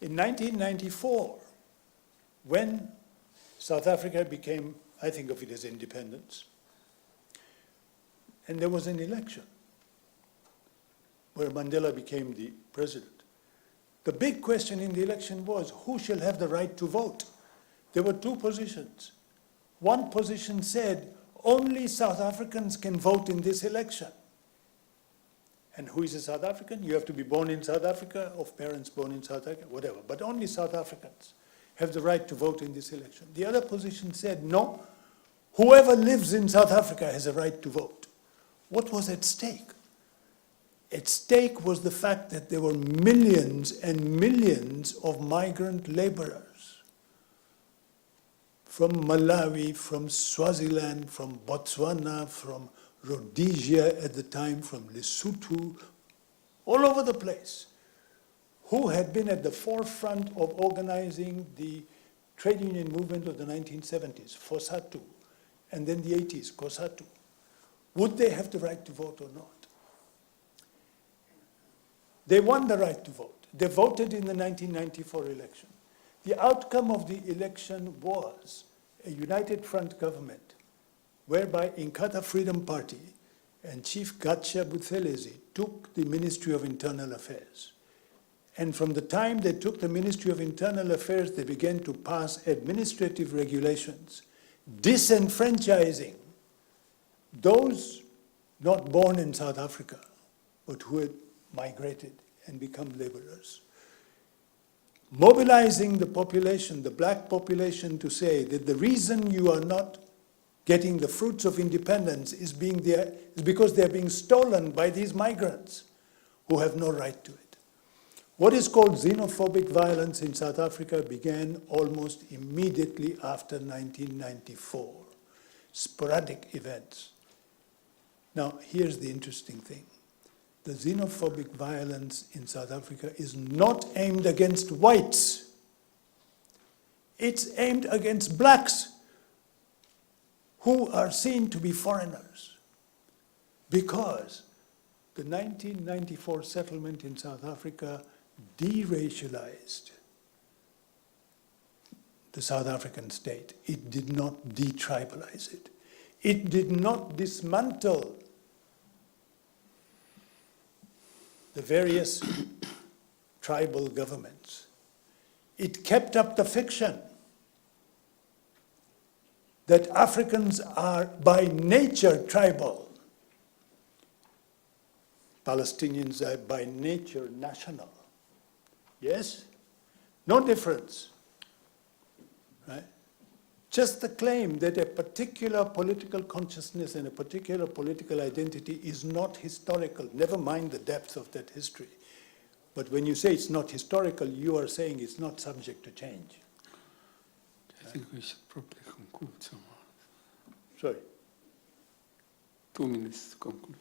In 1994, when South Africa became, I think of it as independence, and there was an election where Mandela became the president. The big question in the election was, who shall have the right to vote? There were two positions. One position said, only South Africans can vote in this election. And who is a South African? You have to be born in South Africa, of parents born in South Africa, whatever. But only South Africans have the right to vote in this election. The other position said, no, whoever lives in South Africa has a right to vote. What was at stake? At stake was the fact that there were millions and millions of migrant laborers from Malawi, from Swaziland, from Botswana, from Rhodesia at the time, from Lesotho, all over the place, who had been at the forefront of organizing the trade union movement of the 1970s, FOSATU, and then the 80s, COSATU. Would they have the right to vote or not? They won the right to vote. They voted in the 1994 election. The outcome of the election was a united front government whereby Inkatha Freedom Party and Chief Gatsha Buthelezi took the Ministry of Internal Affairs. And from the time they took the Ministry of Internal Affairs, they began to pass administrative regulations, disenfranchising those not born in South Africa, but who had migrated and become laborers. Mobilizing the population, the black population, to say that the reason you are not getting the fruits of independence is because they're being stolen by these migrants who have no right to it. What is called xenophobic violence in South Africa began almost immediately after 1994. Sporadic events. Now, here's the interesting thing. The xenophobic violence in South Africa is not aimed against whites. It's aimed against blacks who are seen to be foreigners, because the 1994 settlement in South Africa deracialized the South African state. It did not detribalize it. It did not dismantle the various tribal governments. It kept up the fiction that Africans are by nature tribal. Palestinians are by nature national. Yes? No difference. Right? Just the claim that a particular political consciousness and a particular political identity is not historical, never mind the depth of that history. But when you say it's not historical, you are saying it's not subject to change. I think we should probably conclude somehow. Sorry. 2 minutes to conclude.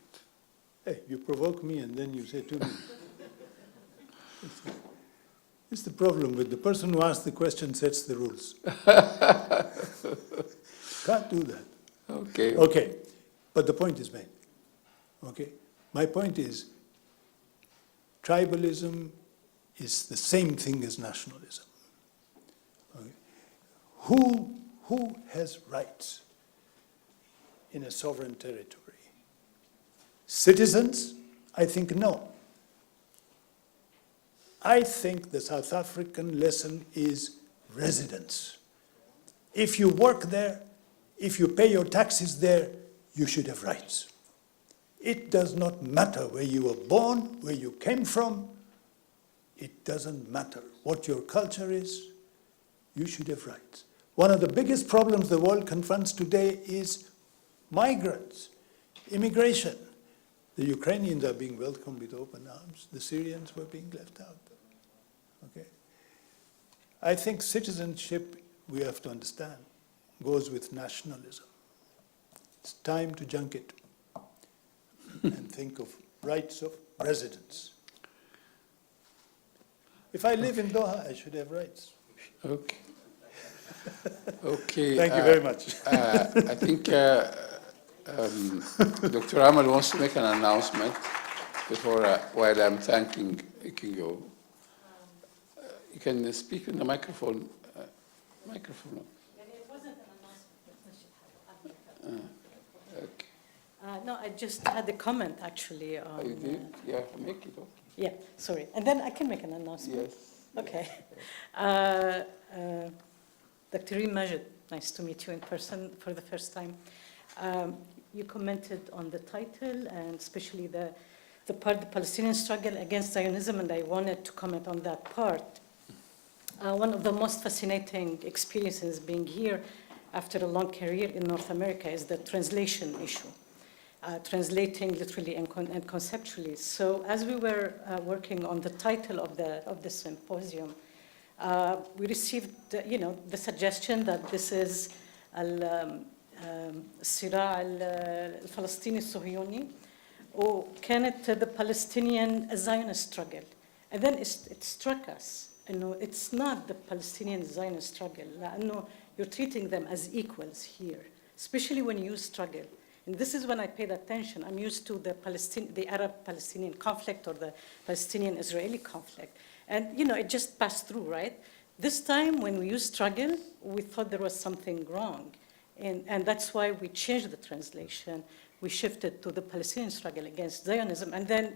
Hey, you provoke me and then you say 2 minutes. It's the problem with the person who asks the question sets the rules. Can't do that. Okay. Okay, but the point is made. Okay, my point is tribalism is the same thing as nationalism. Okay. Who has rights in a sovereign territory? Citizens? I think no. I think the South African lesson is residence. If you work there, if you pay your taxes there, you should have rights. It does not matter where you were born, where you came from. It doesn't matter what your culture is. You should have rights. One of the biggest problems the world confronts today is migrants, immigration. The Ukrainians are being welcomed with open arms. The Syrians were being left out. Okay? I think citizenship, we have to understand, goes with nationalism. It's time to junk it and think of rights of residence. If I live in Doha, I should have rights. Okay. Okay. Thank you very much. I think Dr. Amal wants to make an announcement before, while I'm thanking Kingo. You can speak in the microphone. Microphone. Okay. No, I just had a comment actually. On, you did? Yeah, make it. Okay. Yeah, sorry. And then I can make an announcement. Yes. Okay. Dr. Reem Majid, nice to meet you in person for the first time. You commented on the title and especially the part, the Palestinian struggle against Zionism, and I wanted to comment on that part. One of the most fascinating experiences being here after a long career in North America is the translation issue. Translating literally and conceptually. So as we were working on the title of the symposium, we received the suggestion that this is الصراع الفلسطيني الصهيوني وكانت the Palestinian Zionist struggle. And then it struck us, it's not the Palestinian Zionist struggle, لأنه you're treating them as equals here, especially when you struggle. And this is when I paid attention. I'm used to the Arab-Palestinian conflict or the Palestinian-Israeli conflict. And, it just passed through, right? This time, when we used struggle, we thought there was something wrong. And that's why we changed the translation. We shifted to the Palestinian struggle against Zionism. And then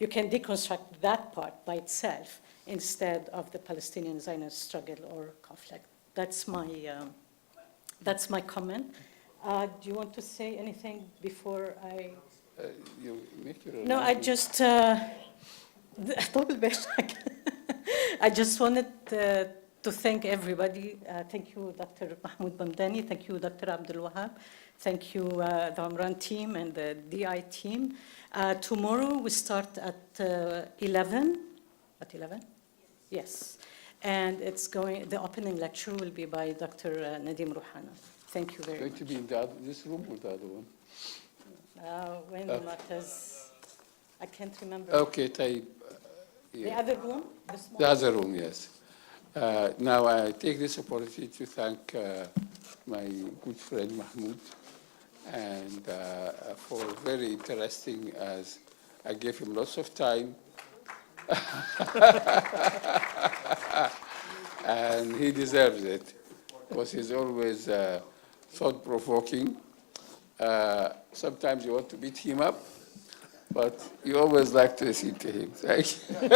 you can deconstruct that part by itself instead of the Palestinian Zionist struggle or conflict. That's my comment. Do you want to say anything before I? You make your No, I just I just wanted to thank everybody. Thank you, Dr. Mahmood Mamdani. Thank you, Dr. Abdelwahab. Thank you, the Umran team and the DI team. Tomorrow we start at 11. At 11? Yes. And the opening lecture will be by Dr. Nadim Rouhana. Thank you very much. Going to be in this room or the other one? When matters, I can't remember. Okay, طيب. The other room? The other room, yes. Now I take this opportunity to thank my good friend Mahmoud, and for very interesting, as I gave him lots of time. And he deserves it, because he's always thought-provoking. Sometimes you want to beat him up, but you always like to listen to him. Thank you.